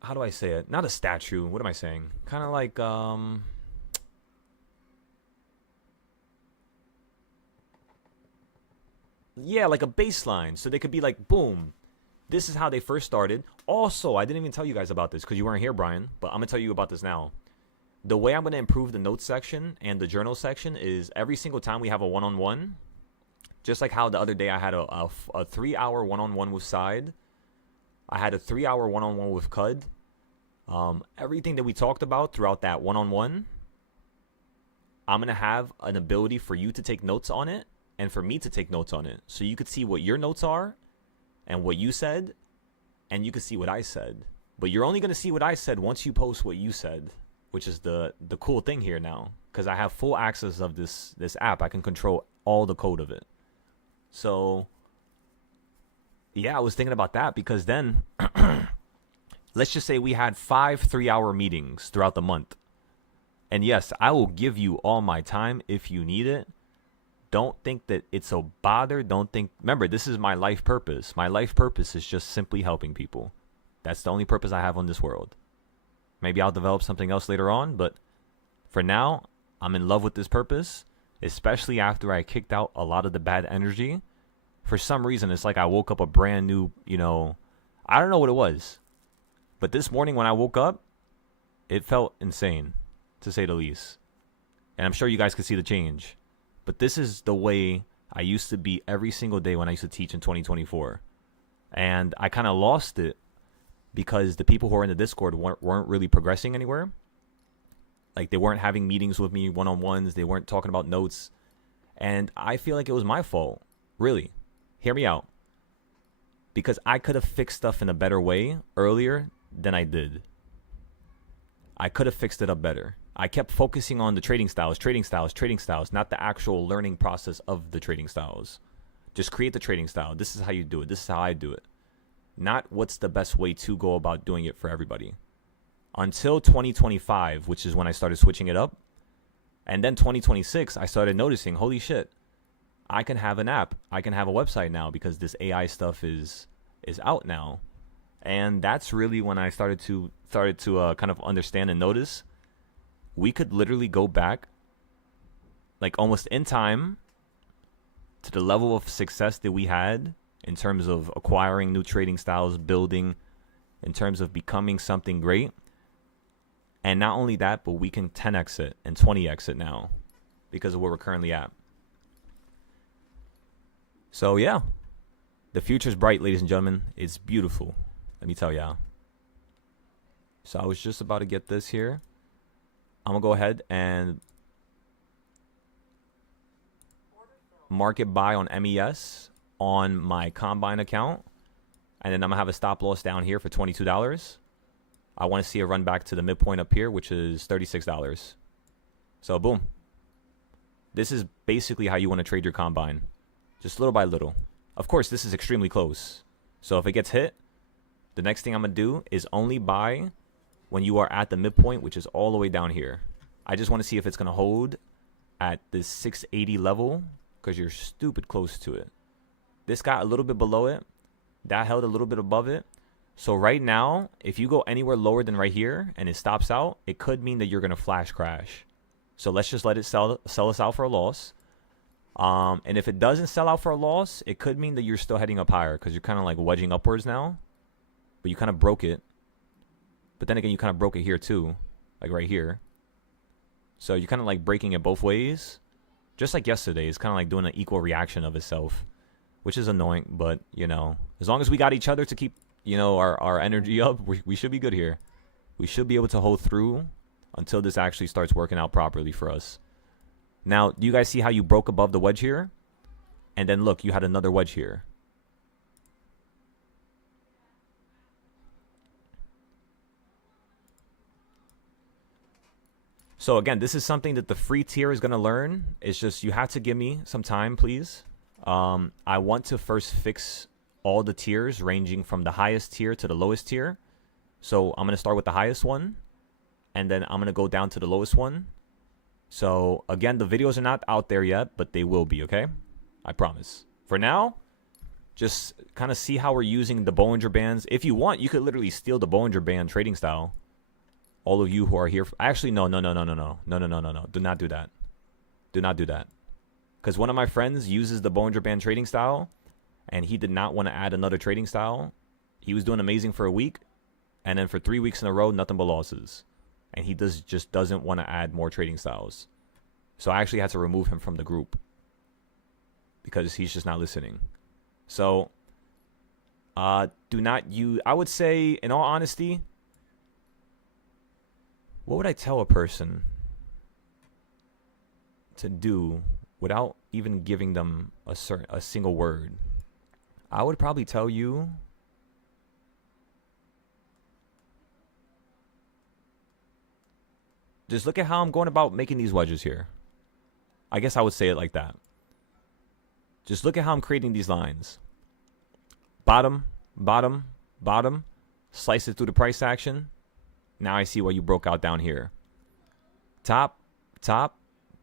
how do I say it? Not a statue. What am I saying? Kind of like, yeah, like a baseline. So they could be like, boom, this is how they first started. Also, I didn't even tell you guys about this because you weren't here, Brian, but I'm going to tell you about this now. The way I'm going to improve the notes section and the journal section is every single time we have a one-on-one, just like how the other day I had a 3-hour one-on-one with Side. I had a 3-hour one-on-one with Cud. Everything that we talked about throughout that one-on-one, I'm going to have an ability for you to take notes on it and for me to take notes on it. So you could see what your notes are and what you said, and you could see what I said. But you're only going to see what I said once you post what you said, which is the cool thing here now, because I have full access of this app. I can control all the code of it. So, yeah, I was thinking about that because then, let's just say we had 5 3-hour meetings throughout the month. And yes, I will give you all my time if you need it. Don't think that it's a bother. Remember, this is my life purpose. My life purpose is just simply helping people. That's the only purpose I have on this world. Maybe I'll develop something else later on, but for now, I'm in love with this purpose, especially after I kicked out a lot of the bad energy. For some reason, it's like I woke up a brand new, I don't know what it was. But this morning when I woke up, it felt insane, to say the least. And I'm sure you guys could see the change. But this is the way I used to be every single day when I used to teach in 2024. And I kind of lost it because the people who are in the Discord weren't really progressing anywhere. Like, they weren't having meetings with me, one-on-ones. They weren't talking about notes. And I feel like it was my fault. Really. Hear me out. Because I could have fixed stuff in a better way earlier than I did. I could have fixed it up better. I kept focusing on the trading styles, not the actual learning process of the trading styles. Just create the trading style. This is how you do it. This is how I do it. Not what's the best way to go about doing it for everybody. Until 2025, which is when I started switching it up. And then 2026, I started noticing, holy shit, I can have an app. I can have a website now because this AI stuff is out now. And that's really when I started to kind of understand and notice we could literally go back like almost in time to the level of success that we had in terms of acquiring new trading styles, building, in terms of becoming something great. And not only that, but we can 10x it and 20x it now because of where we're currently at. So yeah, the future's bright, ladies and gentlemen. It's beautiful. Let me tell y'all. So I was just about to get this here. I'm going to go ahead and market buy on MES on my Combine account. And then I'm going to have a stop loss down here for $22. I want to see it run back to the midpoint up here, which is $36. So boom. This is basically how you want to trade your Combine. Just little by little. Of course, this is extremely close. So if it gets hit, the next thing I'm going to do is only buy when you are at the midpoint, which is all the way down here. I just want to see if it's going to hold at this 680 level because you're stupid close to it. This got a little bit below it. That held a little bit above it. So right now, if you go anywhere lower than right here and it stops out, it could mean that you're going to flash crash. So let's just let it sell us out for a loss. And if it doesn't sell out for a loss, it could mean that you're still heading up higher because you're kind of like wedging upwards now. But you kind of broke it. But then again, you kind of broke it here too, like right here. So you're kind of like breaking it both ways. Just like yesterday, it's kind of like doing an equal reaction of itself, which is annoying. But, you know, as long as we got each other to keep, you know, our energy up, we should be good here. We should be able to hold through until this actually starts working out properly for us. Now, do you guys see how you broke above the wedge here? And then look, you had another wedge here. So again, this is something that the free tier is going to learn. It's just you have to give me some time, please. I want to first fix all the tiers ranging from the highest tier to the lowest tier. So I'm going to start with the highest one. And then I'm going to go down to the lowest one. So again, the videos are not out there yet, but they will be, okay? I promise. For now, just kind of see how we're using the Bollinger Bands. If you want, you could literally steal the Bollinger Band trading style. All of you who are here. Actually, no. Do not do that. Do not do that. Because one of my friends uses the Bollinger Band trading style, and he did not want to add another trading style. He was doing amazing for a week, and then for 3 weeks in a row, nothing but losses. And he just doesn't want to add more trading styles. So I actually had to remove him from the group because he's just not listening. So do not use, I would say, in all honesty, what would I tell a person to do without even giving them a single word? I would probably tell you just look at how I'm going about making these wedges here. I guess I would say it like that. Just look at how I'm creating these lines. Bottom, bottom, bottom. Slice it through the price action. Now I see why you broke out down here. Top, top.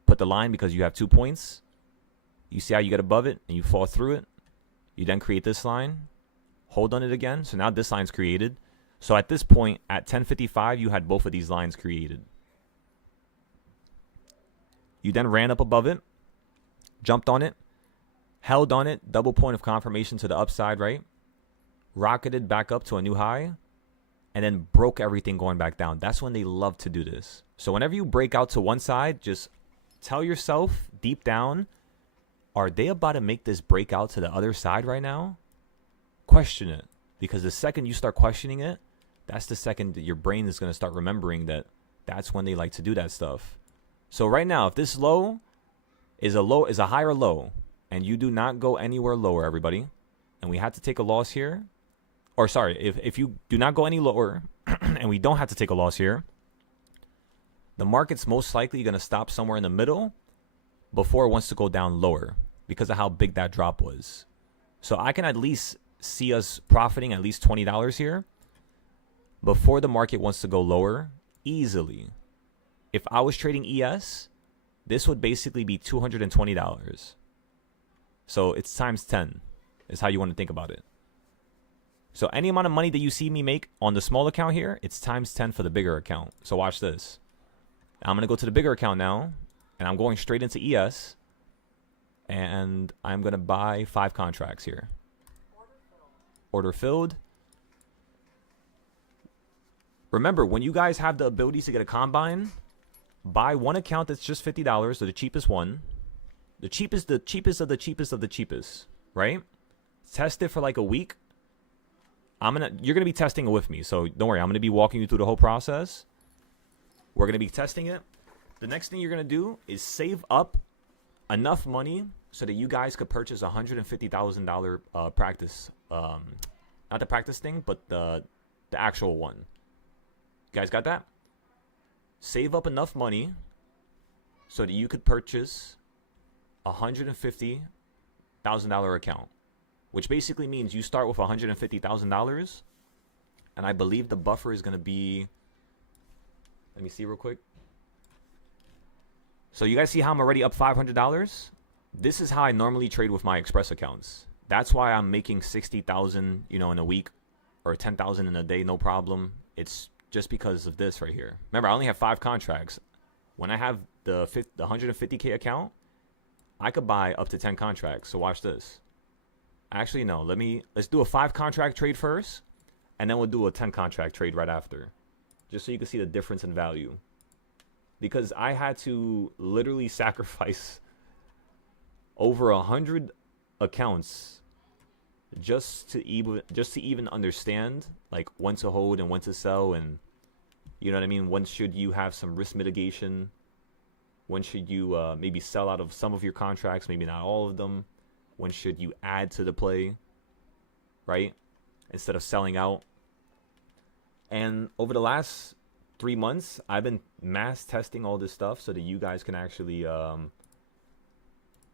Put the line because you have 2 points. You see how you get above it and you fall through it. You then create this line. Hold on it again. So now this line's created. So at this point, at 10:55, you had both of these lines created. You then ran up above it, jumped on it, held on it, double point of confirmation to the upside, right? Rocketed back up to a new high, and then broke everything going back down. That's when they love to do this. So whenever you break out to one side, just tell yourself deep down, are they about to make this breakout to the other side right now? Question it. Because the second you start questioning it, that's the second that your brain is going to start remembering that that's when they like to do that stuff. So right now, if this low is a higher low, and you do not go anywhere lower, everybody, and we had to take a loss here, or sorry, if you do not go any lower, and we don't have to take a loss here, the market's most likely going to stop somewhere in the middle before it wants to go down lower because of how big that drop was. So I can at least see us profiting at least $20 here before the market wants to go lower easily. If I was trading ES, this would basically be $220. So it's times 10 is how you want to think about it. So any amount of money that you see me make on the small account here, it's times 10 for the bigger account. So watch this. I'm going to go to the bigger account now, and I'm going straight into ES, and I'm going to buy 5 contracts here. Order filled. Remember, when you guys have the ability to get a combine, buy one account that's just $50, so the cheapest one. The cheapest of the cheapest of the cheapest, right? Test it for like a week. You're gonna be testing it with me, so don't worry. I'm gonna be walking you through the whole process. We're gonna be testing it. The next thing you're gonna do is save up enough money so that you guys could purchase a $150,000 practice. Not the practice thing, but the actual one. You guys got that? Save up enough money so that you could purchase a $150,000 account, which basically means you start with $150,000, and I believe the buffer is going to be, let me see real quick. So you guys see how I'm already up $500? This is how I normally trade with my Express accounts. That's why I'm making 60,000, in a week, or 10,000 in a day, no problem. It's just because of this right here. Remember, I only have 5 contracts. When I have the 150K account, I could buy up to 10 contracts. So watch this. Actually, no. Let's do a 5 contract trade first, and then we'll do a 10 contract trade right after, just so you can see the difference in value. Because I had to literally sacrifice over 100 accounts just to even understand like when to hold and when to sell, and you know what I mean. When should you have some risk mitigation? When should you maybe sell out of some of your contracts, maybe not all of them? When should you add to the play, right? Instead of selling out. And over the last 3 months, I've been mass testing all this stuff so that you guys can actually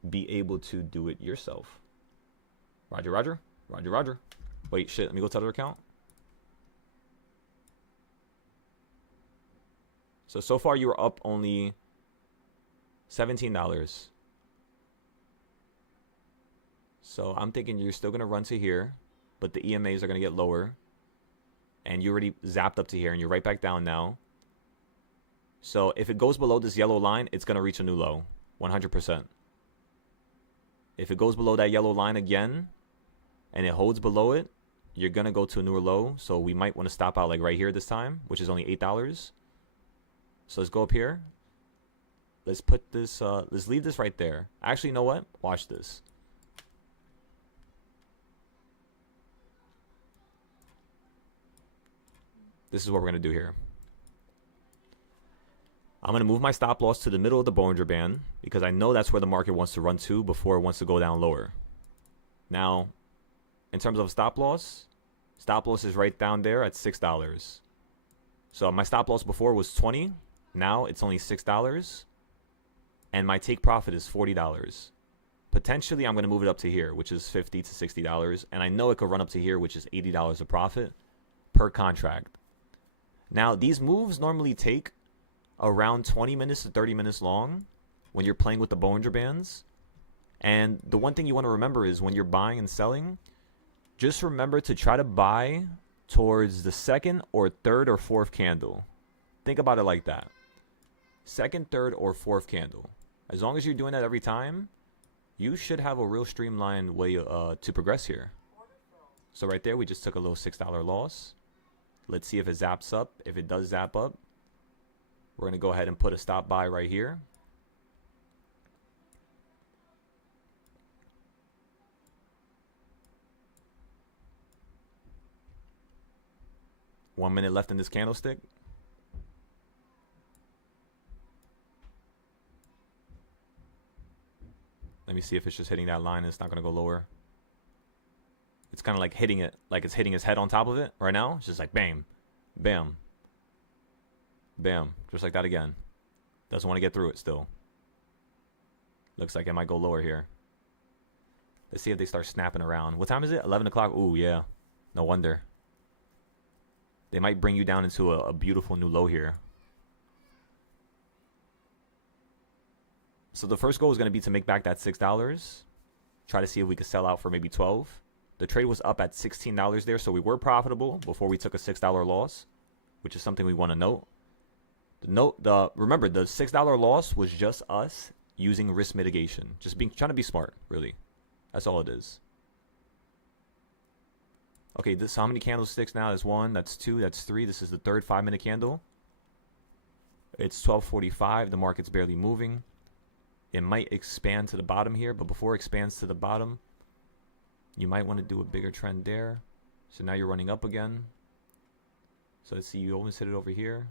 be able to do it yourself. Roger, roger. Roger, roger. Wait, shit. Let me go to the other account. So far you were up only $17. So I'm thinking you're still going to run to here, but the EMAs are going to get lower. And you already zapped up to here, and you're right back down now. So if it goes below this yellow line, it's going to reach a new low, 100%. If it goes below that yellow line again, and it holds below it, you're going to go to a newer low. So we might want to stop out like right here this time, which is only $8. So let's go up here. Let's put this, let's leave this right there. Actually, you know what? Watch this. This is what we're going to do here. I'm going to move my stop loss to the middle of the Bollinger Band because I know that's where the market wants to run to before it wants to go down lower. Now, in terms of stop loss is right down there at $6. So my stop loss before was 20. Now it's only $6. And my take profit is $40. Potentially, I'm going to move it up to here, which is $50 to $60. And I know it could run up to here, which is $80 of profit per contract. Now, these moves normally take around 20 minutes to 30 minutes long when you're playing with the Bollinger Bands. And the one thing you want to remember is when you're buying and selling, just remember to try to buy towards the second or third or fourth candle. Think about it like that. Second, third, or fourth candle. As long as you're doing that every time, you should have a real streamlined way to progress here. So right there, we just took a little $6 loss. Let's see if it zaps up. If it does zap up, we're going to go ahead and put a stop buy right here. One minute left in this candlestick. Let me see if it's just hitting that line and it's not going to go lower. It's kind of like hitting it, like it's hitting his head on top of it right now. It's just like bam, bam, bam. Just like that again. Doesn't want to get through it still. Looks like it might go lower here. Let's see if they start snapping around. What time is it? 11 o'clock? Ooh, yeah. No wonder. They might bring you down into a beautiful new low here. So the first goal is going to be to make back that $6. Try to see if we could sell out for maybe 12. The trade was up at $16 there, so we were profitable before we took a $6 loss, which is something we want to note. Remember, the $6 loss was just us using risk mitigation, just trying to be smart, really. That's all it is. Okay, this how many candlesticks now? That's 1, that's 2, that's 3. This is the third 5-minute candle. It's 12:45. The market's barely moving. It might expand to the bottom here, but before it expands to the bottom, you might want to do a bigger trend there. So now you're running up again. So let's see, you almost hit it over here.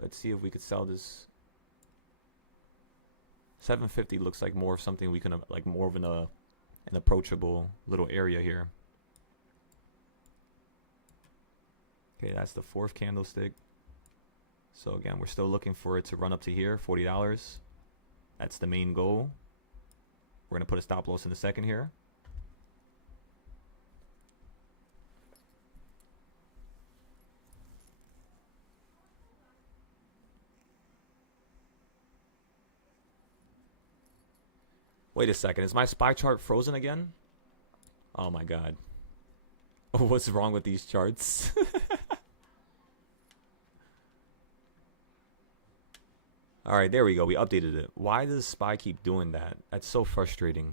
Let's see if we could sell this. 750 looks like more of something we can, like more of an approachable little area here. Okay, that's the 4th candlestick. So again, we're still looking for it to run up to here, $40. That's the main goal. We're going to put a stop loss in a second here. Wait a second, is my SPY chart frozen again? Oh my god. What's wrong with these charts? Alright, there we go. We updated it. Why does SPY keep doing that? That's so frustrating.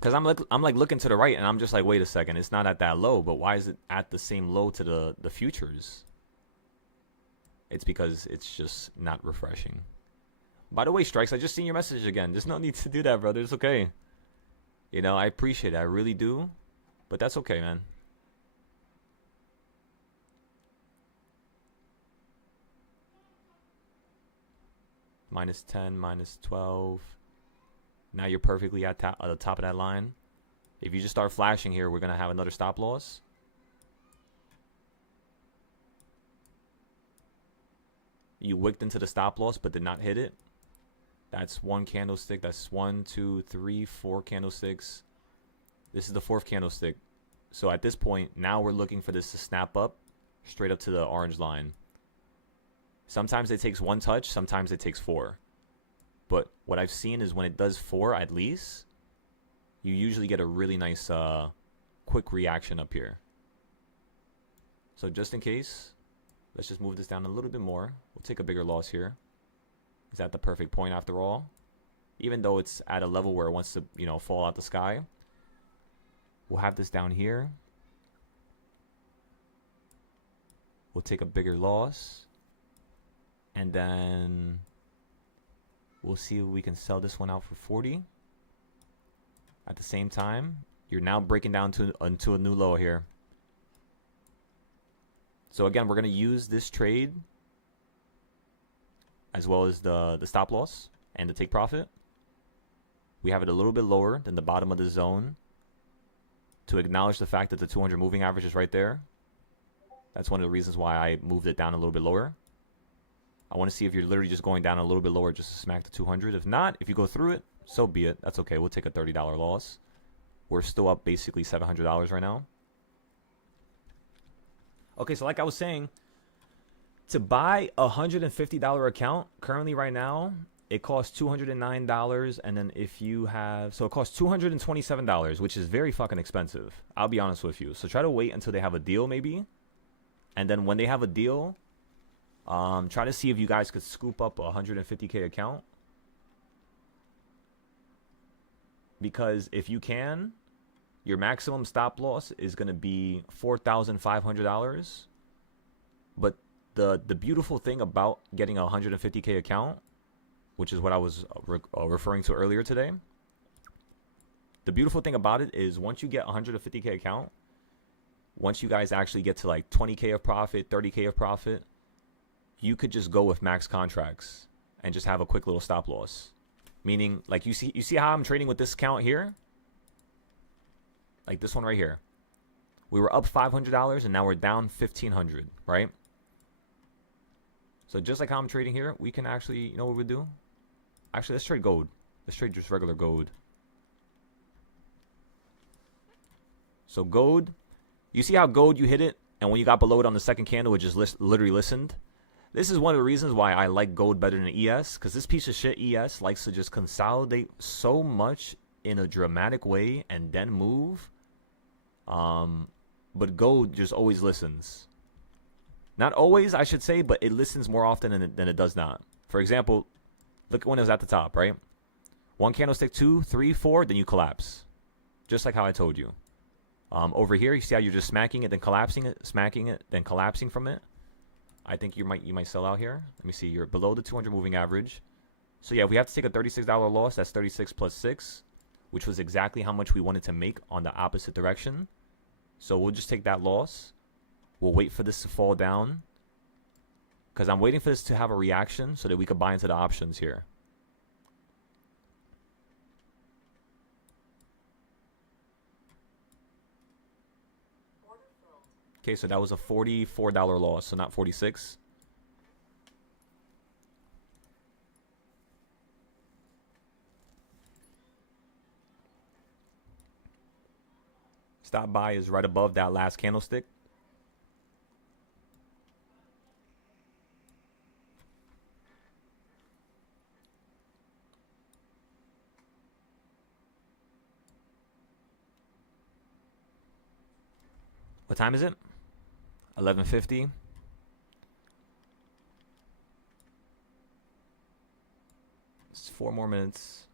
Because I'm like looking to the right and I'm just like, wait a second, it's not at that low, but why is it at the same low to the futures? It's because it's just not refreshing. By the way, Strikes, I just seen your message again. There's no need to do that, brother. It's okay. You know, I appreciate it. I really do. But that's okay, man. -10, -12. Now you're perfectly at the top of that line. If you just start flashing here, we're going to have another stop loss. You wicked into the stop loss but did not hit it. That's 1 candlestick. That's 1, 2, 3, 4 candlesticks. This is the 4th candlestick. So at this point, now we're looking for this to snap up straight up to the orange line. Sometimes it takes 1 touch. Sometimes it takes 4. But what I've seen is when it does 4 at least, you usually get a really nice quick reaction up here. So just in case, let's just move this down a little bit more. We'll take a bigger loss here. Is that the perfect point after all? Even though it's at a level where it wants to, you know, fall out the sky. We'll have this down here. We'll take a bigger loss. And then we'll see if we can sell this one out for 40. At the same time, you're now breaking down into a new low here. So again, we're going to use this trade as well as the stop loss and the take profit. We have it a little bit lower than the bottom of the zone to acknowledge the fact that the 200 moving average is right there. That's one of the reasons why I moved it down a little bit lower. I want to see if you're literally just going down a little bit lower just to smack the 200. If not, if you go through it, so be it. That's okay. We'll take a $30 loss. We're still up basically $700 right now. Okay, so like I was saying, to buy a $150 account currently right now, it costs $209. And then if you have, so it costs $227, which is very fucking expensive. I'll be honest with you. So try to wait until they have a deal maybe. And then when they have a deal, try to see if you guys could scoop up a 150K account. Because if you can, your maximum stop loss is going to be $4,500. But the beautiful thing about getting a 150K account, which is what I was referring to earlier today, the beautiful thing about it is once you get a 150K account, once you guys actually get to like 20K of profit, 30K of profit, you could just go with max contracts and just have a quick little stop loss. Meaning, like you see how I'm trading with this account here? Like this one right here. We were up $500 and now we're down $1,500, right? So just like how I'm trading here, we can actually, you know what we do? Actually, let's trade gold. Let's trade just regular gold. So gold, you see how gold you hit it, and when you got below it on the second candle, it just literally listened. This is one of the reasons why I like gold better than ES, because this piece of shit ES likes to just consolidate so much in a dramatic way and then move. But gold just always listens. Not always, I should say, but it listens more often than it does not. For example, look when it was at the top, right? One candlestick, 2, 3, 4, then you collapse. Just like how I told you. Over here, you see how you're just smacking it, then collapsing it, smacking it, then collapsing from it. I think you might sell out here. Let me see. You're below the 200 moving average. So yeah, we have to take a $36 loss. That's 36 plus 6, which was exactly how much we wanted to make on the opposite direction. So we'll just take that loss. We'll wait for this to fall down, because I'm waiting for this to have a reaction so that we could buy into the options here. Okay, so that was a $44 loss, so not 46. Stop buy is right above that last candlestick. What time is it? 11:50. It's 4 more minutes.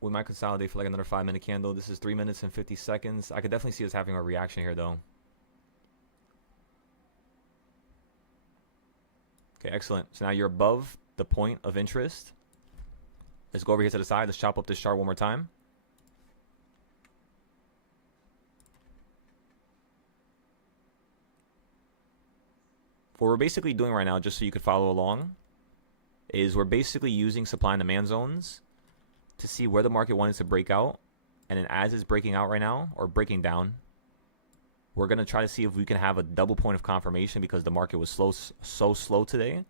We might consolidate for like another 5-minute candle. This is 3 minutes and 50 seconds. I could definitely see us having a reaction here, though. Okay, excellent. So now you're above the point of interest. Let's go over here to the side. Let's chop up this chart one more time. What we're basically doing right now, just so you could follow along, is we're basically using supply and demand zones to see where the market wanted to break out. And then as it's breaking out right now, or breaking down, we're going to try to see if we can have a double point of confirmation, because the market was so slow today.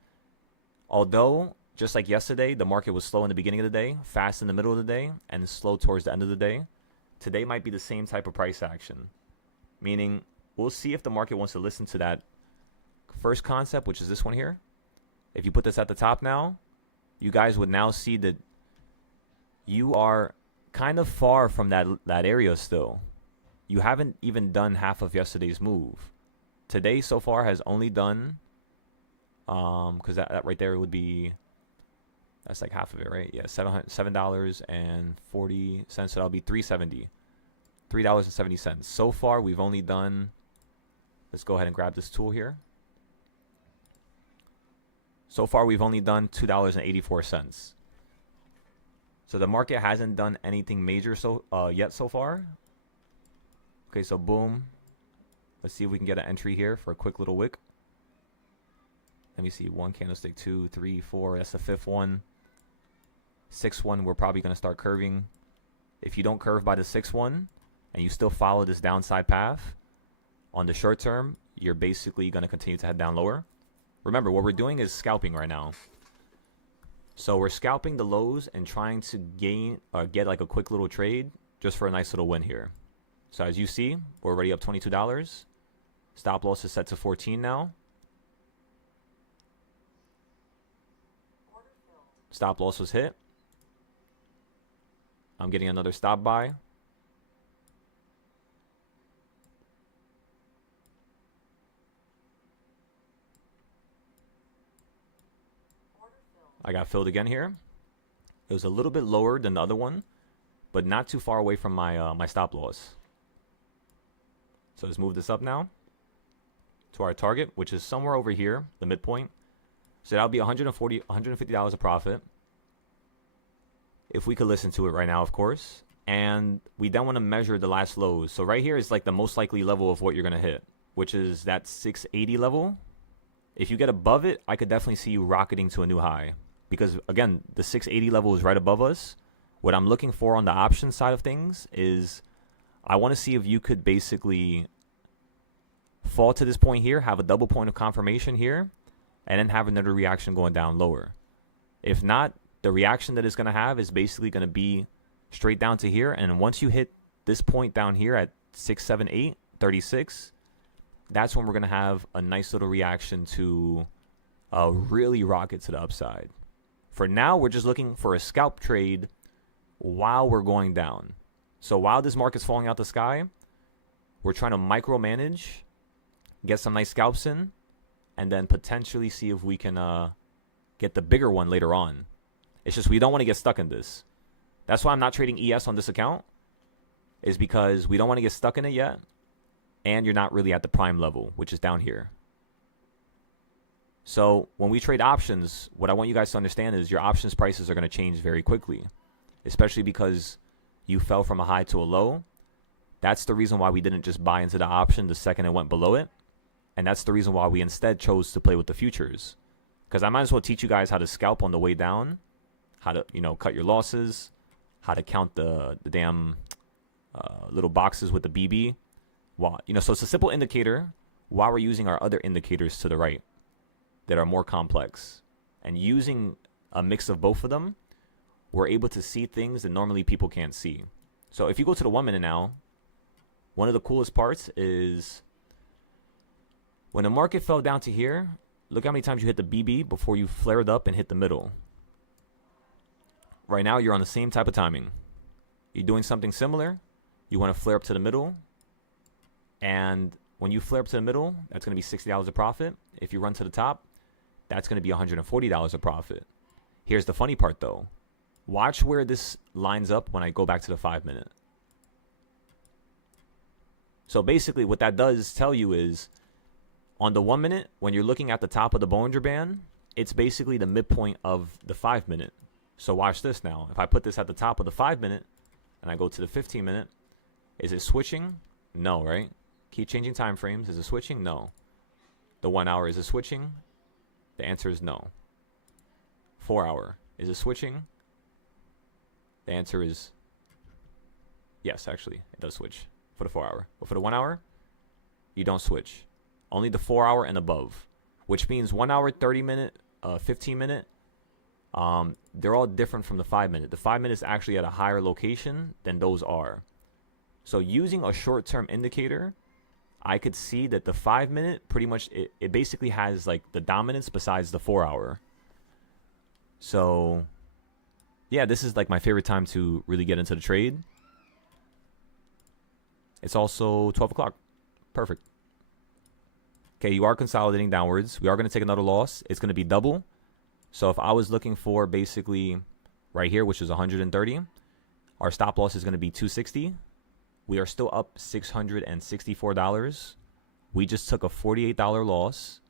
Although, just like yesterday, the market was slow in the beginning of the day, fast in the middle of the day, and slow towards the end of the day. Today might be the same type of price action. Meaning, we'll see if the market wants to listen to that first concept, which is this one here. If you put this at the top now, you guys would now see that you are kind of far from that area still. You haven't even done half of yesterday's move. Today so far has only done, because that right there would be, that's like half of it, right? Yeah, $7.40. So that'll be $3.70. $3.70. So far we've only done, let's go ahead and grab this tool here. So far we've only done $2.84. So the market hasn't done anything major yet so far. Okay, so boom. Let's see if we can get an entry here for a quick little wick. Let me see. 1 candlestick, 2, 3, 4. That's the 5th one. 6th one, we're probably going to start curving. If you don't curve by the 6th one and you still follow this downside path on the short term, you're basically going to continue to head down lower. Remember, what we're doing is scalping right now. So we're scalping the lows and trying to get like a quick little trade just for a nice little win here. So as you see, we're already up $22. Stop loss is set to 14 now. Stop loss was hit. I'm getting another stop buy. I got filled again here. It was a little bit lower than the other one, but not too far away from my my stop loss. So let's move this up now to our target, which is somewhere over here, the midpoint. So that'll be $150 of profit if we could listen to it right now, of course. And we then want to measure the last lows. So right here is like the most likely level of what you're going to hit, which is that 680 level. If you get above it, I could definitely see you rocketing to a new high. Because, again, the 680 level is right above us. What I'm looking for on the option side of things is I want to see if you could basically fall to this point here, have a double point of confirmation here, and then have another reaction going down lower. If not, the reaction that it's going to have is basically going to be straight down to here. And once you hit this point down here at 678, 36, that's when we're going to have a nice little reaction to really rocket to the upside. For now, we're just looking for a scalp trade while we're going down. So while this market's falling out the sky, we're trying to micromanage, get some nice scalps in, and then potentially see if we can get the bigger one later on. It's just we don't want to get stuck in this. That's why I'm not trading ES on this account, is because we don't want to get stuck in it yet, and you're not really at the prime level, which is down here. So when we trade options, what I want you guys to understand is your options prices are going to change very quickly, especially because you fell from a high to a low. That's the reason why we didn't just buy into the option the second it went below it. And that's the reason why we instead chose to play with the futures. Because I might as well teach you guys how to scalp on the way down, how to, cut your losses, how to count the damn little boxes with the BB. So it's a simple indicator while we're using our other indicators to the right that are more complex. And using a mix of both of them, we're able to see things that normally people can't see. So if you go to the 1 minute now, one of the coolest parts is when the market fell down to here, look how many times you hit the BB before you flared up and hit the middle. Right now, you're on the same type of timing. You're doing something similar. You want to flare up to the middle. And when you flare up to the middle, that's going to be $60 of profit. If you run to the top, that's going to be $140 of profit. Here's the funny part, though. Watch where this lines up when I go back to the 5 minute. So basically, what that does tell you is on the 1 minute, when you're looking at the top of the Bollinger Band, it's basically the midpoint of the 5 minute. So watch this now. If I put this at the top of the 5 minute and I go to the 15 minute, is it switching? No, right? Keep changing time frames. Is it switching? No. The 1 hour, is it switching? The answer is no. 4 hour, is it switching? The answer is yes, actually, it does switch for the 4 hour. But for the 1 hour, you don't switch. Only the 4 hour and above, which means 1 hour, 30 minute, 15 minute, they're all different from the 5 minute. The 5 minute is actually at a higher location than those are. So using a short-term indicator, I could see that the 5 minute pretty much, it basically has like the dominance besides the 4 hour. So yeah, this is like my favorite time to really get into the trade. It's also 12 o'clock. Perfect. Okay, you are consolidating downwards. We are going to take another loss. It's going to be double. So if I was looking for basically right here, which is 130, our stop loss is going to be 260. We are still up $664. We just took a $48 loss.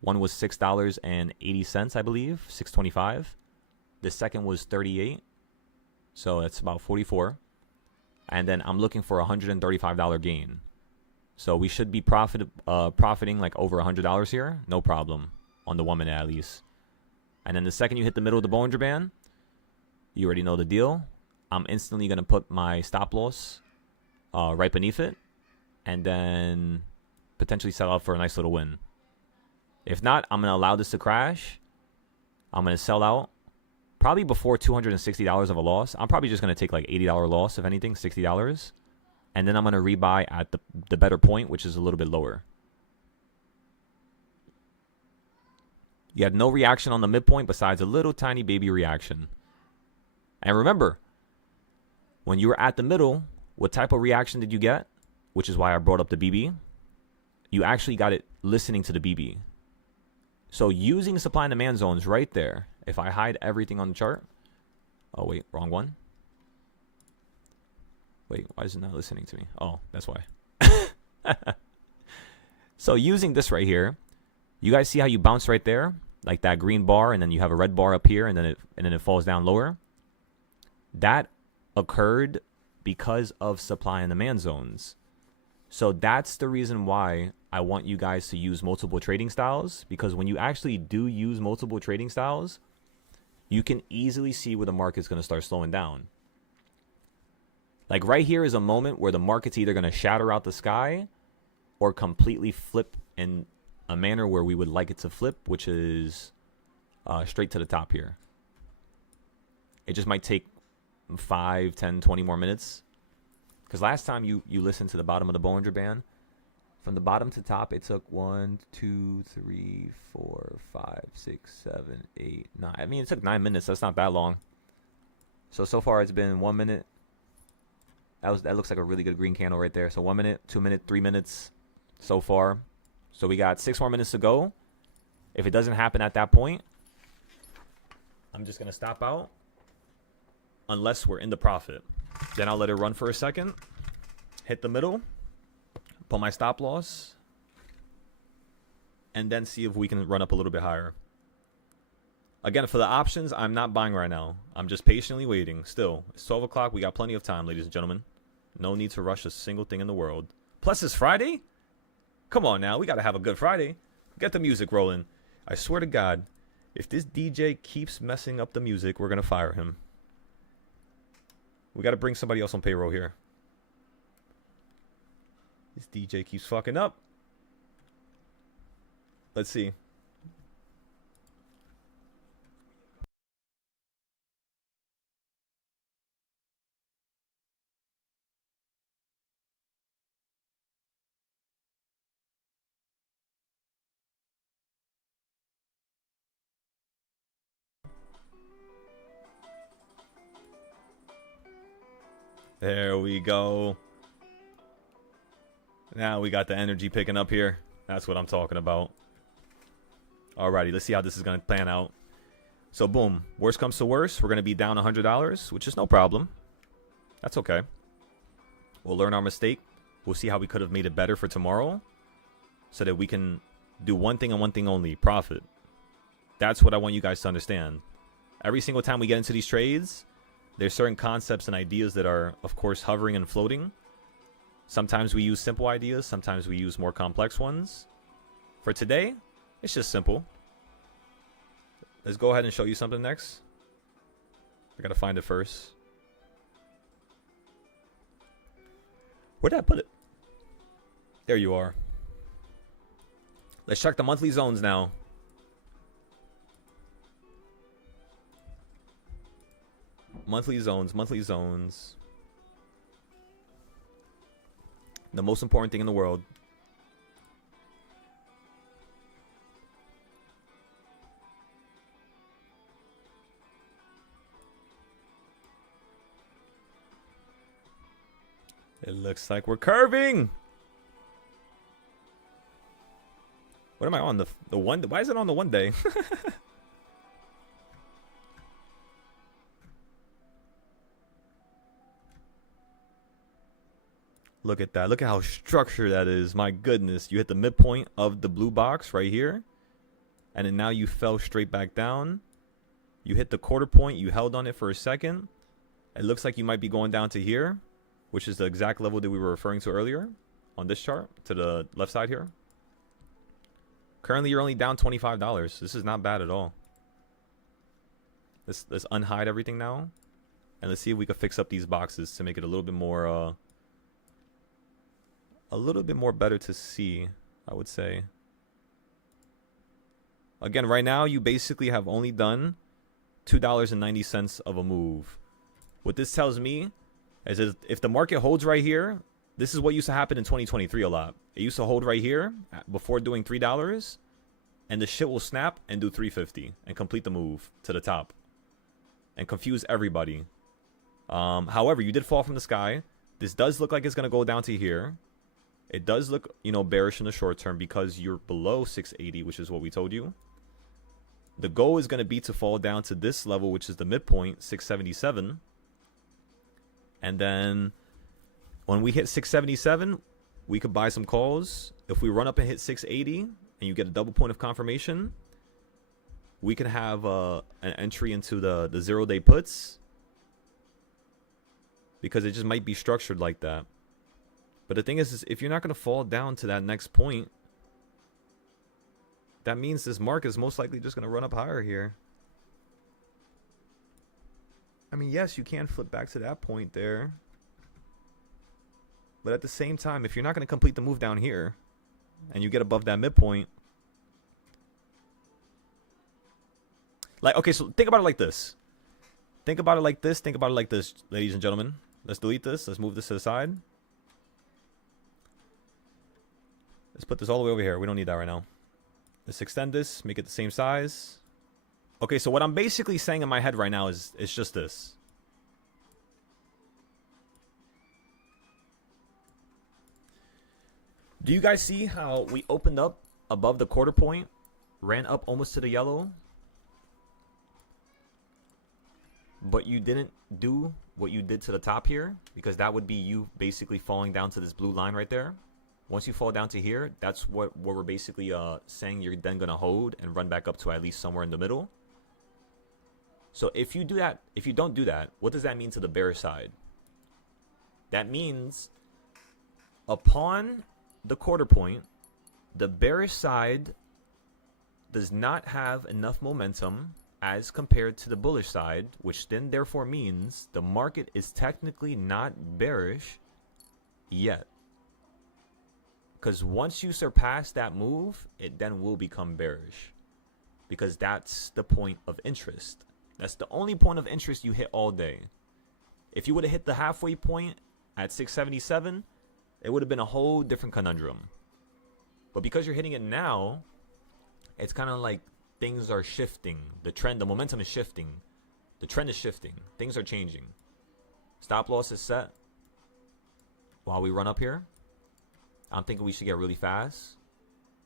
One was $6.80, I believe, $6.25. The second was 38, so that's about 44. And then I'm looking for a $135 gain. So we should be profiting like over $100 here, no problem, on the 1 minute at least. And then the second you hit the middle of the Bollinger Band, you already know the deal. I'm instantly going to put my stop loss right beneath it, and then potentially sell out for a nice little win. If not, I'm going to allow this to crash. I'm going to sell out probably before $260 of a loss. I'm probably just going to take like $80 loss, if anything, $60. And then I'm going to rebuy at the better point, which is a little bit lower. You had no reaction on the midpoint besides a little tiny baby reaction. And remember, when you were at the middle, what type of reaction did you get? Which is why I brought up the BB. You actually got it listening to the BB. So using supply and demand zones right there, if I hide everything on the chart. Oh, wait, wrong one. Wait, why is it not listening to me? Oh, that's why. So using this right here, you guys see how you bounce right there? Like that green bar, and then you have a red bar up here, and then it falls down lower. That occurred because of supply and demand zones. So that's the reason why I want you guys to use multiple trading styles, because when you actually do use multiple trading styles, you can easily see where the market's going to start slowing down. Like right here is a moment where the market's either going to shatter out the sky or completely flip in a manner where we would like it to flip, which is straight to the top here. It just might take 5, 10, 20 more minutes. Because last time you listened to the bottom of the Bollinger Band, From the bottom to top, it took 1, 2, 3, 4, 5, 6, 7, 8, 9. I mean, it took 9 minutes. That's not that long. So far it's been 1 minute. That looks like a really good green candle right there. So 1 minute, 2 minutes, 3 minutes so far. So we got 6 more minutes to go. If it doesn't happen at that point, I'm just gonna stop out. Unless we're in the profit, then I'll let it run for a second. Hit the middle. Put my stop loss, and then see if we can run up a little bit higher. Again, for the options, I'm not buying right now. I'm just patiently waiting. Still, it's 12 o'clock. We got plenty of time, ladies and gentlemen. No need to rush a single thing in the world. Plus, it's Friday? Come on now. We got to have a good Friday. Get the music rolling. I swear to God, if this DJ keeps messing up the music, we're going to fire him. We got to bring somebody else on payroll here. This DJ keeps fucking up. Let's see. There we go. Now we got the energy picking up here. That's what I'm talking about. Alrighty, let's see how this is going to pan out. So, boom. Worst comes to worst, we're going to be down $100, which is no problem. That's okay. We'll learn our mistake. We'll see how we could have made it better for tomorrow so that we can do one thing and one thing only, profit. That's what I want you guys to understand. Every single time we get into these trades, there's certain concepts and ideas that are, of course, hovering and floating. Sometimes we use simple ideas. Sometimes we use more complex ones. For today, it's just simple. Let's go ahead and show you something next. I gotta find it first. Where did I put it? There you are. Let's check the monthly zones now. Monthly zones, monthly zones. The most important thing in the world. It looks like we're curving. What am I on? The one? Why is it on the 1 day? Look at that. Look at how structured that is. My goodness. You hit the midpoint of the blue box right here. And then now you fell straight back down. You hit the quarter point. You held on it for a second. It looks like you might be going down to here, which is the exact level that we were referring to earlier on this chart to the left side here. Currently, you're only down $25. This is not bad at all. Let's unhide everything now. And let's see if we can fix up these boxes to make it a little bit more better to see, I would say. Again, right now, you basically have only done $2.90 of a move. What this tells me is that if the market holds right here, this is what used to happen in 2023 a lot. It used to hold right here before doing $3, and the shit will snap and do $3.50 and complete the move to the top and confuse everybody. However, you did fall from the sky. This does look like it's going to go down to here. It does look, bearish in the short term because you're below 680, which is what we told you. The goal is going to be to fall down to this level, which is the midpoint, 677. And then when we hit 677, we could buy some calls. If we run up and hit 680 and you get a double point of confirmation, we can have an entry into the 0-day puts because it just might be structured like that. But the thing is if you're not going to fall down to that next point, that means this market is most likely just going to run up higher here. I mean, yes, you can flip back to that point there. But at the same time, if you're not going to complete the move down here and you get above that midpoint. Like, okay, so think about it like this. Think about it like this. Think about it like this, ladies and gentlemen. Let's delete this. Let's move this to the side. Let's put this all the way over here. We don't need that right now. Let's extend this, make it the same size. Okay, so what I'm basically saying in my head right now is it's just this. Do you guys see how we opened up above the quarter point, ran up almost to the yellow, but you didn't do what you did to the top here? Because that would be you basically falling down to this blue line right there. Once you fall down to here, that's what we're basically saying you're then going to hold and run back up to at least somewhere in the middle. So if you do that, if you don't do that, what does that mean to the bearish side? That means upon the quarter point, the bearish side does not have enough momentum as compared to the bullish side, which then therefore means the market is technically not bearish yet. Because once you surpass that move, it then will become bearish. Because that's the point of interest. That's the only point of interest you hit all day. If you would have hit the halfway point at 677, it would have been a whole different conundrum. But because you're hitting it now, it's kind of like things are shifting. The trend, the momentum is shifting. The trend is shifting. Things are changing. Stop loss is set while we run up here. I'm thinking we should get really fast.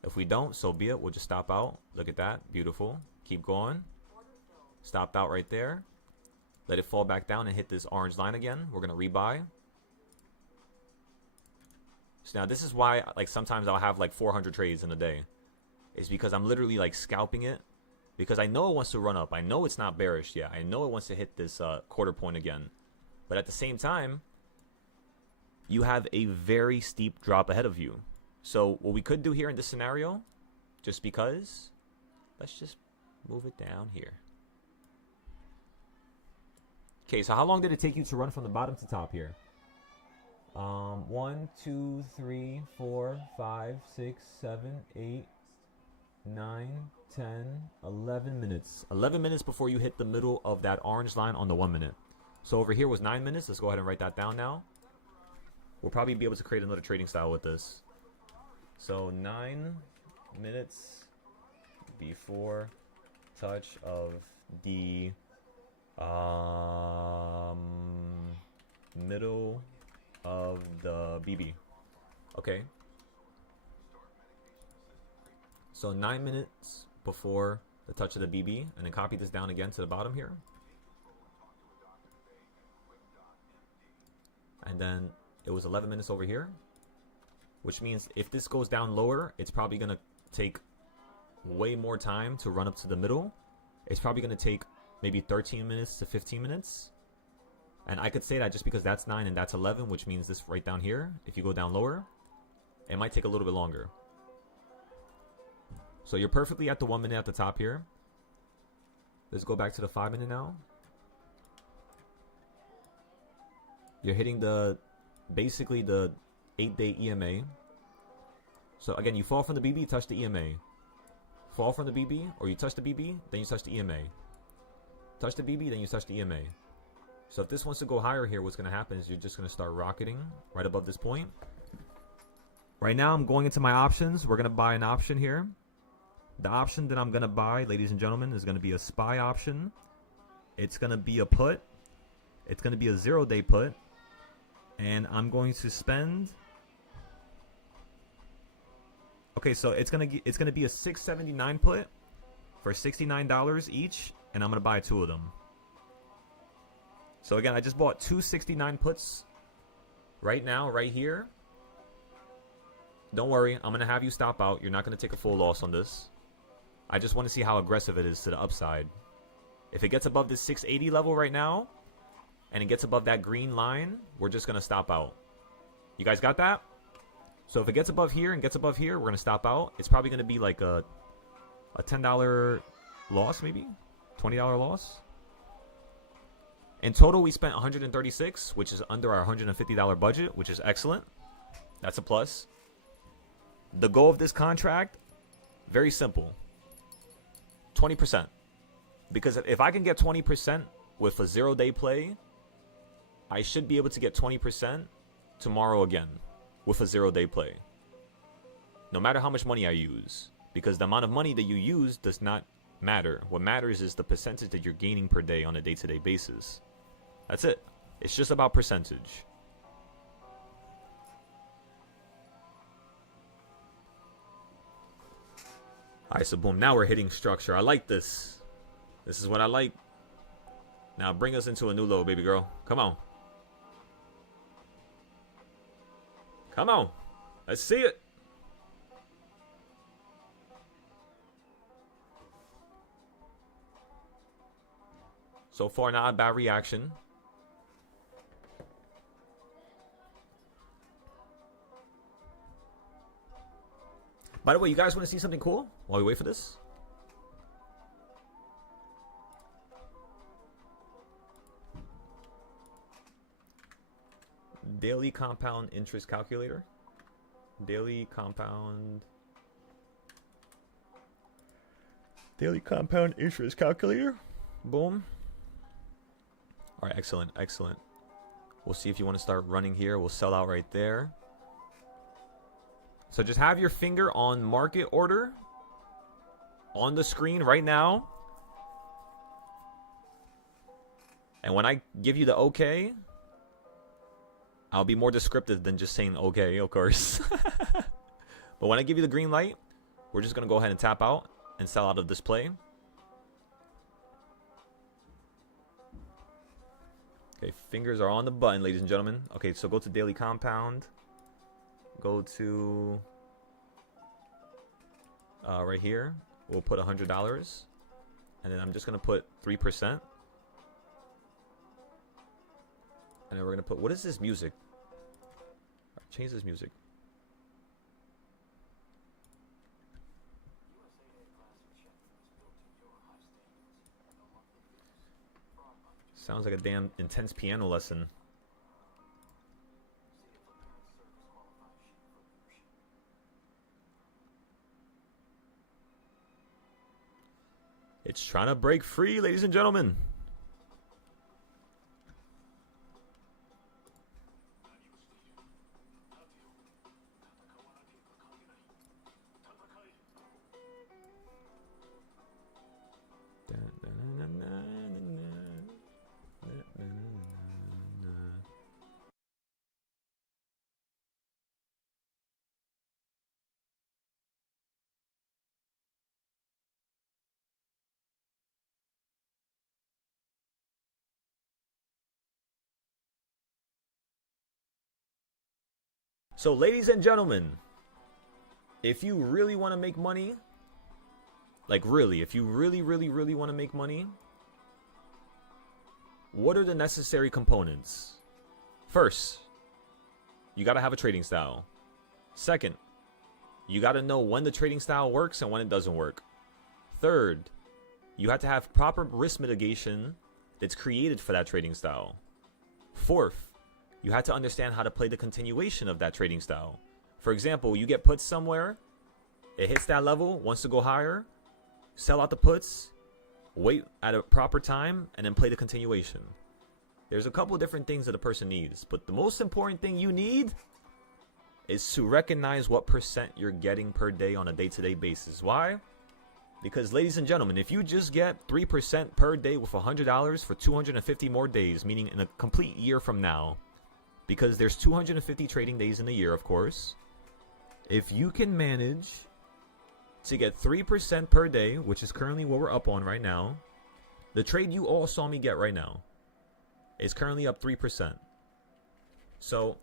If we don't, so be it. We'll just stop out. Look at that. Beautiful. Keep going. Stopped out right there. Let it fall back down and hit this orange line again. We're going to rebuy. So now this is why, like, sometimes I'll have like 400 trades in a day. It's because I'm literally like scalping it. Because I know it wants to run up. I know it's not bearish yet. I know it wants to hit this quarter point again. But at the same time, you have a very steep drop ahead of you. So what we could do here in this scenario, just because, let's just move it down here. Okay, so how long did it take you to run from the bottom to top here? 1, 2, 3, 4, 5, 6, 7, 8, 9, 10, 11 minutes. 11 minutes before you hit the middle of that orange line on the 1 minute. So over here was 9 minutes. Let's go ahead and write that down now. We'll probably be able to create another trading style with this. So 9 minutes before touch of the middle of the BB. Okay. So 9 minutes before the touch of the BB, and then copy this down again to the bottom here. And then it was 11 minutes over here, which means if this goes down lower, it's probably going to take way more time to run up to the middle. It's probably going to take maybe 13 minutes to 15 minutes. And I could say that just because that's 9 and that's 11, which means this right down here, if you go down lower, it might take a little bit longer. So you're perfectly at the 1 minute at the top here. Let's go back to the 5 minute now. You're hitting basically the 8-day EMA. So again, you fall from the BB, touch the EMA. Fall from the BB, or you touch the BB, then you touch the EMA. Touch the BB, then you touch the EMA. So if this wants to go higher here, what's going to happen is you're just going to start rocketing right above this point. Right now, I'm going into my options. We're going to buy an option here. The option that I'm going to buy, ladies and gentlemen, is going to be a SPY option. It's going to be a put. It's going to be a 0-day put. And I'm going to spend... Okay, so it's gonna be a $6.79 put for $69 each, and I'm going to buy 2 of them. So again, I just bought 2 $69 puts right now, right here. Don't worry, I'm going to have you stop out. You're not going to take a full loss on this. I just want to see how aggressive it is to the upside. If it gets above this 680 level right now, and it gets above that green line, we're just going to stop out. You guys got that? So if it gets above here and gets above here, we're going to stop out. It's probably going to be like a $10 loss, maybe? $20 loss? In total, we spent $136, which is under our $150 budget, which is excellent. That's a plus. The goal of this contract, very simple. 20%. Because if I can get 20% with a 0-day play, I should be able to get 20% tomorrow again with a 0-day play. no matter how much money I use, because the amount of money that you use does not matter. What matters is the percentage that you're gaining per day on a day-to-day basis. That's it. It's just about percentage. Alright, so boom, now we're hitting structure. I like this. This is what I like. Now bring us into a new low, baby girl. Come on. Come on. Let's see it. So far, not a bad reaction. By the way, you guys want to see something cool while we wait for this? Daily compound interest calculator. Daily compound interest calculator. Boom. All right, excellent, excellent. We'll see if you want to start running here. We'll sell out right there. So just have your finger on market order on the screen right now. And when I give you the okay, I'll be more descriptive than just saying okay, of course. But when I give you the green light, we're just going to go ahead and tap out and sell out of this play. Okay, fingers are on the button, ladies and gentlemen. Okay, so go to daily compound. Go to right here. We'll put $100. And then I'm just going to put 3%. And then we're going to put, what is this music? Right, change this music. Sounds like a damn intense piano lesson. It's trying to break free, ladies and gentlemen. So, ladies and gentlemen, if you really want to make money, like really, if you really want to make money, what are the necessary components? First, you got to have a trading style. Second, you got to know when the trading style works and when it doesn't work. Third, you have to have proper risk mitigation that's created for that trading style. Fourth, you have to understand how to play the continuation of that trading style. For example, you get puts somewhere, it hits that level, wants to go higher, sell out the puts, wait at a proper time, and then play the continuation. There's a couple different things that a person needs, but the most important thing you need is to recognize what percent you're getting per day on a day-to-day basis. Why? Because, ladies and gentlemen, if you just get 3% per day with $100 for 250 more days, meaning in a complete year from now, because there's 250 trading days in a year, of course. If you can manage to get 3% per day, which is currently what we're up on right now, the trade you all saw me get right now is currently up 3%. So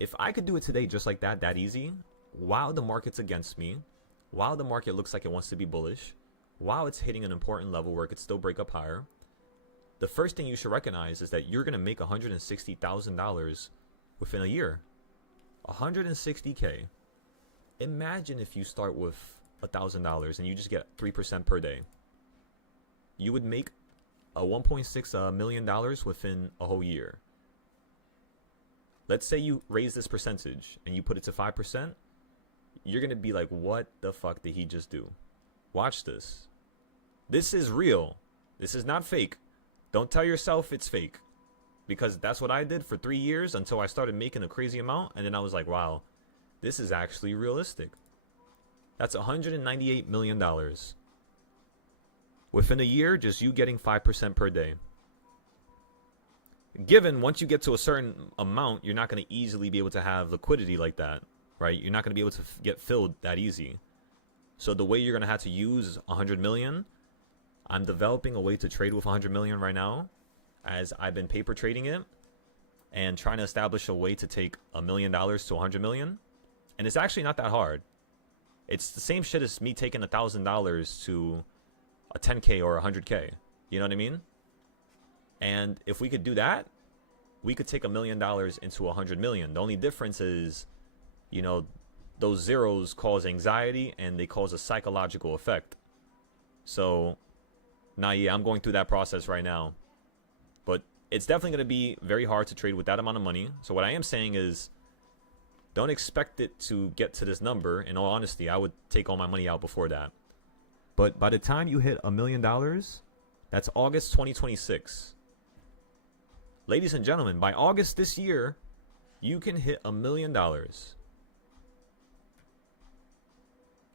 if I could do it today just like that, that easy, while the market's against me, while the market looks like it wants to be bullish, while it's hitting an important level where it could still break up higher, the first thing you should recognize is that you're going to make $160,000 within a year. $160K. Imagine if you start with $1,000 and you just get 3% per day. You would make a $1.6 million within a whole year. Let's say you raise this percentage and you put it to 5%. You're going to be like, what the fuck did he just do? Watch this. This is real. This is not fake. Don't tell yourself it's fake, because that's what I did for 3 years until I started making a crazy amount. And then I was like, wow, this is actually realistic. That's $198 million. Within a year, just you getting 5% per day. Given once you get to a certain amount, you're not going to easily be able to have liquidity like that, right? You're not going to be able to get filled that easy. So the way you're going to have to use 100 million, I'm developing a way to trade with 100 million right now, as I've been paper trading it and trying to establish a way to take $1 million to 100 million. And it's actually not that hard. It's the same shit as me taking $1,000 to a 10K or 100K. You know what I mean? And if we could do that, we could take $1 million into 100 million. The only difference is, you know, those zeros cause anxiety and they cause a psychological effect. So, now, yeah, I'm going through that process right now. But it's definitely going to be very hard to trade with that amount of money. So what I am saying is, don't expect it to get to this number. In all honesty, I would take all my money out before that. But by the time you hit $1 million, that's August 2026. Ladies and gentlemen, by August this year, you can hit $1 million.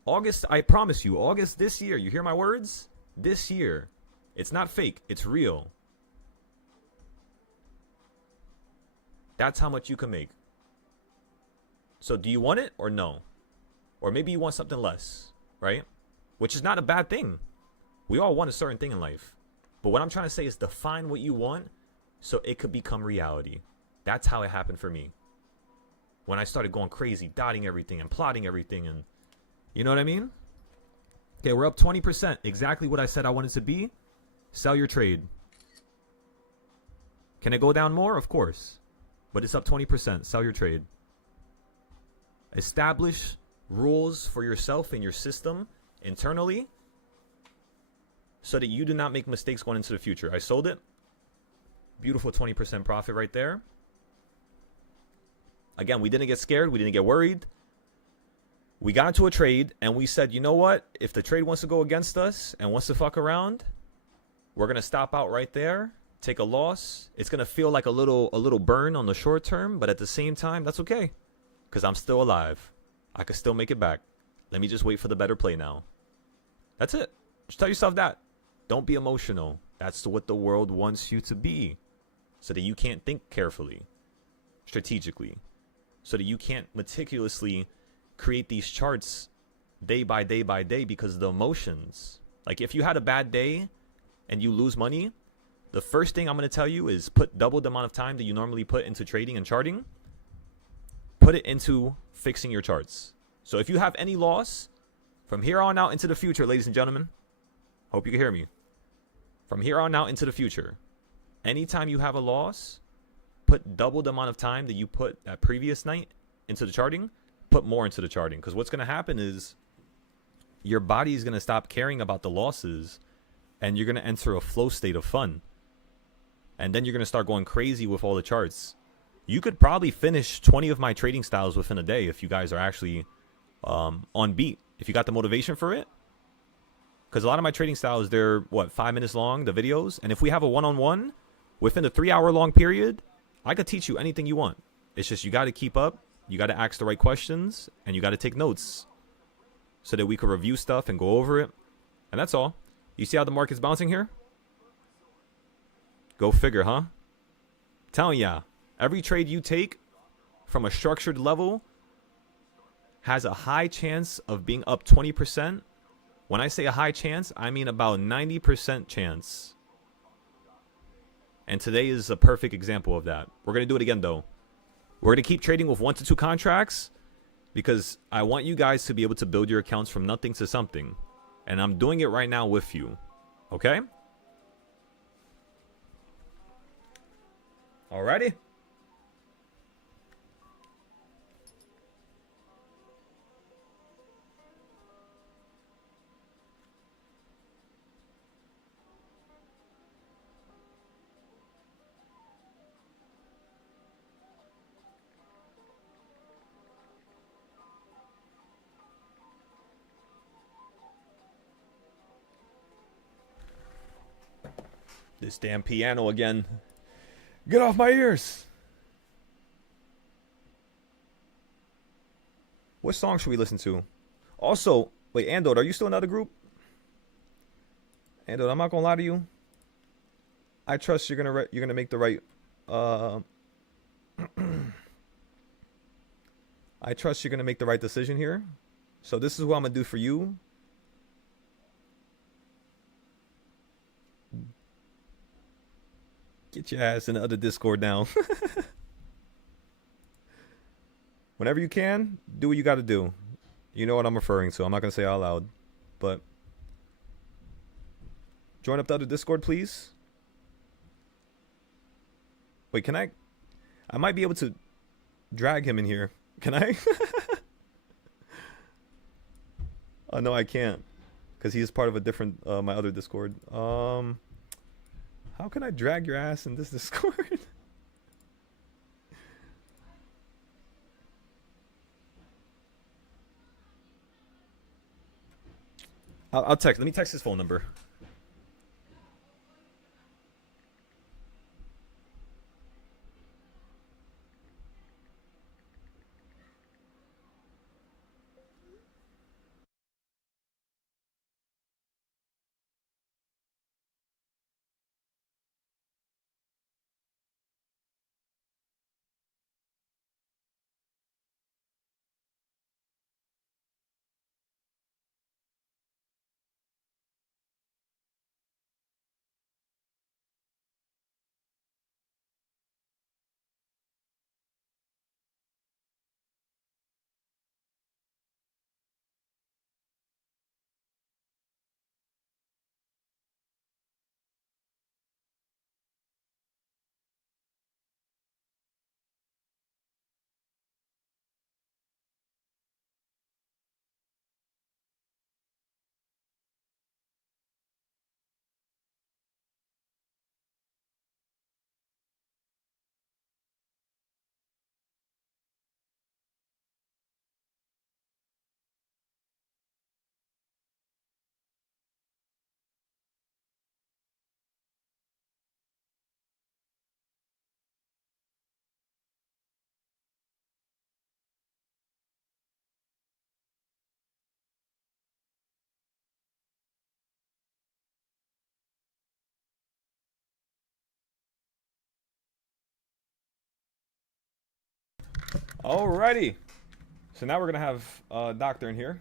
August, I promise you, August this year, you hear my words? This year. It's not fake, it's real. That's how much you can make. So do you want it or no? Or maybe you want something less, right? Which is not a bad thing. We all want a certain thing in life. But what I'm trying to say is define what you want so it could become reality. That's how it happened for me. When I started going crazy, dotting everything and plotting everything, and you know what I mean? Okay, we're up 20%. Exactly what I said I wanted to be. Sell your trade. Can it go down more? Of course. But it's up 20%. Sell your trade. Establish rules for yourself and your system internally so that you do not make mistakes going into the future. I sold it. Beautiful 20% profit right there. Again, we didn't get scared. We didn't get worried. We got into a trade and we said, you know what? If the trade wants to go against us and wants to fuck around, we're going to stop out right there, take a loss. It's going to feel like a little burn on the short term, but at the same time, that's okay because I'm still alive. I could still make it back. Let me just wait for the better play now. That's it. Just tell yourself that. Don't be emotional. That's what the world wants you to be so that you can't think carefully, strategically, so that you can't meticulously create these charts day by day by day because of the emotions. Like if you had a bad day and you lose money, the first thing I'm going to tell you is put double the amount of time that you normally put into trading and charting, put it into fixing your charts. So if you have any loss from here on out into the future, ladies and gentlemen, hope you can hear me. From here on out into the future, anytime you have a loss, put double the amount of time that you put that previous night into the charting, put more into the charting. Because what's going to happen is your body is going to stop caring about the losses and you're going to enter a flow state of fun. And then you're going to start going crazy with all the charts. You could probably finish 20 of my trading styles within a day if you guys are actually on beat. If you got the motivation for it. Because a lot of my trading styles, they're, 5 minutes long, the videos. And if we have a one-on-one within the 3-hour-long period, I could teach you anything you want. It's just you got to keep up. You got to ask the right questions. And you got to take notes so that we can review stuff and go over it. And that's all. You see how the market's bouncing here? Go figure, huh? Telling ya, every trade you take from a structured level has a high chance of being up 20%. When I say a high chance, I mean about 90% chance. And today is a perfect example of that. We're going to do it again, though. We're going to keep trading with 1 to 2 contracts because I want you guys to be able to build your accounts from nothing to something. And I'm doing it right now with you. Okay? Alrighty? This damn piano again. Get off my ears. What song should we listen to? Also, wait, Andor, are you still in another group? Andor, I'm not gonna lie to you. I trust you're gonna make the right. Uh, I trust you're gonna make the right decision here. So this is what I'm gonna do for you. Get your ass in the other Discord now. Whenever you can, do what you got to do. You know what I'm referring to. I'm not gonna say it out loud, but join up the other Discord, please. Wait, can I? I might be able to drag him in here. Can I? Oh no, I can't, because he is part of a different my other Discord. How can I drag your ass in this Discord? I'll text. Let me text his phone number. Alrighty. So now we're gonna have Doctor in here.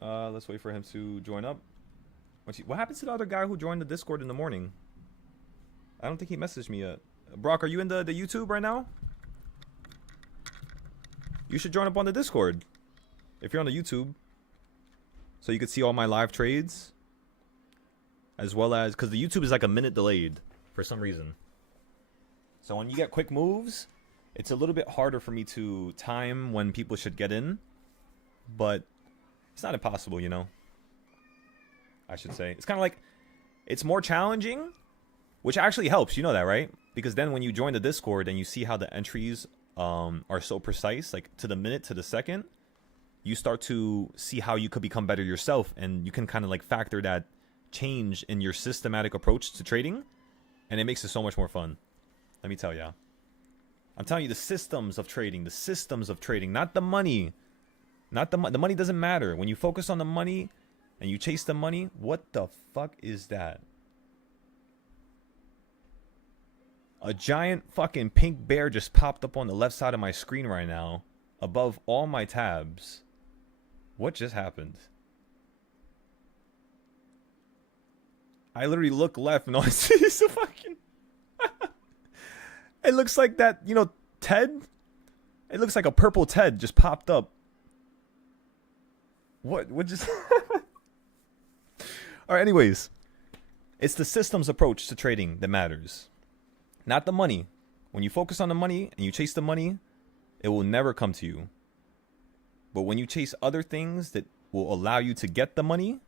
Let's wait for him to join up. What happened to the other guy who joined the Discord in the morning? I don't think he messaged me yet. Brock, are you in the YouTube right now? You should join up on the Discord if you're on the YouTube, so you could see all my live trades, as well as, because the YouTube is like a minute delayed for some reason. So when you get quick moves, it's a little bit harder for me to time when people should get in, but it's not impossible, you know. I should say it's kind of like, it's more challenging, which actually helps. You know that, right? Because then when you join the Discord and you see how the entries are so precise, like to the minute, to the second, you start to see how you could become better yourself, and you can kind of like factor that change in your systematic approach to trading, and it makes it so much more fun. Let me tell ya. I'm telling you, the systems of trading, not the money. The money doesn't matter. When you focus on the money and you chase the money, what the fuck is that? A giant fucking pink bear just popped up on the left side of my screen right now, above all my tabs. What just happened? I literally look left and all I see is a fucking... It looks like that, you know, Ted? It looks like a purple Ted just popped up. What just... Alright, anyways. It's the systems approach to trading that matters, not the money. When you focus on the money and you chase the money, it will never come to you. But when you chase other things that will allow you to get the money,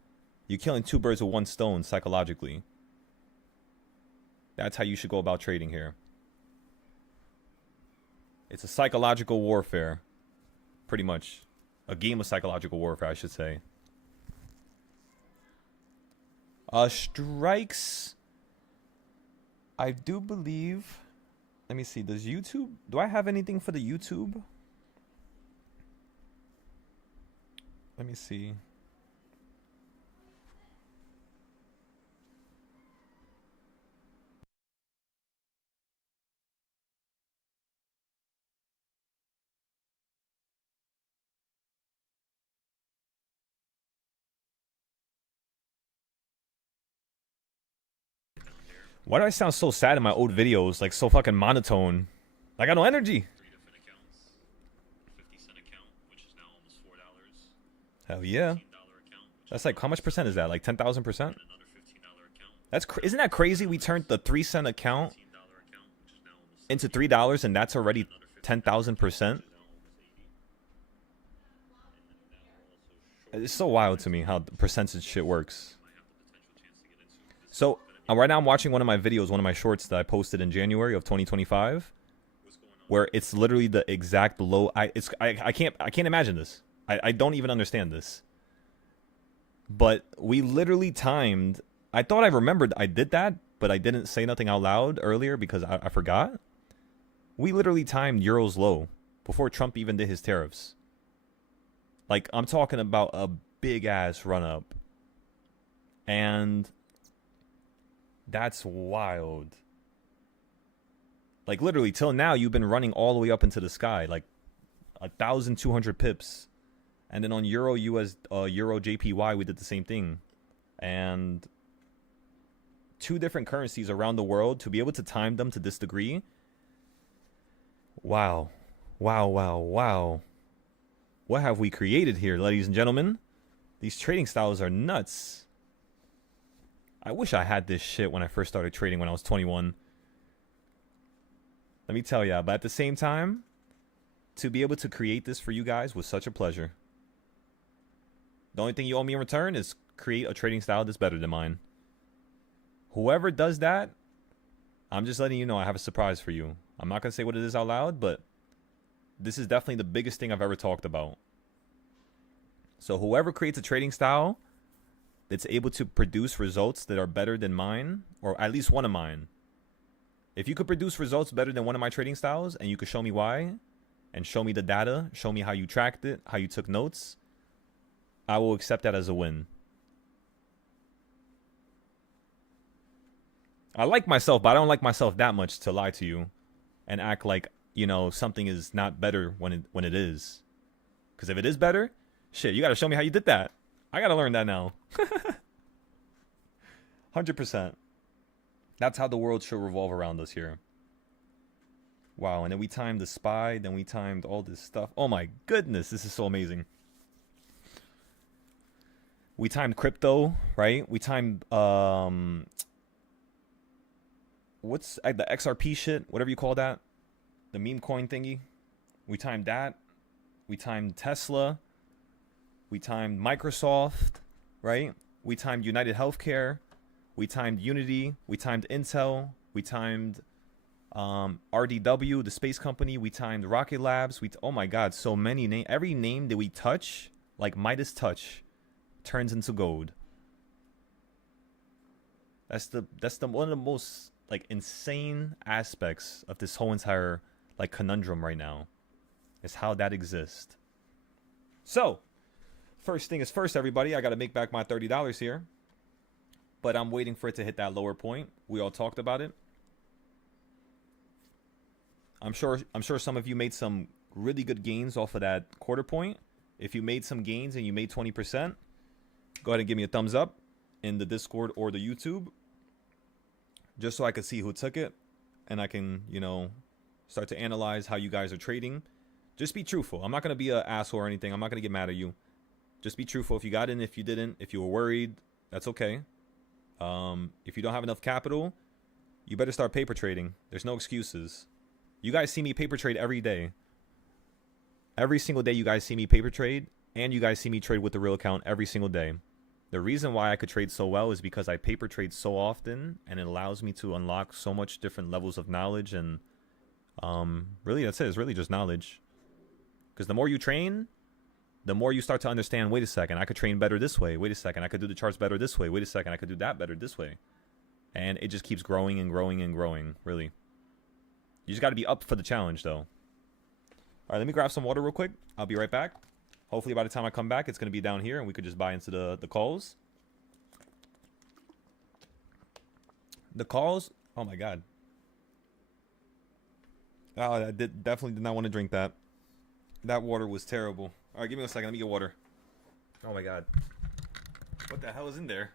you're killing two birds with one stone psychologically. That's how you should go about trading here. It's a psychological warfare. Pretty much. A game of psychological warfare, I should say. Strikes. I do believe... Let me see. Does YouTube... Do I have anything for the YouTube? Let me see. Why do I sound so sad in my old videos? Like so fucking monotone. I got no energy. Hell yeah. That's like, how much percent is that? Like 10,000%? Isn't that crazy? We turned the 3-cent account into $3 and that's already 10,000%. It's so wild to me how the percentage shit works. So right now I'm watching one of my videos, one of my shorts that I posted in January of 2025, where it's literally the exact low. I can't imagine this. I don't even understand this. But we literally timed. I thought I remembered I did that, but I didn't say nothing out loud earlier because I forgot. We literally timed Euro's low before Trump even did his tariffs. Like, I'm talking about a big ass run up. And that's wild. Like, literally, till now, you've been running all the way up into the sky. Like, 1,200 pips. And then on Euro US, Euro JPY, we did the same thing. And 2 different currencies around the world, to be able to time them to this degree. Wow. Wow, wow, wow. What have we created here, ladies and gentlemen? These trading styles are nuts. I wish I had this shit when I first started trading when I was 21. Let me tell ya, but at the same time, to be able to create this for you guys was such a pleasure. The only thing you owe me in return is create a trading style that's better than mine. Whoever does that, I'm just letting you know I have a surprise for you. I'm not going to say what it is out loud, but this is definitely the biggest thing I've ever talked about. So whoever creates a trading style that's able to produce results that are better than mine, or at least one of mine. If you could produce results better than one of my trading styles, and you could show me why, and show me the data, show me how you tracked it, how you took notes, I will accept that as a win. I like myself, but I don't like myself that much to lie to you and act like, you know, something is not better when it is. Because if it is better, shit, you got to show me how you did that. I got to learn that now. 100%. That's how the world should revolve around us here. Wow, and then we timed the SPY, then we timed all this stuff. Oh my goodness, this is so amazing. We timed crypto, right? We timed what's the XRP shit, whatever you call that, the meme coin thingy. We timed that. We timed Tesla. We timed Microsoft, right? We timed United Healthcare. We timed Unity. We timed Intel. We timed RDW, the space company. We timed Rocket Labs. Oh my God, so many names. Every name that we touch, like Midas touch, turns into gold. That's the one of the most like insane aspects of this whole entire like conundrum right now, is how that exists. So, first thing is first, everybody. I got to make back my $30 here, but I'm waiting for it to hit that lower point. We all talked about it. I'm sure some of you made some really good gains off of that quarter point. If you made some gains and you made 20%, go ahead and give me a thumbs up in the Discord or the YouTube, just so I could see who took it, and I can, you know, start to analyze how you guys are trading. Just be truthful. I'm not going to be an asshole or anything. I'm not going to get mad at you. Just be truthful. If you got in, if you didn't, if you were worried, that's okay. If you don't have enough capital, you better start paper trading. There's no excuses. You guys see me paper trade every day. Every single day you guys see me paper trade, and you guys see me trade with the real account every single day. The reason why I could trade so well is because I paper trade so often, and it allows me to unlock so much different levels of knowledge, and really that's it. It's really just knowledge. Because the more you train, the more you start to understand, wait a second, I could train better this way. Wait a second, I could do the charts better this way. Wait a second, I could do that better this way. And it just keeps growing and growing and growing, really. You just got to be up for the challenge, though. All right, let me grab some water real quick. I'll be right back. Hopefully by the time I come back, it's going to be down here and we could just buy into the calls. The calls, oh my god. Oh, I definitely did not want to drink that. That water was terrible. All right, give me a second. Let me get water. Oh my god. What the hell is in there?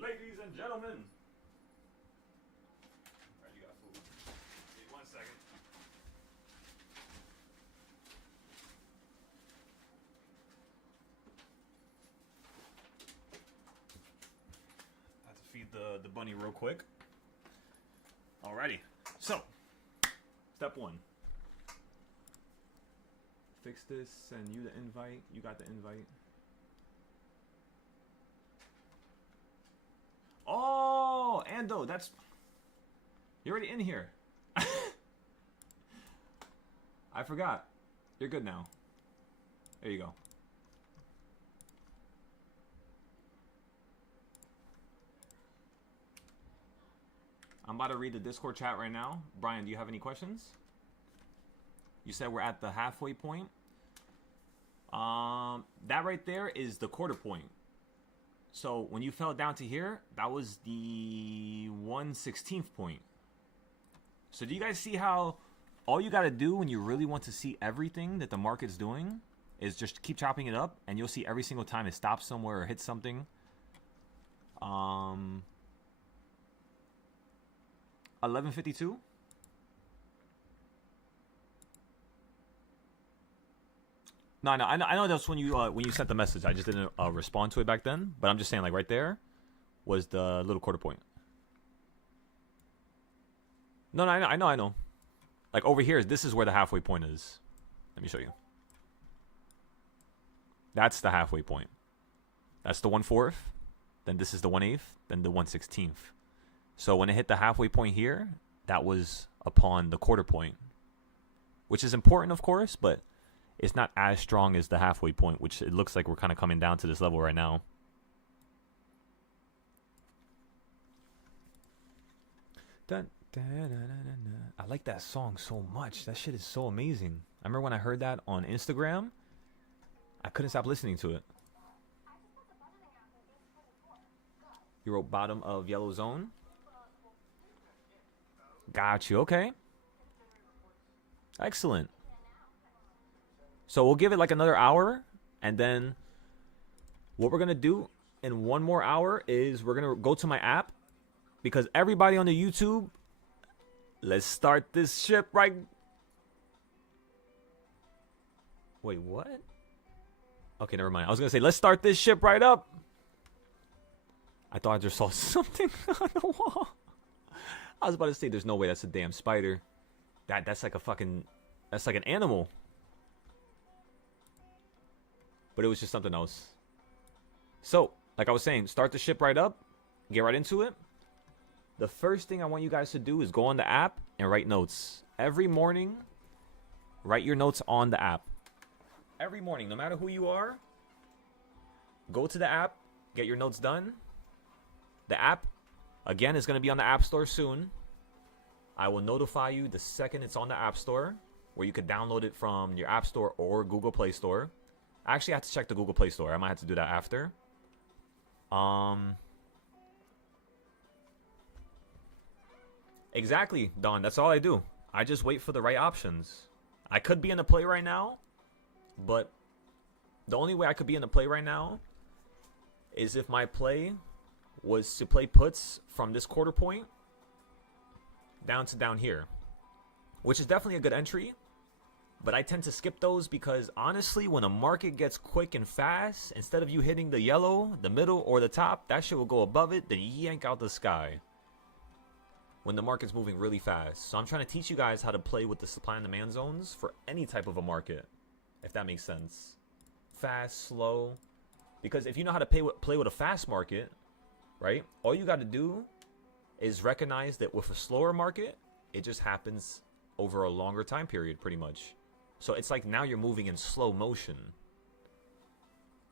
Ladies and gentlemen. Alright, you got food. Wait 1 second. I have to feed the bunny real quick. Alrighty. So, step 1. Fix this, send you the invite. You got the invite. Oh, Ando, that's... You're already in here. I forgot. You're good now. There you go. I'm about to read the Discord chat right now. Brian, do you have any questions? You said we're at the halfway point. That right there is the quarter point. So when you fell down to here, that was the 1/16th point. So do you guys see how all you got to do when you really want to see everything that the market's doing is just keep chopping it up, and you'll see every single time it stops somewhere or hits something. 11:52. No, I know that's when you sent the message. I just didn't respond to it back then. But I'm just saying, like right there was the little quarter point. No, I know. Like over here, this is where the halfway point is. Let me show you. That's the halfway point. That's the 1/4. Then this is the 1/8. Then the 1/16th. So when it hit the halfway point here, that was upon the quarter point, which is important, of course, but it's not as strong as the halfway point, which it looks like we're kind of coming down to this level right now. Dun, dun, dun, dun, dun, dun. I like that song so much. That shit is so amazing. I remember when I heard that on Instagram, I couldn't stop listening to it. You wrote bottom of yellow zone. Got you. Okay. Excellent. So we'll give it like another hour, and then what we're going to do in one more hour is we're going to go to my app, because everybody on the YouTube, let's start this ship right. Wait, what? Okay, never mind. I was going to say, let's start this ship right up. I thought I just saw something on the wall. I was about to say, there's no way that's a damn spider. That's like a fucking, that's like an animal. But it was just something else. So, like I was saying, start the ship right up. Get right into it. The first thing I want you guys to do is go on the app and write notes. Every morning, write your notes on the app. Every morning, no matter who you are, go to the app, get your notes done. The app, again, is going to be on the App Store soon. I will notify you the second it's on the App Store, where you could download it from your App Store or Google Play Store. I actually have to check the Google Play Store. I might have to do that after. Exactly, Don. That's all I do. I just wait for the right options. I could be in a play right now, but the only way I could be in a play right now is if my play was to play puts from this quarter point down to down here, which is definitely a good entry. But I tend to skip those because, honestly, when a market gets quick and fast, instead of you hitting the yellow, the middle, or the top, that shit will go above it, then yank out the sky when the market's moving really fast. So I'm trying to teach you guys how to play with the supply and demand zones for any type of a market, if that makes sense. Fast, slow. Because if you know how to play with a fast market, right, all you got to do is recognize that with a slower market, it just happens over a longer time period, pretty much. So it's like now you're moving in slow motion.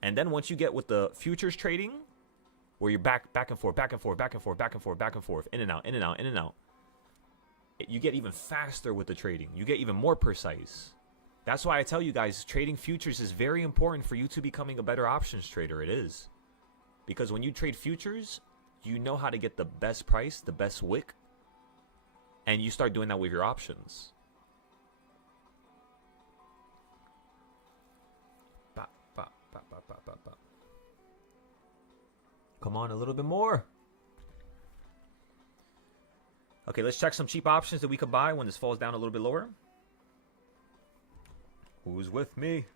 And then once you get with the futures trading, where you're back and forth, back and forth, back and forth, back and forth, back and forth, in and out, in and out, in and out, you get even faster with the trading. You get even more precise. That's why I tell you guys, trading futures is very important for you to becoming a better options trader. It is. Because when you trade futures, you know how to get the best price, the best wick, and you start doing that with your options. Come on, a little bit more. Okay, let's check some cheap options that we could buy when this falls down a little bit lower. Who's with me?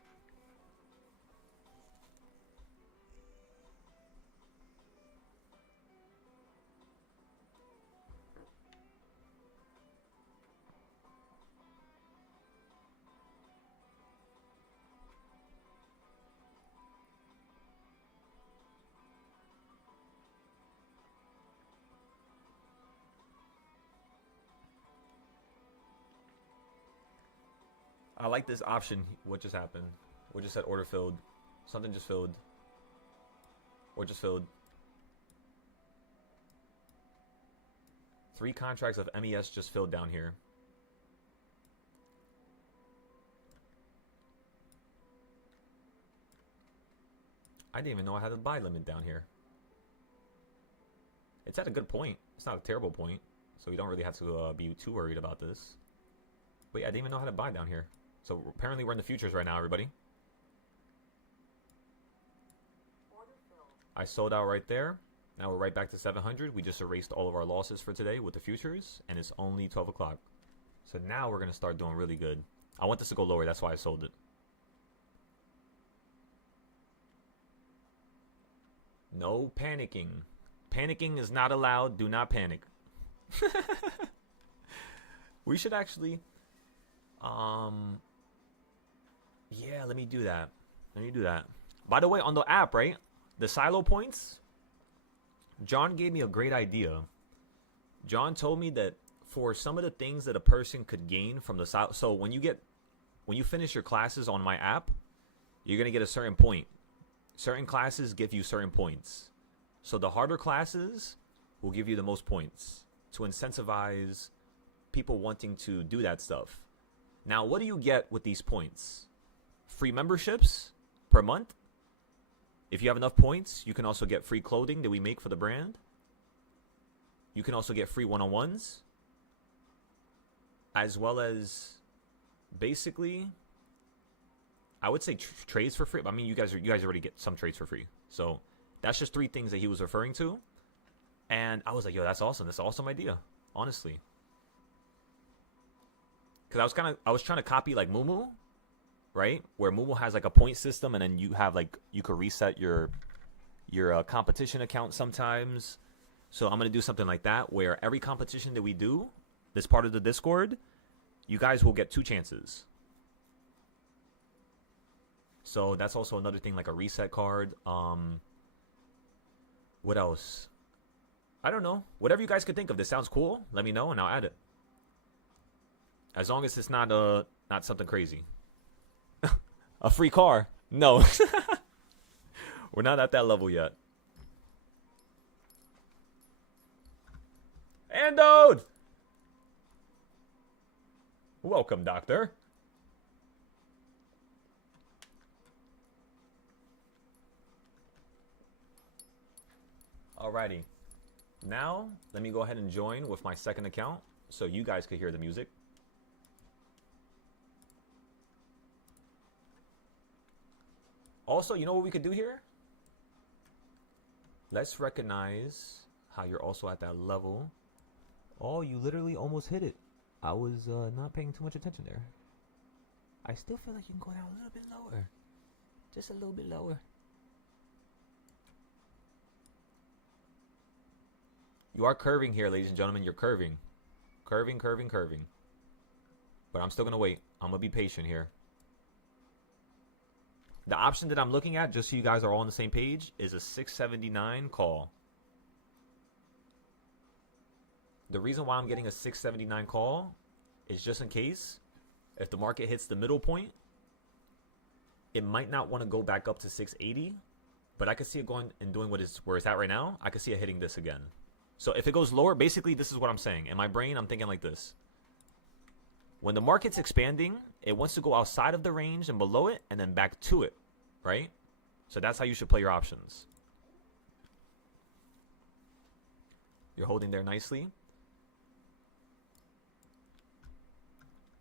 I like this option. What just happened? What just said order filled? Something just filled. Or just filled. 3 contracts of MES just filled down here. I didn't even know I had a buy limit down here. It's at a good point. It's not a terrible point. So we don't really have to be too worried about this. But yeah, I didn't even know how to buy down here. So apparently we're in the futures right now, everybody. I sold out right there. Now we're right back to 700. We just erased all of our losses for today with the futures. And it's only 12 o'clock. So now we're going to start doing really good. I want this to go lower. That's why I sold it. No panicking. Panicking is not allowed. Do not panic. We should actually... Yeah, let me do that. By the way, on the app, right? The silo points. John gave me a great idea. John told me that for some of the things that a person could gain from the silo... So when you finish your classes on my app, you're going to get a certain point. Certain classes give you certain points. So the harder classes will give you the most points to incentivize people wanting to do that stuff. Now, what do you get with these points? Free memberships per month. If you have enough points, you can also get free clothing that we make for the brand. You can also get free one-on-ones. As well as basically... I would say trades for free. I mean, you guys already get some trades for free. So that's just 3 things that he was referring to. And I was like, yo, that's awesome. That's an awesome idea, honestly. Because I was trying to copy like Moomoo, right? Where Moomoo has like a point system, and then you have like, you could reset your competition account sometimes. So I'm going to do something like that, where every competition that we do, this part of the Discord, you guys will get 2 chances. So that's also another thing, like a reset card. What else? I don't know. Whatever you guys could think of. This sounds cool. Let me know and I'll add it. As long as it's not something crazy. A free car? No. We're not at that level yet. Andode! Welcome, doctor. Alrighty. Now, let me go ahead and join with my second account so you guys could hear the music. Also, you know what we could do here? Let's recognize how you're also at that level. Oh, you literally almost hit it. I was not paying too much attention there. I still feel like you can go down a little bit lower. Just a little bit lower. You are curving here, ladies and gentlemen. You're curving. Curving. But I'm still going to wait. I'm going to be patient here. The option that I'm looking at, just so you guys are all on the same page, is a 679 call. The reason why I'm getting a 679 call is just in case, if the market hits the middle point, it might not want to go back up to 680, but I could see it going and doing where it's at right now. I could see it hitting this again. So if it goes lower, basically this is what I'm saying. In my brain, I'm thinking like this. When the market's expanding, it wants to go outside of the range and below it and then back to it, right? So that's how you should play your options. You're holding there nicely.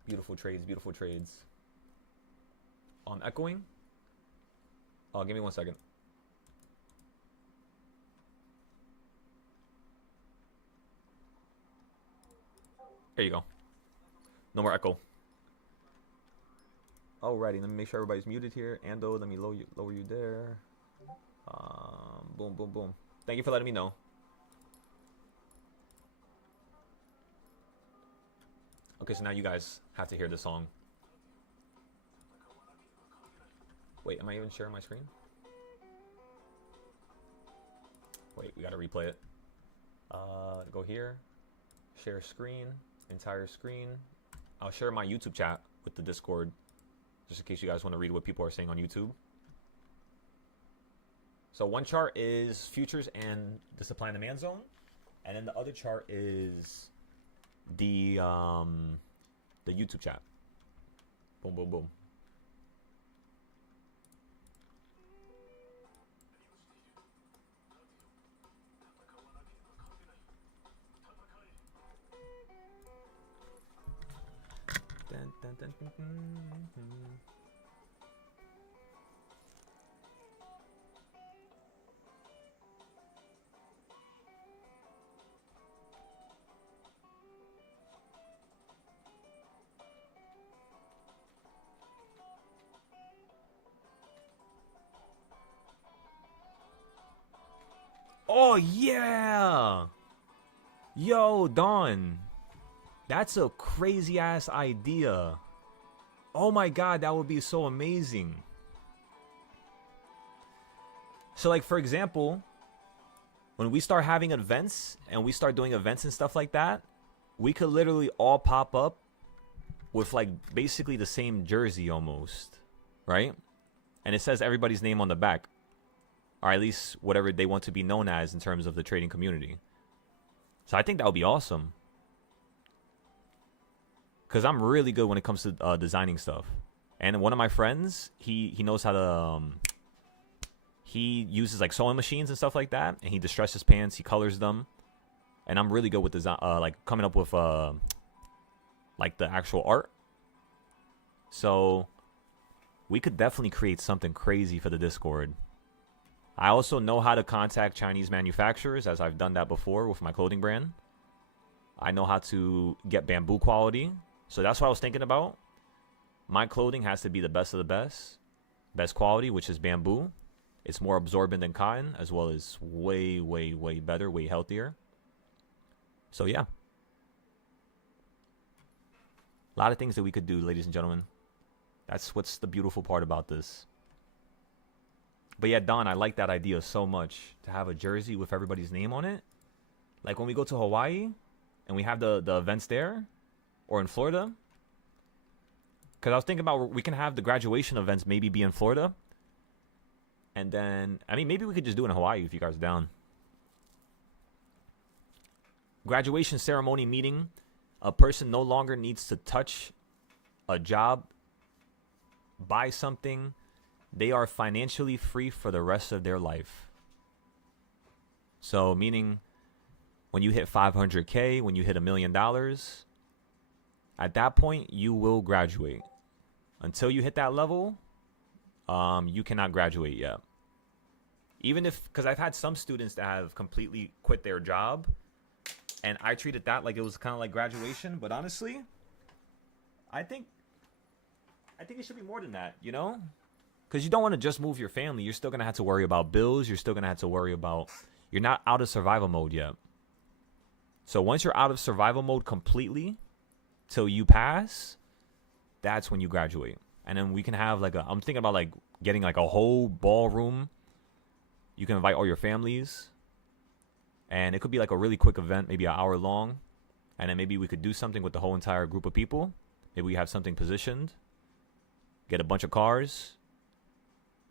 Beautiful trades, beautiful trades. I'm echoing. Oh, give me 1 second. There you go. No more echo. Alrighty, let me make sure everybody's muted here. Ando, let me lower you there. Boom, boom, boom. Thank you for letting me know. Okay, so now you guys have to hear this song. Wait, am I even sharing my screen? Wait, we gotta replay it. Go here. Share screen. Entire screen. I'll share my YouTube chat with the Discord, just in case you guys want to read what people are saying on YouTube. So one chart is futures and the supply and demand zone, and then the other chart is the YouTube chat. Boom, boom, boom. Dun, dun, dun, dun, dun, dun. Oh yeah! Yo, Dawn. That's a crazy ass idea. Oh my god, that would be so amazing. So like for example, when we start having events and we start doing events and stuff like that, we could literally all pop up with like basically the same jersey almost, right? And it says everybody's name on the back, or at least whatever they want to be known as in terms of the trading community. So I think that would be awesome, because I'm really good when it comes to designing stuff. And one of my friends, he knows how to he uses like sewing machines and stuff like that, and he distresses pants, he colors them, and I'm really good with design, like coming up with like the actual art. So we could definitely create something crazy for the Discord. I also know how to contact Chinese manufacturers, as I've done that before with my clothing brand. I know how to get bamboo quality. So that's what I was thinking about. My clothing has to be the best of the best. Best quality, which is bamboo. It's more absorbent than cotton, as well as way, way, way better, way healthier. So yeah. A lot of things that we could do, ladies and gentlemen. That's what's the beautiful part about this. But yeah, Don, I like that idea so much, to have a jersey with everybody's name on it. Like when we go to Hawaii and we have the events there, or in Florida. Because I was thinking about, we can have the graduation events maybe be in Florida. And then, I mean, maybe we could just do it in Hawaii if you guys are down. Graduation ceremony meeting. A person no longer needs to touch a job, buy something. They are financially free for the rest of their life. So, meaning when you hit 500K, when you hit $1 million, at that point, you will graduate. Until you hit that level, you cannot graduate yet. Even if, because I've had some students that have completely quit their job, and I treated that like it was kind of like graduation. But honestly, I think it should be more than that, you know? Because you don't want to just move your family. You're still going to have to worry about bills. You're still going to have to worry about, you're not out of survival mode yet. So once you're out of survival mode completely, till you pass, that's when you graduate. And then we can have like I'm thinking about like getting like a whole ballroom. You can invite all your families. And it could be like a really quick event, maybe an hour long. And then maybe we could do something with the whole entire group of people. Maybe we have something positioned. Get a bunch of cars.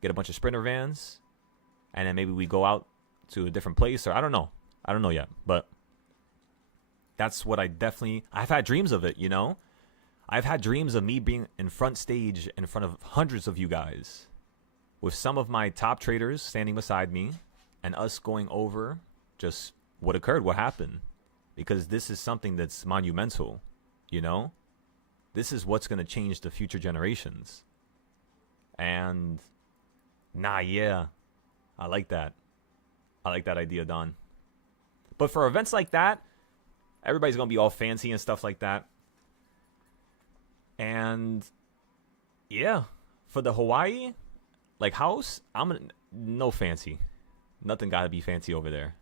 Get a bunch of Sprinter vans. And then maybe we go out to a different place. Or I don't know. I don't know yet. But that's what I've had dreams of it, you know? I've had dreams of me being in front stage in front of hundreds of you guys. With some of my top traders standing beside me. And us going over just what occurred, what happened. Because this is something that's monumental, you know? This is what's going to change the future generations. And, yeah. I like that. I like that idea, Don. But for events like that, everybody's going to be all fancy and stuff like that. And, yeah. For the Hawaii, like, house, no fancy. Nothing got to be fancy over there.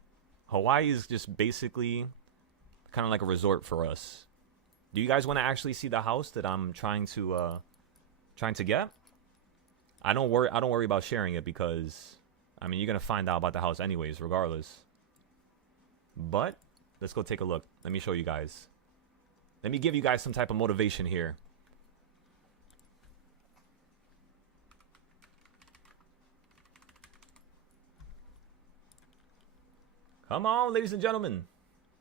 Hawaii is just basically kind of like a resort for us. Do you guys want to actually see the house that I'm trying to get? I don't worry about sharing it, because I mean, you're going to find out about the house anyways, regardless. But let's go take a look. Let me show you guys. Let me give you guys some type of motivation here. Come on, ladies and gentlemen.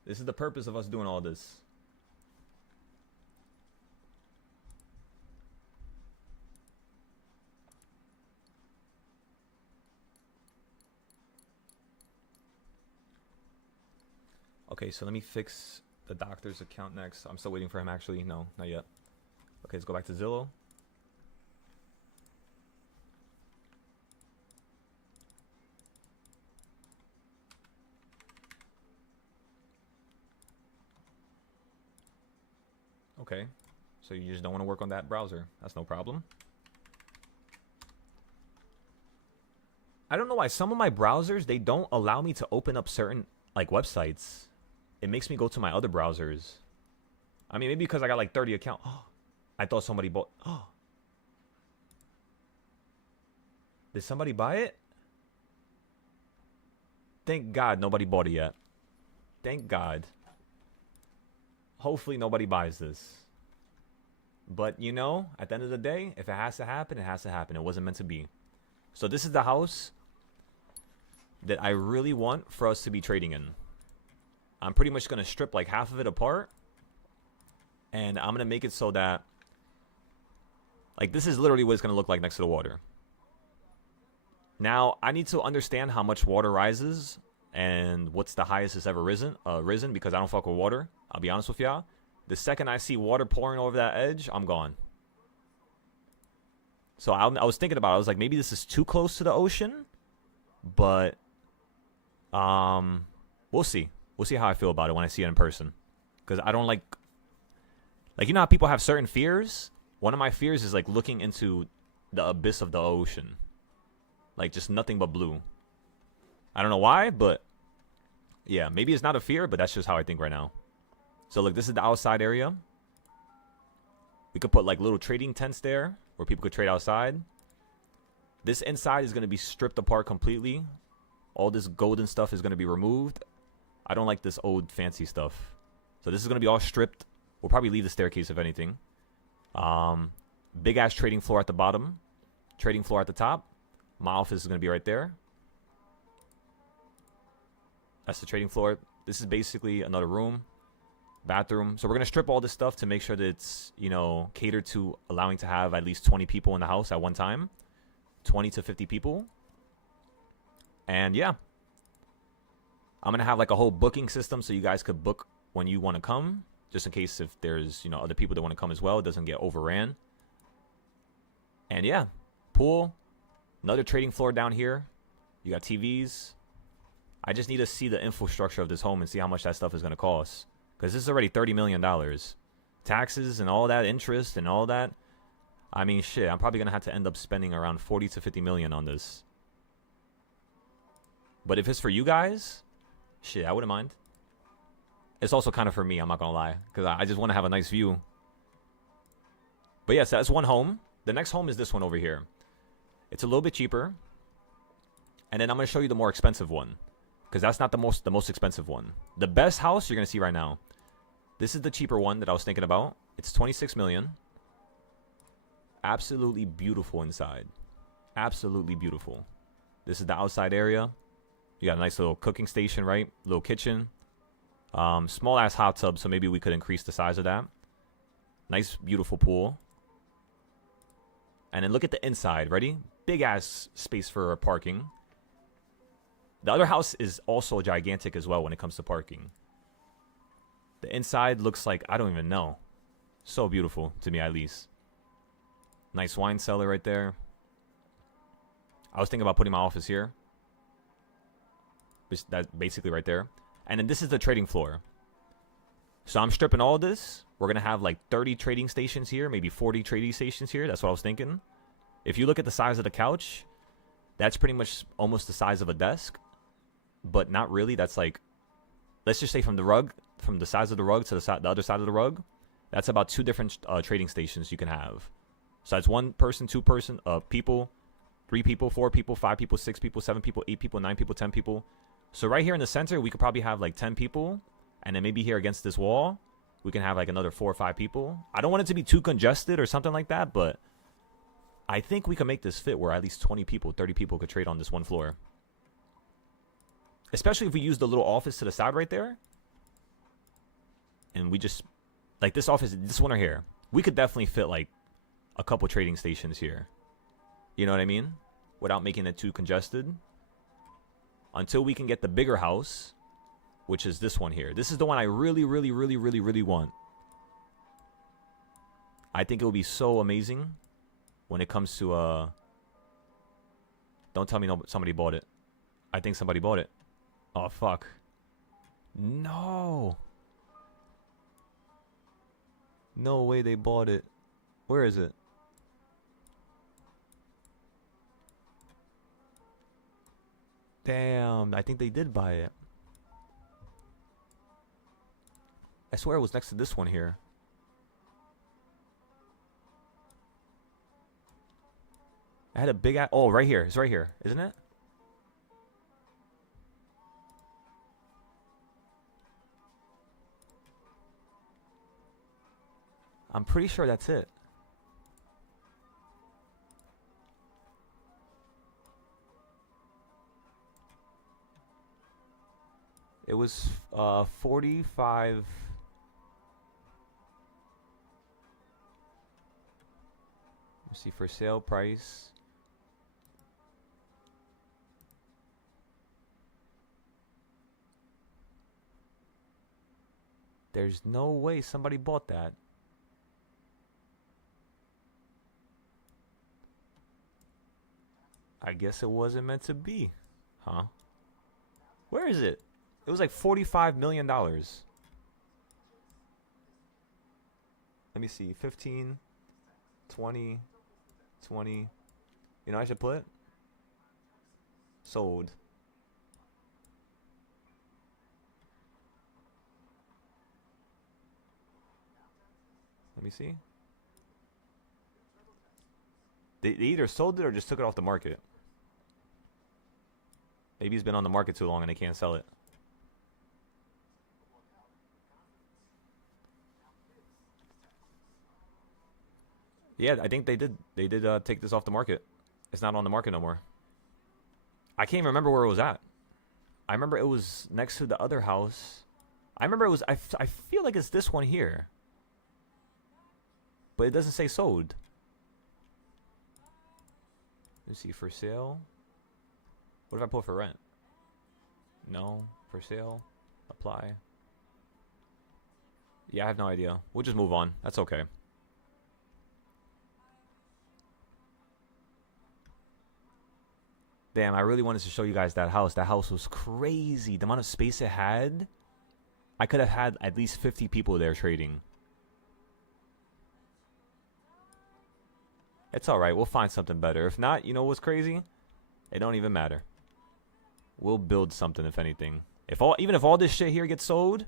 This is the purpose of us doing all this. Okay, so let me fix the doctor's account next. I'm still waiting for him, actually. No, not yet. Okay, let's go back to Zillow. Okay, so you just don't want to work on that browser. That's no problem. I don't know why some of my browsers, they don't allow me to open up certain like websites. It makes me go to my other browsers. I mean, maybe because I got like 30 accounts. I thought somebody bought. Did somebody buy it? Thank God nobody bought it yet. Thank God. Hopefully nobody buys this. But, you know, at the end of the day, if it has to happen, it has to happen. It wasn't meant to be. So this is the house that I really want for us to be trading in. I'm pretty much going to strip like half of it apart. And I'm going to make it so that, like, this is literally what it's going to look like next to the water. Now, I need to understand how much water rises and what's the highest it's ever risen because I don't fuck with water. I'll be honest with y'all. The second I see water pouring over that edge, I'm gone. So I was thinking about it. I was like, maybe this is too close to the ocean. But we'll see. We'll see how I feel about it when I see it in person. Because I don't like, you know how people have certain fears? One of my fears is like looking into the abyss of the ocean. Like just nothing but blue. I don't know why, but yeah, maybe it's not a fear, but that's just how I think right now. So look, this is the outside area. We could put like little trading tents there where people could trade outside. This inside is going to be stripped apart completely. All this golden stuff is going to be removed. I don't like this old fancy stuff. So this is going to be all stripped. We'll probably leave the staircase if anything. Big ass trading floor at the bottom. Trading floor at the top. My office is going to be right there. That's the trading floor. This is basically another room. Bathroom. So we're going to strip all this stuff to make sure that it's, you know, catered to allowing to have at least 20 people in the house at one time. 20 to 50 people. And yeah. I'm going to have like a whole booking system so you guys could book when you want to come. Just in case if there's, you know, other people that want to come as well. It doesn't get overran. And yeah. Pool. Another trading floor down here. You got TVs. I just need to see the infrastructure of this home and see how much that stuff is going to cost. Because this is already $30 million. Taxes and all that, interest and all that. I mean, shit, I'm probably going to have to end up spending around 40 to 50 million on this. But if it's for you guys, shit, I wouldn't mind. It's also kind of for me, I'm not going to lie. Because I just want to have a nice view. But yes, that's one home. The next home is this one over here. It's a little bit cheaper. And then I'm going to show you the more expensive one. Because that's not the most expensive one. The best house you're going to see right now. This is the cheaper one that I was thinking about. It's 26 million. Absolutely beautiful inside. Absolutely beautiful. This is the outside area. You got a nice little cooking station, right? Little kitchen. Small ass hot tub, so maybe we could increase the size of that. Nice, beautiful pool. And then look at the inside. Ready? Big ass space for parking. The other house is also gigantic as well when it comes to parking. The inside looks like, I don't even know. So beautiful to me, at least. Nice wine cellar right there. I was thinking about putting my office here. That's basically right there. And then this is the trading floor. So I'm stripping all this. We're going to have like 30 trading stations here. Maybe 40 trading stations here. That's what I was thinking. If you look at the size of the couch, that's pretty much almost the size of a desk. But not really. That's like, let's just say from the rug, from the size of the rug to the other side of the rug, that's about 2 different trading stations you can have. So that's 1 person, 2 person, people, 3 people, 4 people, 5 people, 6 people, 7 people, 8 people, 9 people, 10 people. So right here in the center, we could probably have like 10 people. And then maybe here against this wall, we can have like another 4 or 5 people. I don't want it to be too congested or something like that, but I think we can make this fit where at least 20 people, 30 people could trade on this one floor. Especially if we use the little office to the side right there. And we just, like this office, this one right here. We could definitely fit like a couple trading stations here. You know what I mean? Without making it too congested. Until we can get the bigger house, which is this one here. This is the one I really, really, really, really, really want. I think it will be so amazing when it comes to don't tell me somebody bought it. I think somebody bought it. Oh fuck. No. No way they bought it. Where is it? Damn, I think they did buy it. I swear it was next to this one here. I had a big ass. Oh, right here. It's right here, isn't it? I'm pretty sure that's it. It was 45. Let's see, for sale price. There's no way somebody bought that. I guess it wasn't meant to be. Huh? Where is it? It was like $45 million. Let me see. 15, 20, 20. You know, I should put sold. Let me see. They either sold it or just took it off the market. Maybe it's been on the market too long and they can't sell it. Yeah, I think they did. They did take this off the market. It's not on the market no more. I can't even remember where it was at. I remember it was next to the other house. I remember it was. I feel like it's this one here, but it doesn't say sold. Let's see, for sale. What if I put for rent? No, for sale. Apply. Yeah, I have no idea. We'll just move on. That's okay. Damn, I really wanted to show you guys that house. That house was crazy. The amount of space it had. I could have had at least 50 people there trading. It's alright. We'll find something better. If not, you know what's crazy? It don't even matter. We'll build something, if anything. Even if all this shit here gets sold,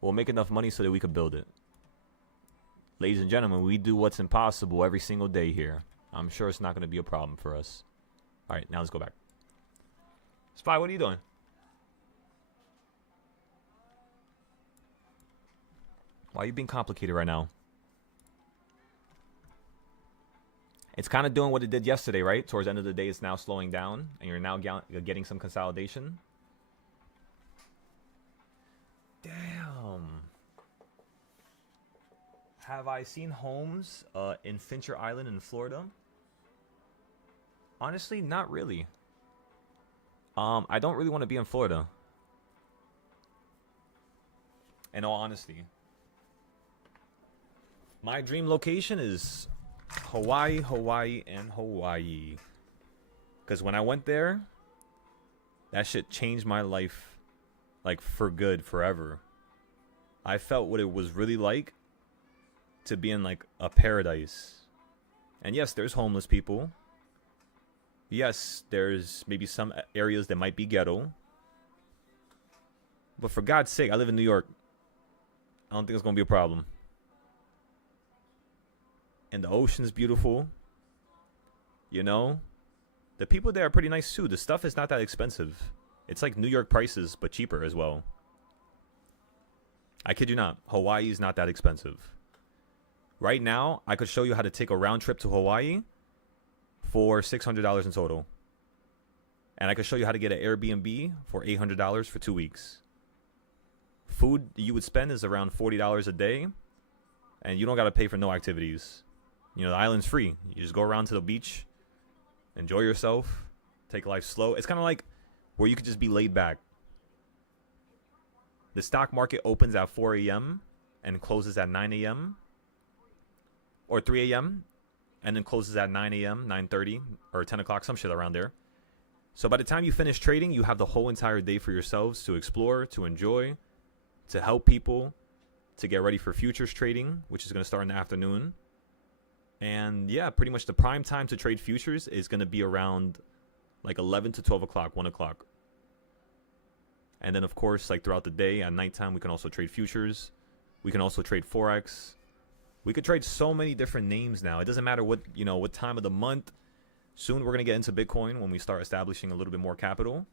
we'll make enough money so that we could build it. Ladies and gentlemen, we do what's impossible every single day here. I'm sure it's not going to be a problem for us. All right, now let's go back. Spy, what are you doing? Why are you being complicated right now? It's kind of doing what it did yesterday, right? Towards the end of the day, it's now slowing down, and you're now getting some consolidation. Damn. Have I seen homes in Fincher Island in Florida? Honestly, not really. I don't really want to be in Florida. In all honesty. My dream location is Hawaii, Hawaii, and Hawaii. Because when I went there, that shit changed my life, like, for good, forever. I felt what it was really like to be in, like, a paradise. And yes, there's homeless people. Yes, there's maybe some areas that might be ghetto. But for God's sake, I live in New York. I don't think it's going to be a problem. And the ocean's beautiful. You know? The people there are pretty nice too. The stuff is not that expensive. It's like New York prices, but cheaper as well. I kid you not. Hawaii is not that expensive. Right now, I could show you how to take a round trip to Hawaii for $600 in total. And I could show you how to get an Airbnb for $800 for 2 weeks. Food you would spend is around $40 a day. And you don't got to pay for no activities. You know, the island's free. You just go around to the beach, enjoy yourself, take life slow. It's kind of like where you could just be laid back. the stock market opens at 4 a.m. and closes at 9 a.m. or 3 a.m. and then closes at 9 a.m., 9:30 or 10 o'clock, some shit around there. So by the time you finish trading, you have the whole entire day for yourselves to explore, to enjoy, to help people, to get ready for futures trading, which is going to start in the afternoon. And yeah, pretty much the prime time to trade futures is going to be around like 11 to 12 o'clock, 1 o'clock. And then, of course, like throughout the day, at nighttime, we can also trade futures. We can also trade Forex. We could trade so many different names now. It doesn't matter what time of the month. Soon we're going to get into Bitcoin when we start establishing a little bit more capital.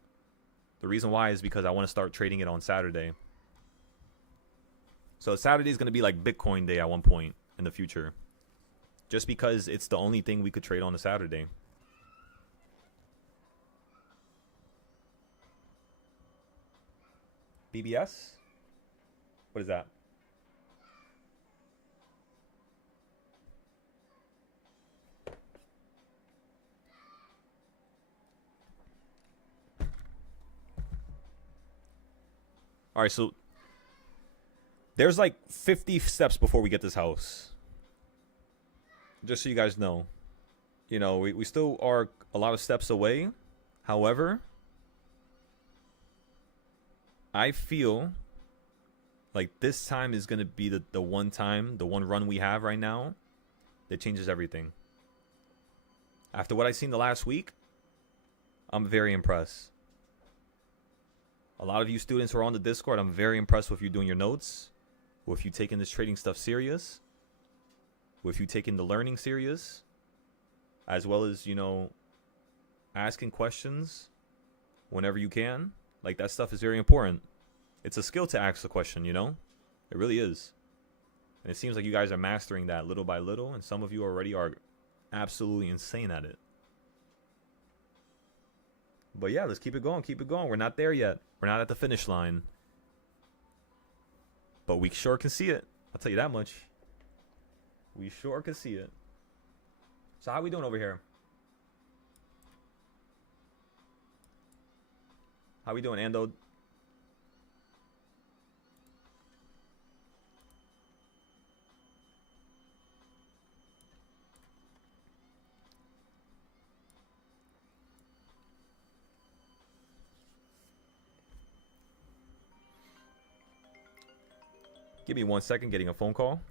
The reason why is because I want to start trading it on Saturday. So Saturday is going to be like Bitcoin day at one point in the future. Just because it's the only thing we could trade on a Saturday. BBS? What is that? All right, so there's like 50 steps before we get this house. Just so you guys know. You know, we still are a lot of steps away. However, I feel like this time is going to be the one time, the one run we have right now that changes everything. After what I've seen the last week, I'm very impressed. A lot of you students who are on the Discord, I'm very impressed with you doing your notes, with you taking this trading stuff serious, with you taking the learning serious, as well as, you know, asking questions whenever you can. Like, that stuff is very important. It's a skill to ask the question, you know? It really is. And it seems like you guys are mastering that little by little, and some of you already are absolutely insane at it. But yeah, let's keep it going, keep it going. We're not there yet. We're not at the finish line. But we sure can see it. I'll tell you that much. We sure can see it. So how we doing over here? How we doing, Ando? Give me 1 second, getting a phone call.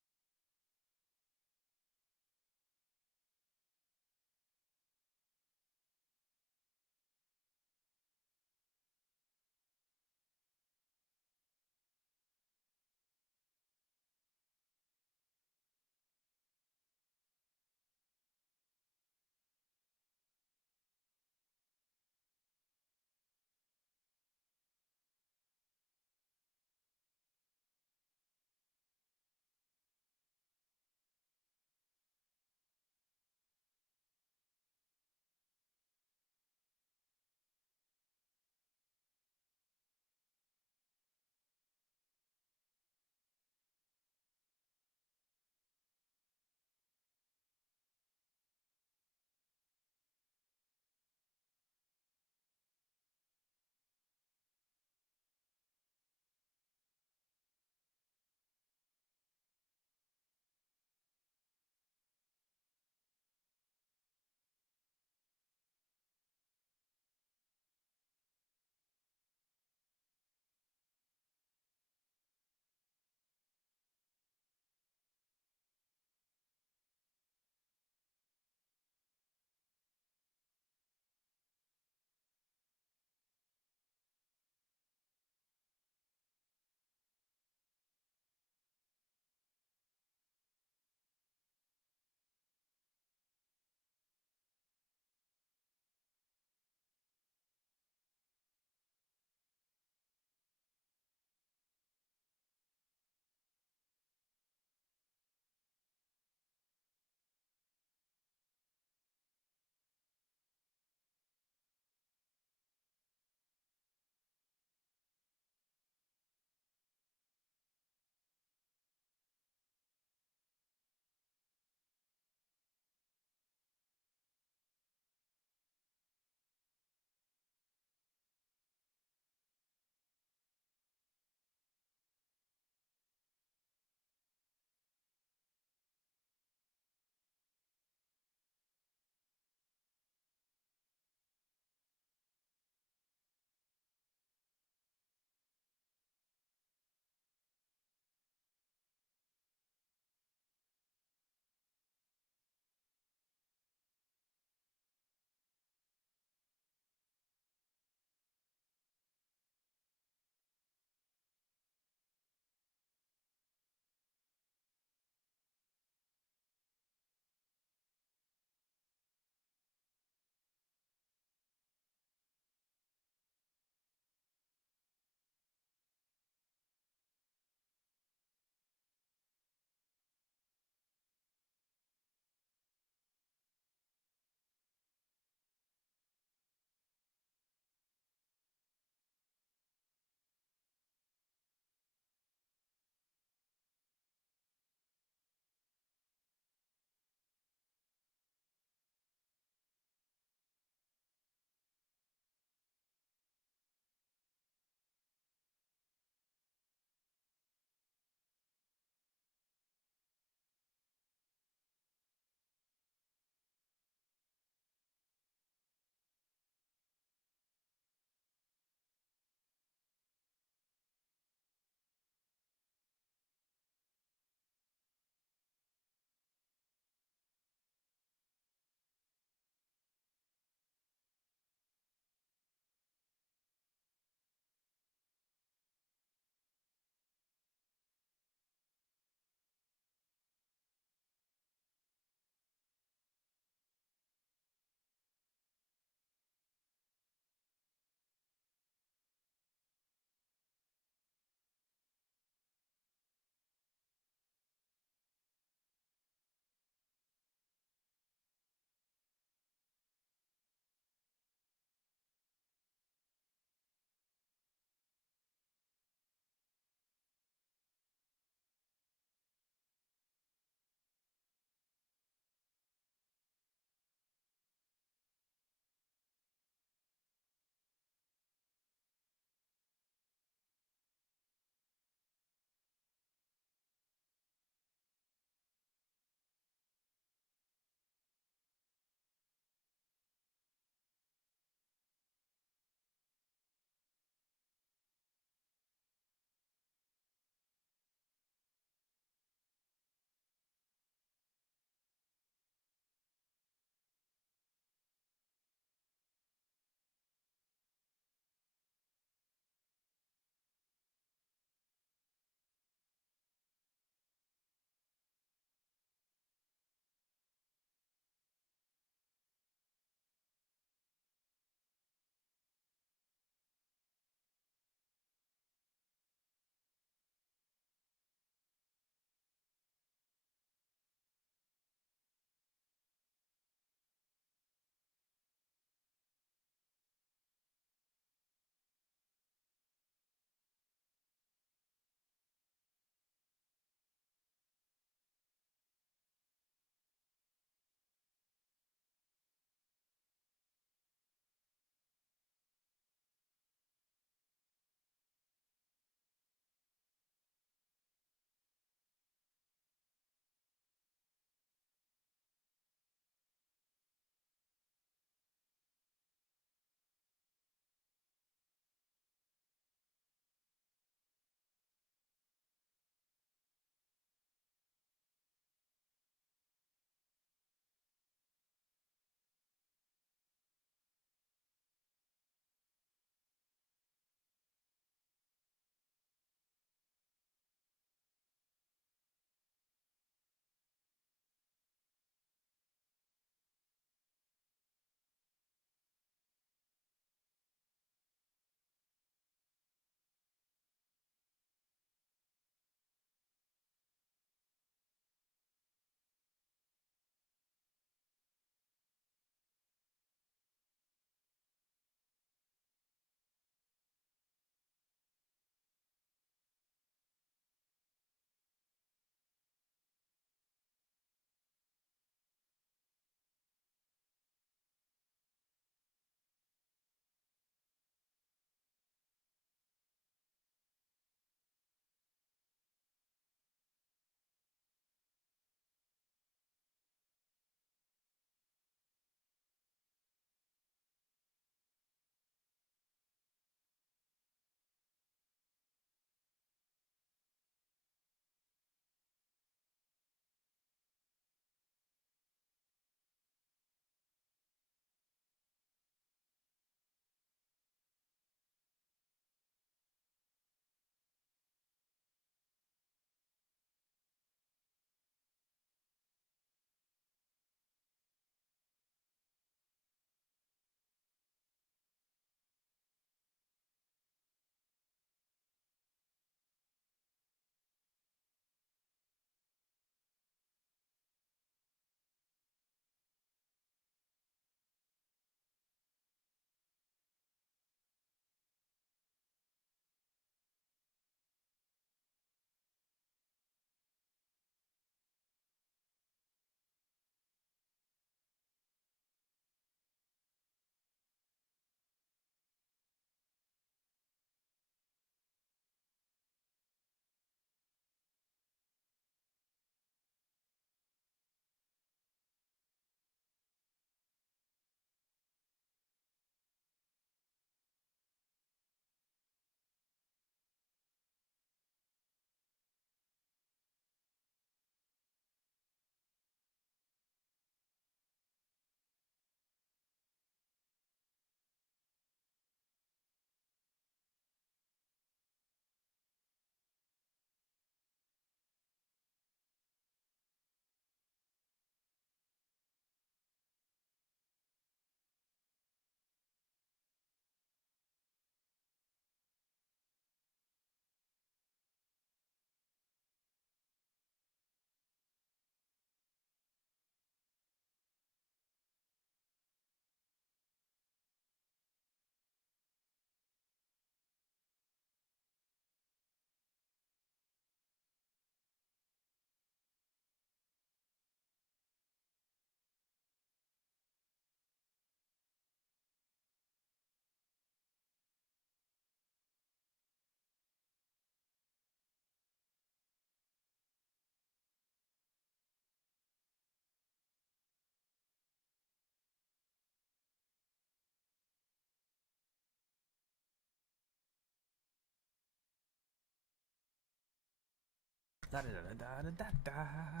Da, da, da, da, da, da.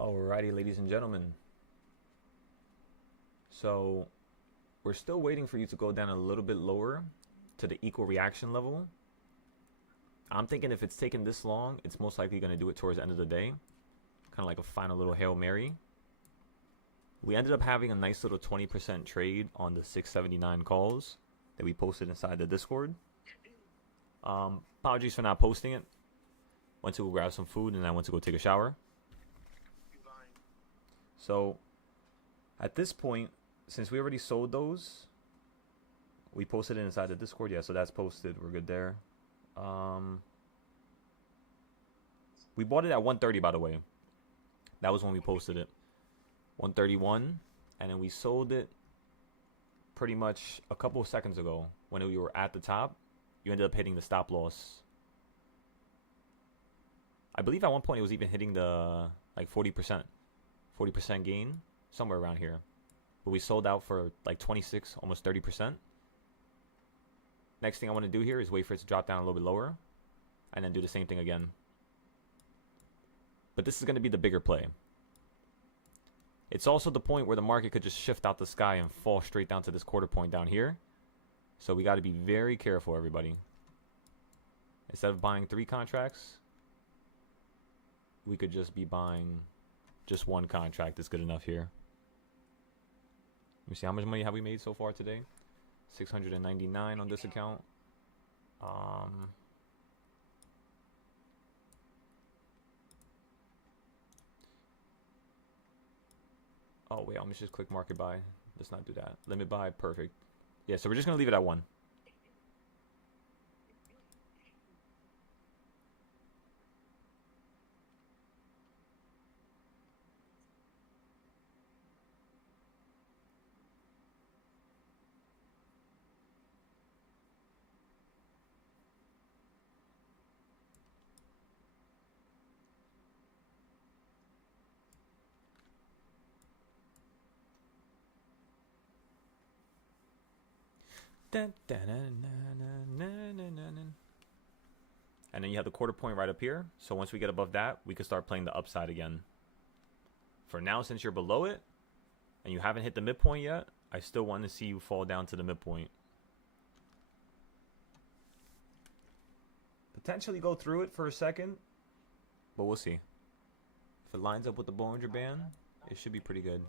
Alrighty, ladies and gentlemen. So we're still waiting for you to go down a little bit lower to the equal reaction level. I'm thinking if it's taken this long, it's most likely going to do it towards the end of the day. Kind of like a final little Hail Mary. We ended up having a nice little 20% trade on the 679 calls that we posted inside the Discord. Apologies for not posting it. Went to go grab some food and I went to go take a shower. So at this point, since we already sold those, we posted it inside the Discord. Yeah, so that's posted. We're good there. We bought it at 130, by the way. That was when we posted it. 131, and then we sold it pretty much a couple of seconds ago when we were at the top. You ended up hitting the stop loss. I believe at one point it was even hitting the like 40% gain, somewhere around here. But we sold out for like 26, almost 30%. Next thing I want to do here is wait for it to drop down a little bit lower and then do the same thing again. But this is going to be the bigger play. It's also the point where the market could just shift out the sky and fall straight down to this quarter point down here. So we got to be very careful, everybody. Instead of buying 3 contracts, we could just be buying just 1 contract. That's good enough here. Let me see, how much money have we made so far today? 699 on this account. Oh wait, let me just click market buy. Let's not do that. Limit buy, perfect. Yeah, so we're just gonna leave it at 1. And then you have the quarter point right up here. So once we get above that, we can start playing the upside again. For now, since you're below it and you haven't hit the midpoint yet, I still want to see you fall down to the midpoint. Potentially go through it for a second, but we'll see. If it lines up with the Bollinger Band, it should be pretty good.